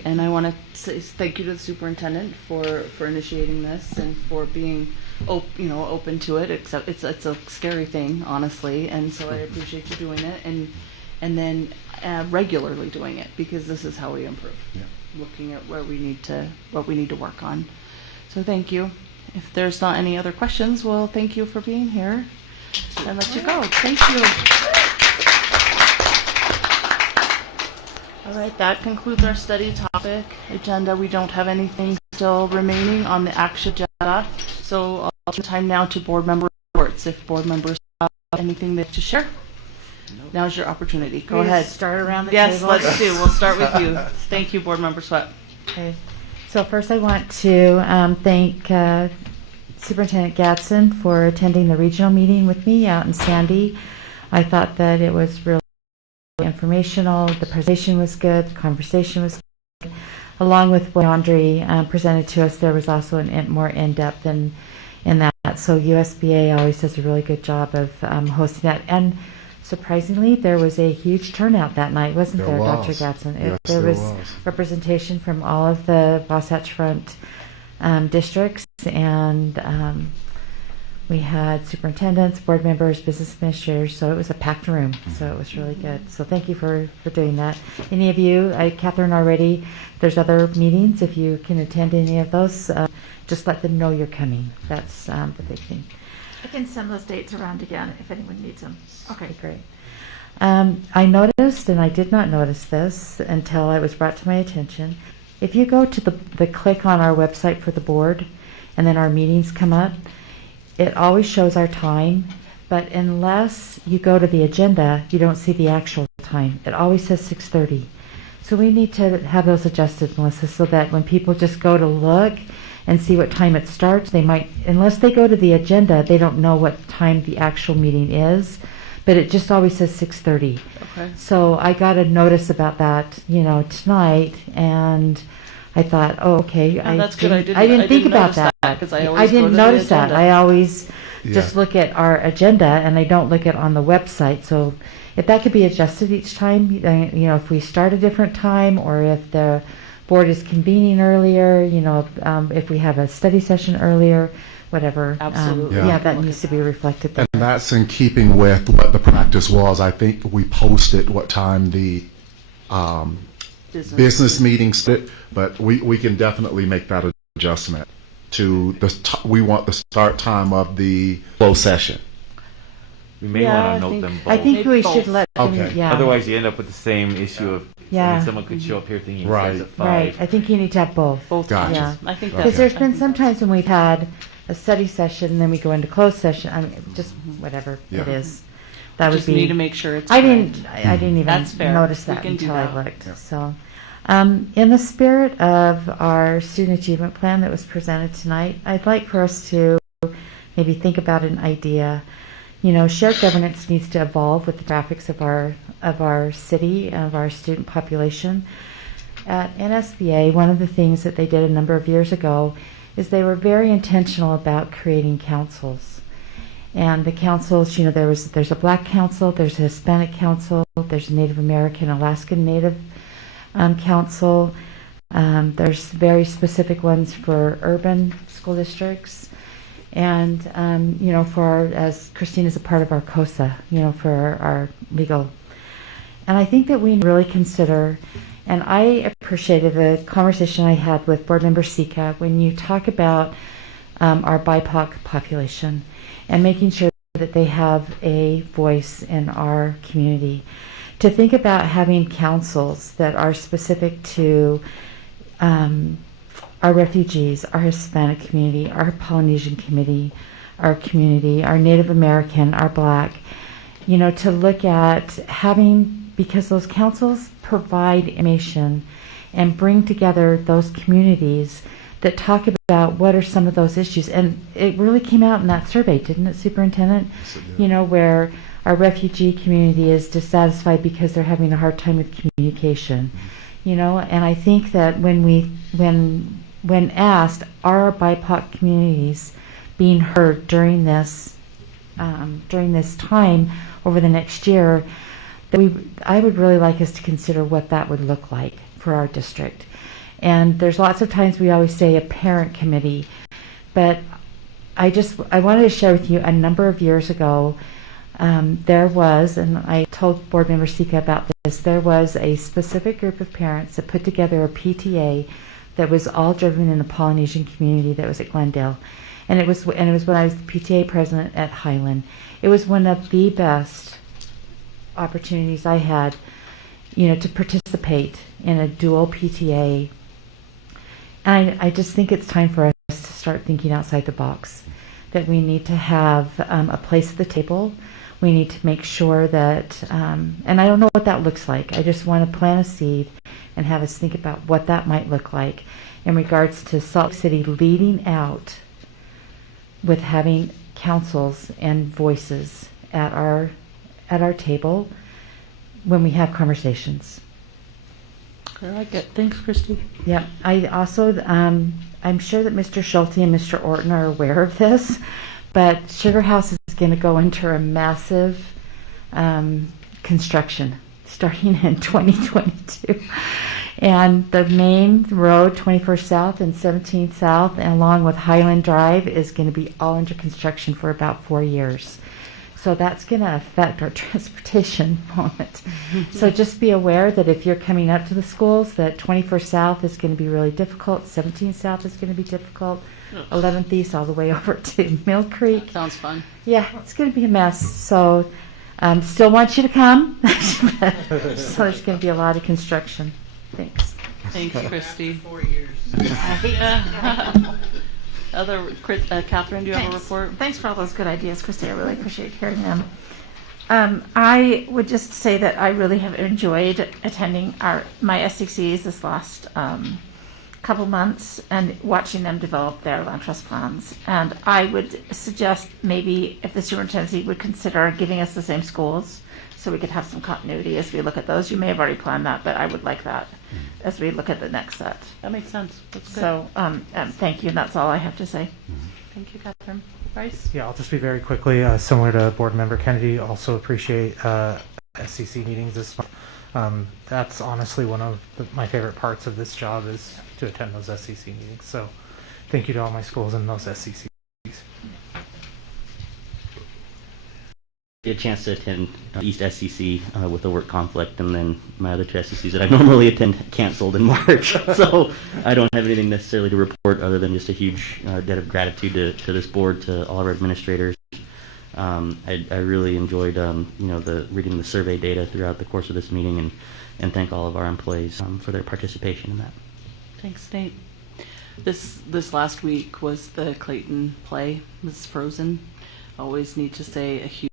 And I want to say thank you to the superintendent for initiating this and for being open to it. Except it's a scary thing, honestly, and so I appreciate you doing it and then regularly doing it, because this is how we improve. Yeah. Looking at where we need to work on. So thank you. if there's not any other questions, well, thank you for being here and let you go. Thank you. All right, that concludes our study topic agenda. We don't have anything still remaining on the action agenda, so I'll turn time now to board member reports. If board members have anything to share, now's your opportunity. Go ahead. Start around the yes, table. Yes, let's do. We'll start with you. Thank you, board member Sweat. Okay. So first I want to thank Superintendent Gadsden for attending the regional meeting with me out in Sandy. I thought that it was really informational. The presentation was good. The conversation was good. Along with what Andre presented to us, there was also a more in-depth in that. So USBA always does a really good job of hosting that. And surprisingly, there was a huge turnout that night, wasn't there, Dr. Gadsden? Yes, there was representation from all of the Wasatch Front districts, and we had superintendents, board members, business administrators, so it was a packed room, so it was really good. So thank you for doing that. Any of you, Catherine already, there's other meetings, if you can attend any of those, just let them know you're coming. That's the big thing. I can send those dates around again if anyone needs them. Okay, great. I noticed, and I did not notice this until it was brought to my attention, if you go to the click on our website for the board, and then our meetings come up, it always shows our time, but unless you go to the agenda, you don't see the actual time. It always says 6:30. So we need to have those adjusted, Melissa, so that when people just go to look and see what time it starts, they might, unless they go to the agenda, they don't know what time the actual meeting is, but it just always says 6:30. Okay. So I got a notice about that, tonight, and I thought, oh, okay. Oh, that's good. I didn't think about notice that. 'cause I always I go didn't to the notice that. agenda. I always just Yeah. look at our agenda, and I don't look at on the website. So if that could be adjusted each time, if we start a different time, or if the board is convening earlier, if we have a study session earlier, whatever. Absolutely. Yeah, that needs to be reflected there. And that's in keeping with what the practice was. I think we posted what time the business meetings fit, but we can definitely make that adjustment to we want the start time of the closed session. We may want to note them both. I think we should let them, Okay. yeah. Otherwise, you end up with the same issue of someone could show up here thinking it Right. starts at 5. Right. I think you need to have both. Gotcha. Yeah. I think Because that's there's been some times when we've had a study session and then we go into closed session. I mean, just whatever Yeah. it is. That Just would be. need to make sure it's I correct. didn't. I didn't even That's fair. notice We that can do until I that. looked. So, in the spirit of our student achievement plan that was presented tonight, I'd like for us to maybe think about an idea. Shared governance needs to evolve with the graphics of our city, of our student population. At NSBA, one of the things that they did a number of years ago is they were very intentional about creating councils. And the councils, there's a Black council, there's a Hispanic council, there's a Native American, Alaskan Native council. There's very specific ones for urban school districts. And, as Christine is a part of our COSA, for our legal. And I think that we really consider, and I appreciated the conversation I had with Board Member Sika when you talk about our BIPOC population and making sure that they have a voice in our community. To think about having councils that are specific to our refugees, our Hispanic community, our Polynesian community, our Native American, our Black, to look at having, because those councils provide information and bring together those communities that talk about what are some of those issues. And it really came out in that survey, didn't it, Superintendent? Yes, it did. Where our refugee community is dissatisfied because they're having a hard time with communication. And I think that when asked, are our BIPOC communities being heard during this time over the next year, I would really like us to consider what that would look like for our district. And there's lots of times we always say a parent committee, but I wanted to share with you a number of years ago, there was, and I told Board Member Sika about this, there was a specific group of parents that put together a PTA that was all driven in the Polynesian community that was at Glendale. and it was when I was the PTA president at Highland. It was one of the best opportunities I had, to participate in a dual PTA. And I just think it's time for us to start thinking outside the box, that we need to have a place at the table. We need to make sure that, and I don't know what that looks like. I just want to plant a seed and have us think about what that might look like in regards to Salt Lake City leading out with having councils and voices at our table when we have conversations. I like it. Thanks, Christy. Yeah, I also, I'm sure that Mr. Schulte and Mr. Orton are aware of this, but Sugar House is going to go into a massive construction starting in 2022. And the main road, 21st South and 17th South, and along with Highland Drive, is going to be all under construction for about 4 years. So that's going to affect our transportation moment. So just be aware that if you're coming up to the schools, that 21st South is going to be really difficult, 17th South is going to be difficult, 11th East all the way over to Mill Creek. Sounds fun. Yeah, it's going to be a mess. So still want you to come. So there's going to be a lot of construction. Thanks. Thanks, Christy. 4 years. Yeah. Catherine, do you have a report? Thanks for all those good ideas, Christy. I really appreciate hearing them. I would just say that I really have enjoyed attending my SCCs this last couple months and watching them develop their land trust plans. And I would suggest maybe if the superintendent would consider giving us the same schools so we could have some continuity as we look at those. You may have already planned that, but I would like that as we look at the next set. That makes sense. That's good. So thank you, and that's all I have to say. Thank you, Catherine. Bryce? Yeah, I'll just be very quickly, similar to Board Member Kennedy, also appreciate SCC meetings this month. That's honestly one of my favorite parts of this job is to attend those SCC meetings. So thank you to all my schools and those SCCs. Get a chance to attend East SCC with a work conflict, and then my other two SCCs that I normally attend canceled in March. So I don't have anything necessarily to report other than just a huge debt of gratitude to this board, to all of our administrators. I really enjoyed reading the survey data throughout the course of this meeting, and thank all of our employees for their participation in that. Thanks, Nate. This last week was the Clayton play, Ms. Frozen. Always need to say a huge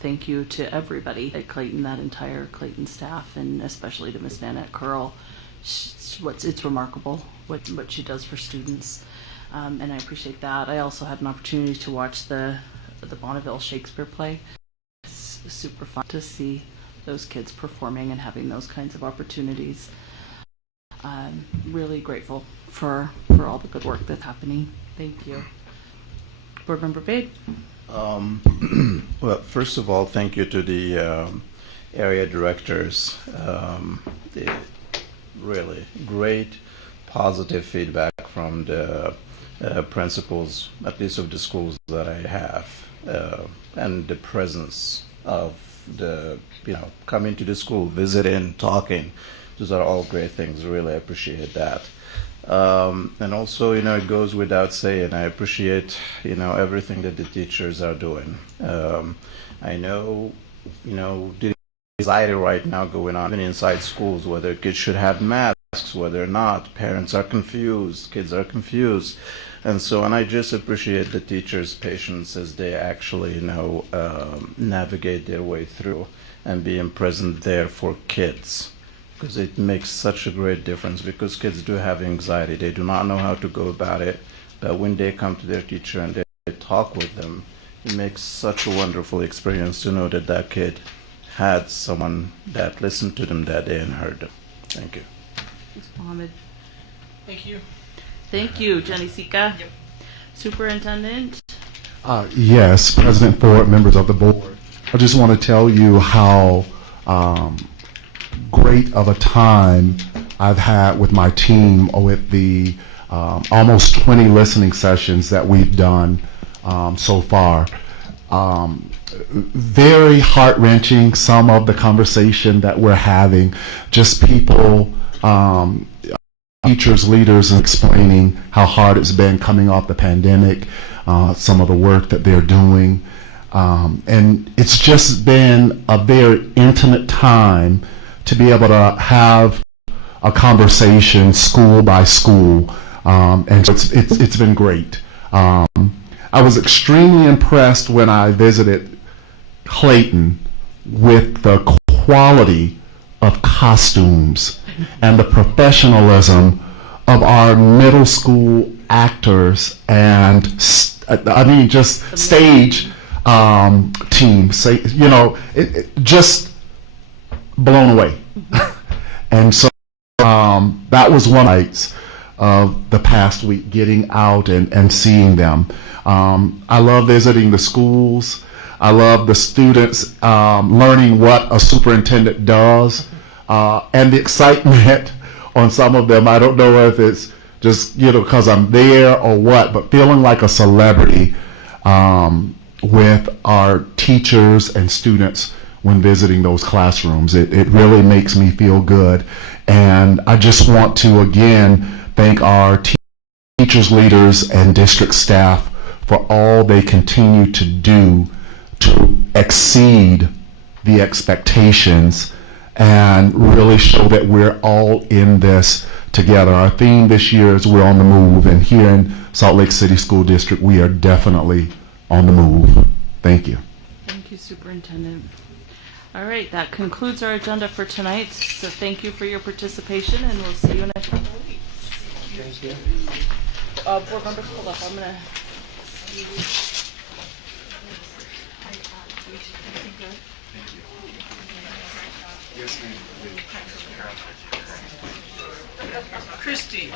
thank you to everybody at Clayton, that entire Clayton staff, and especially to Miss Nanette Curl. It's remarkable what she does for students, and I appreciate that. I also had an opportunity to watch the Bonneville Shakespeare play. It's super fun to see those kids performing and having those kinds of opportunities. I'm really grateful for all the good work that's happening. Thank you. Board Member Bade? Well, first of all, thank you to the area directors. The really great positive feedback from the principals, at least of the schools that I have, and the presence of the, coming to the school, visiting, talking. Those are all great things. Really appreciate that. And also, it goes without saying, I appreciate, everything that the teachers are doing. I know, the anxiety right now going on even inside schools, whether kids should have masks, whether or not, parents are confused, kids are confused. And I just appreciate the teachers' patience as they actually, navigate their way through and being present there for kids. Because it makes such a great difference, because kids do have anxiety. They do not know how to go about it, but when they come to their teacher and they talk with them, it makes such a wonderful experience to know that that kid had someone that listened to them that day and heard them. Thank you. Thanks, Mohammed. Thank you. Thank you, Jenny Sika. Yep. Superintendent? Yes, President Ford, members of the board. I just want to tell you how great of a time I've had with my team with the almost 20 listening sessions that we've done so far. Very heart-wrenching, some of the conversation that we're having, just people, teachers, leaders, explaining how hard it's been coming off the pandemic, some of the work that they're doing. And it's just been a very intimate time to be able to have a conversation school by school, and so it's been great. I was extremely impressed when I visited Clayton with the quality of costumes and the professionalism of our middle school actors and just stage team. Just blown away. And so that was one of the nights of the past week, getting out and seeing them. I love visiting the schools. I love the students learning what a superintendent does, and the excitement on some of them. I don't know if it's just because I'm there or what, but feeling like a celebrity with our teachers and students when visiting those classrooms. It really makes me feel good. And I just want to again thank our teachers, leaders, and district staff for all they continue to do to exceed the expectations and really show that we're all in this together. Our theme this year is We're on the Move, and here in Salt Lake City School District, we are definitely on the move. Thank you. Thank you, Superintendent. All right, that concludes our agenda for tonight. So thank you for your participation, and we'll see you in a couple of weeks. Thank you. Board members, hold up. I'm going to... Christy.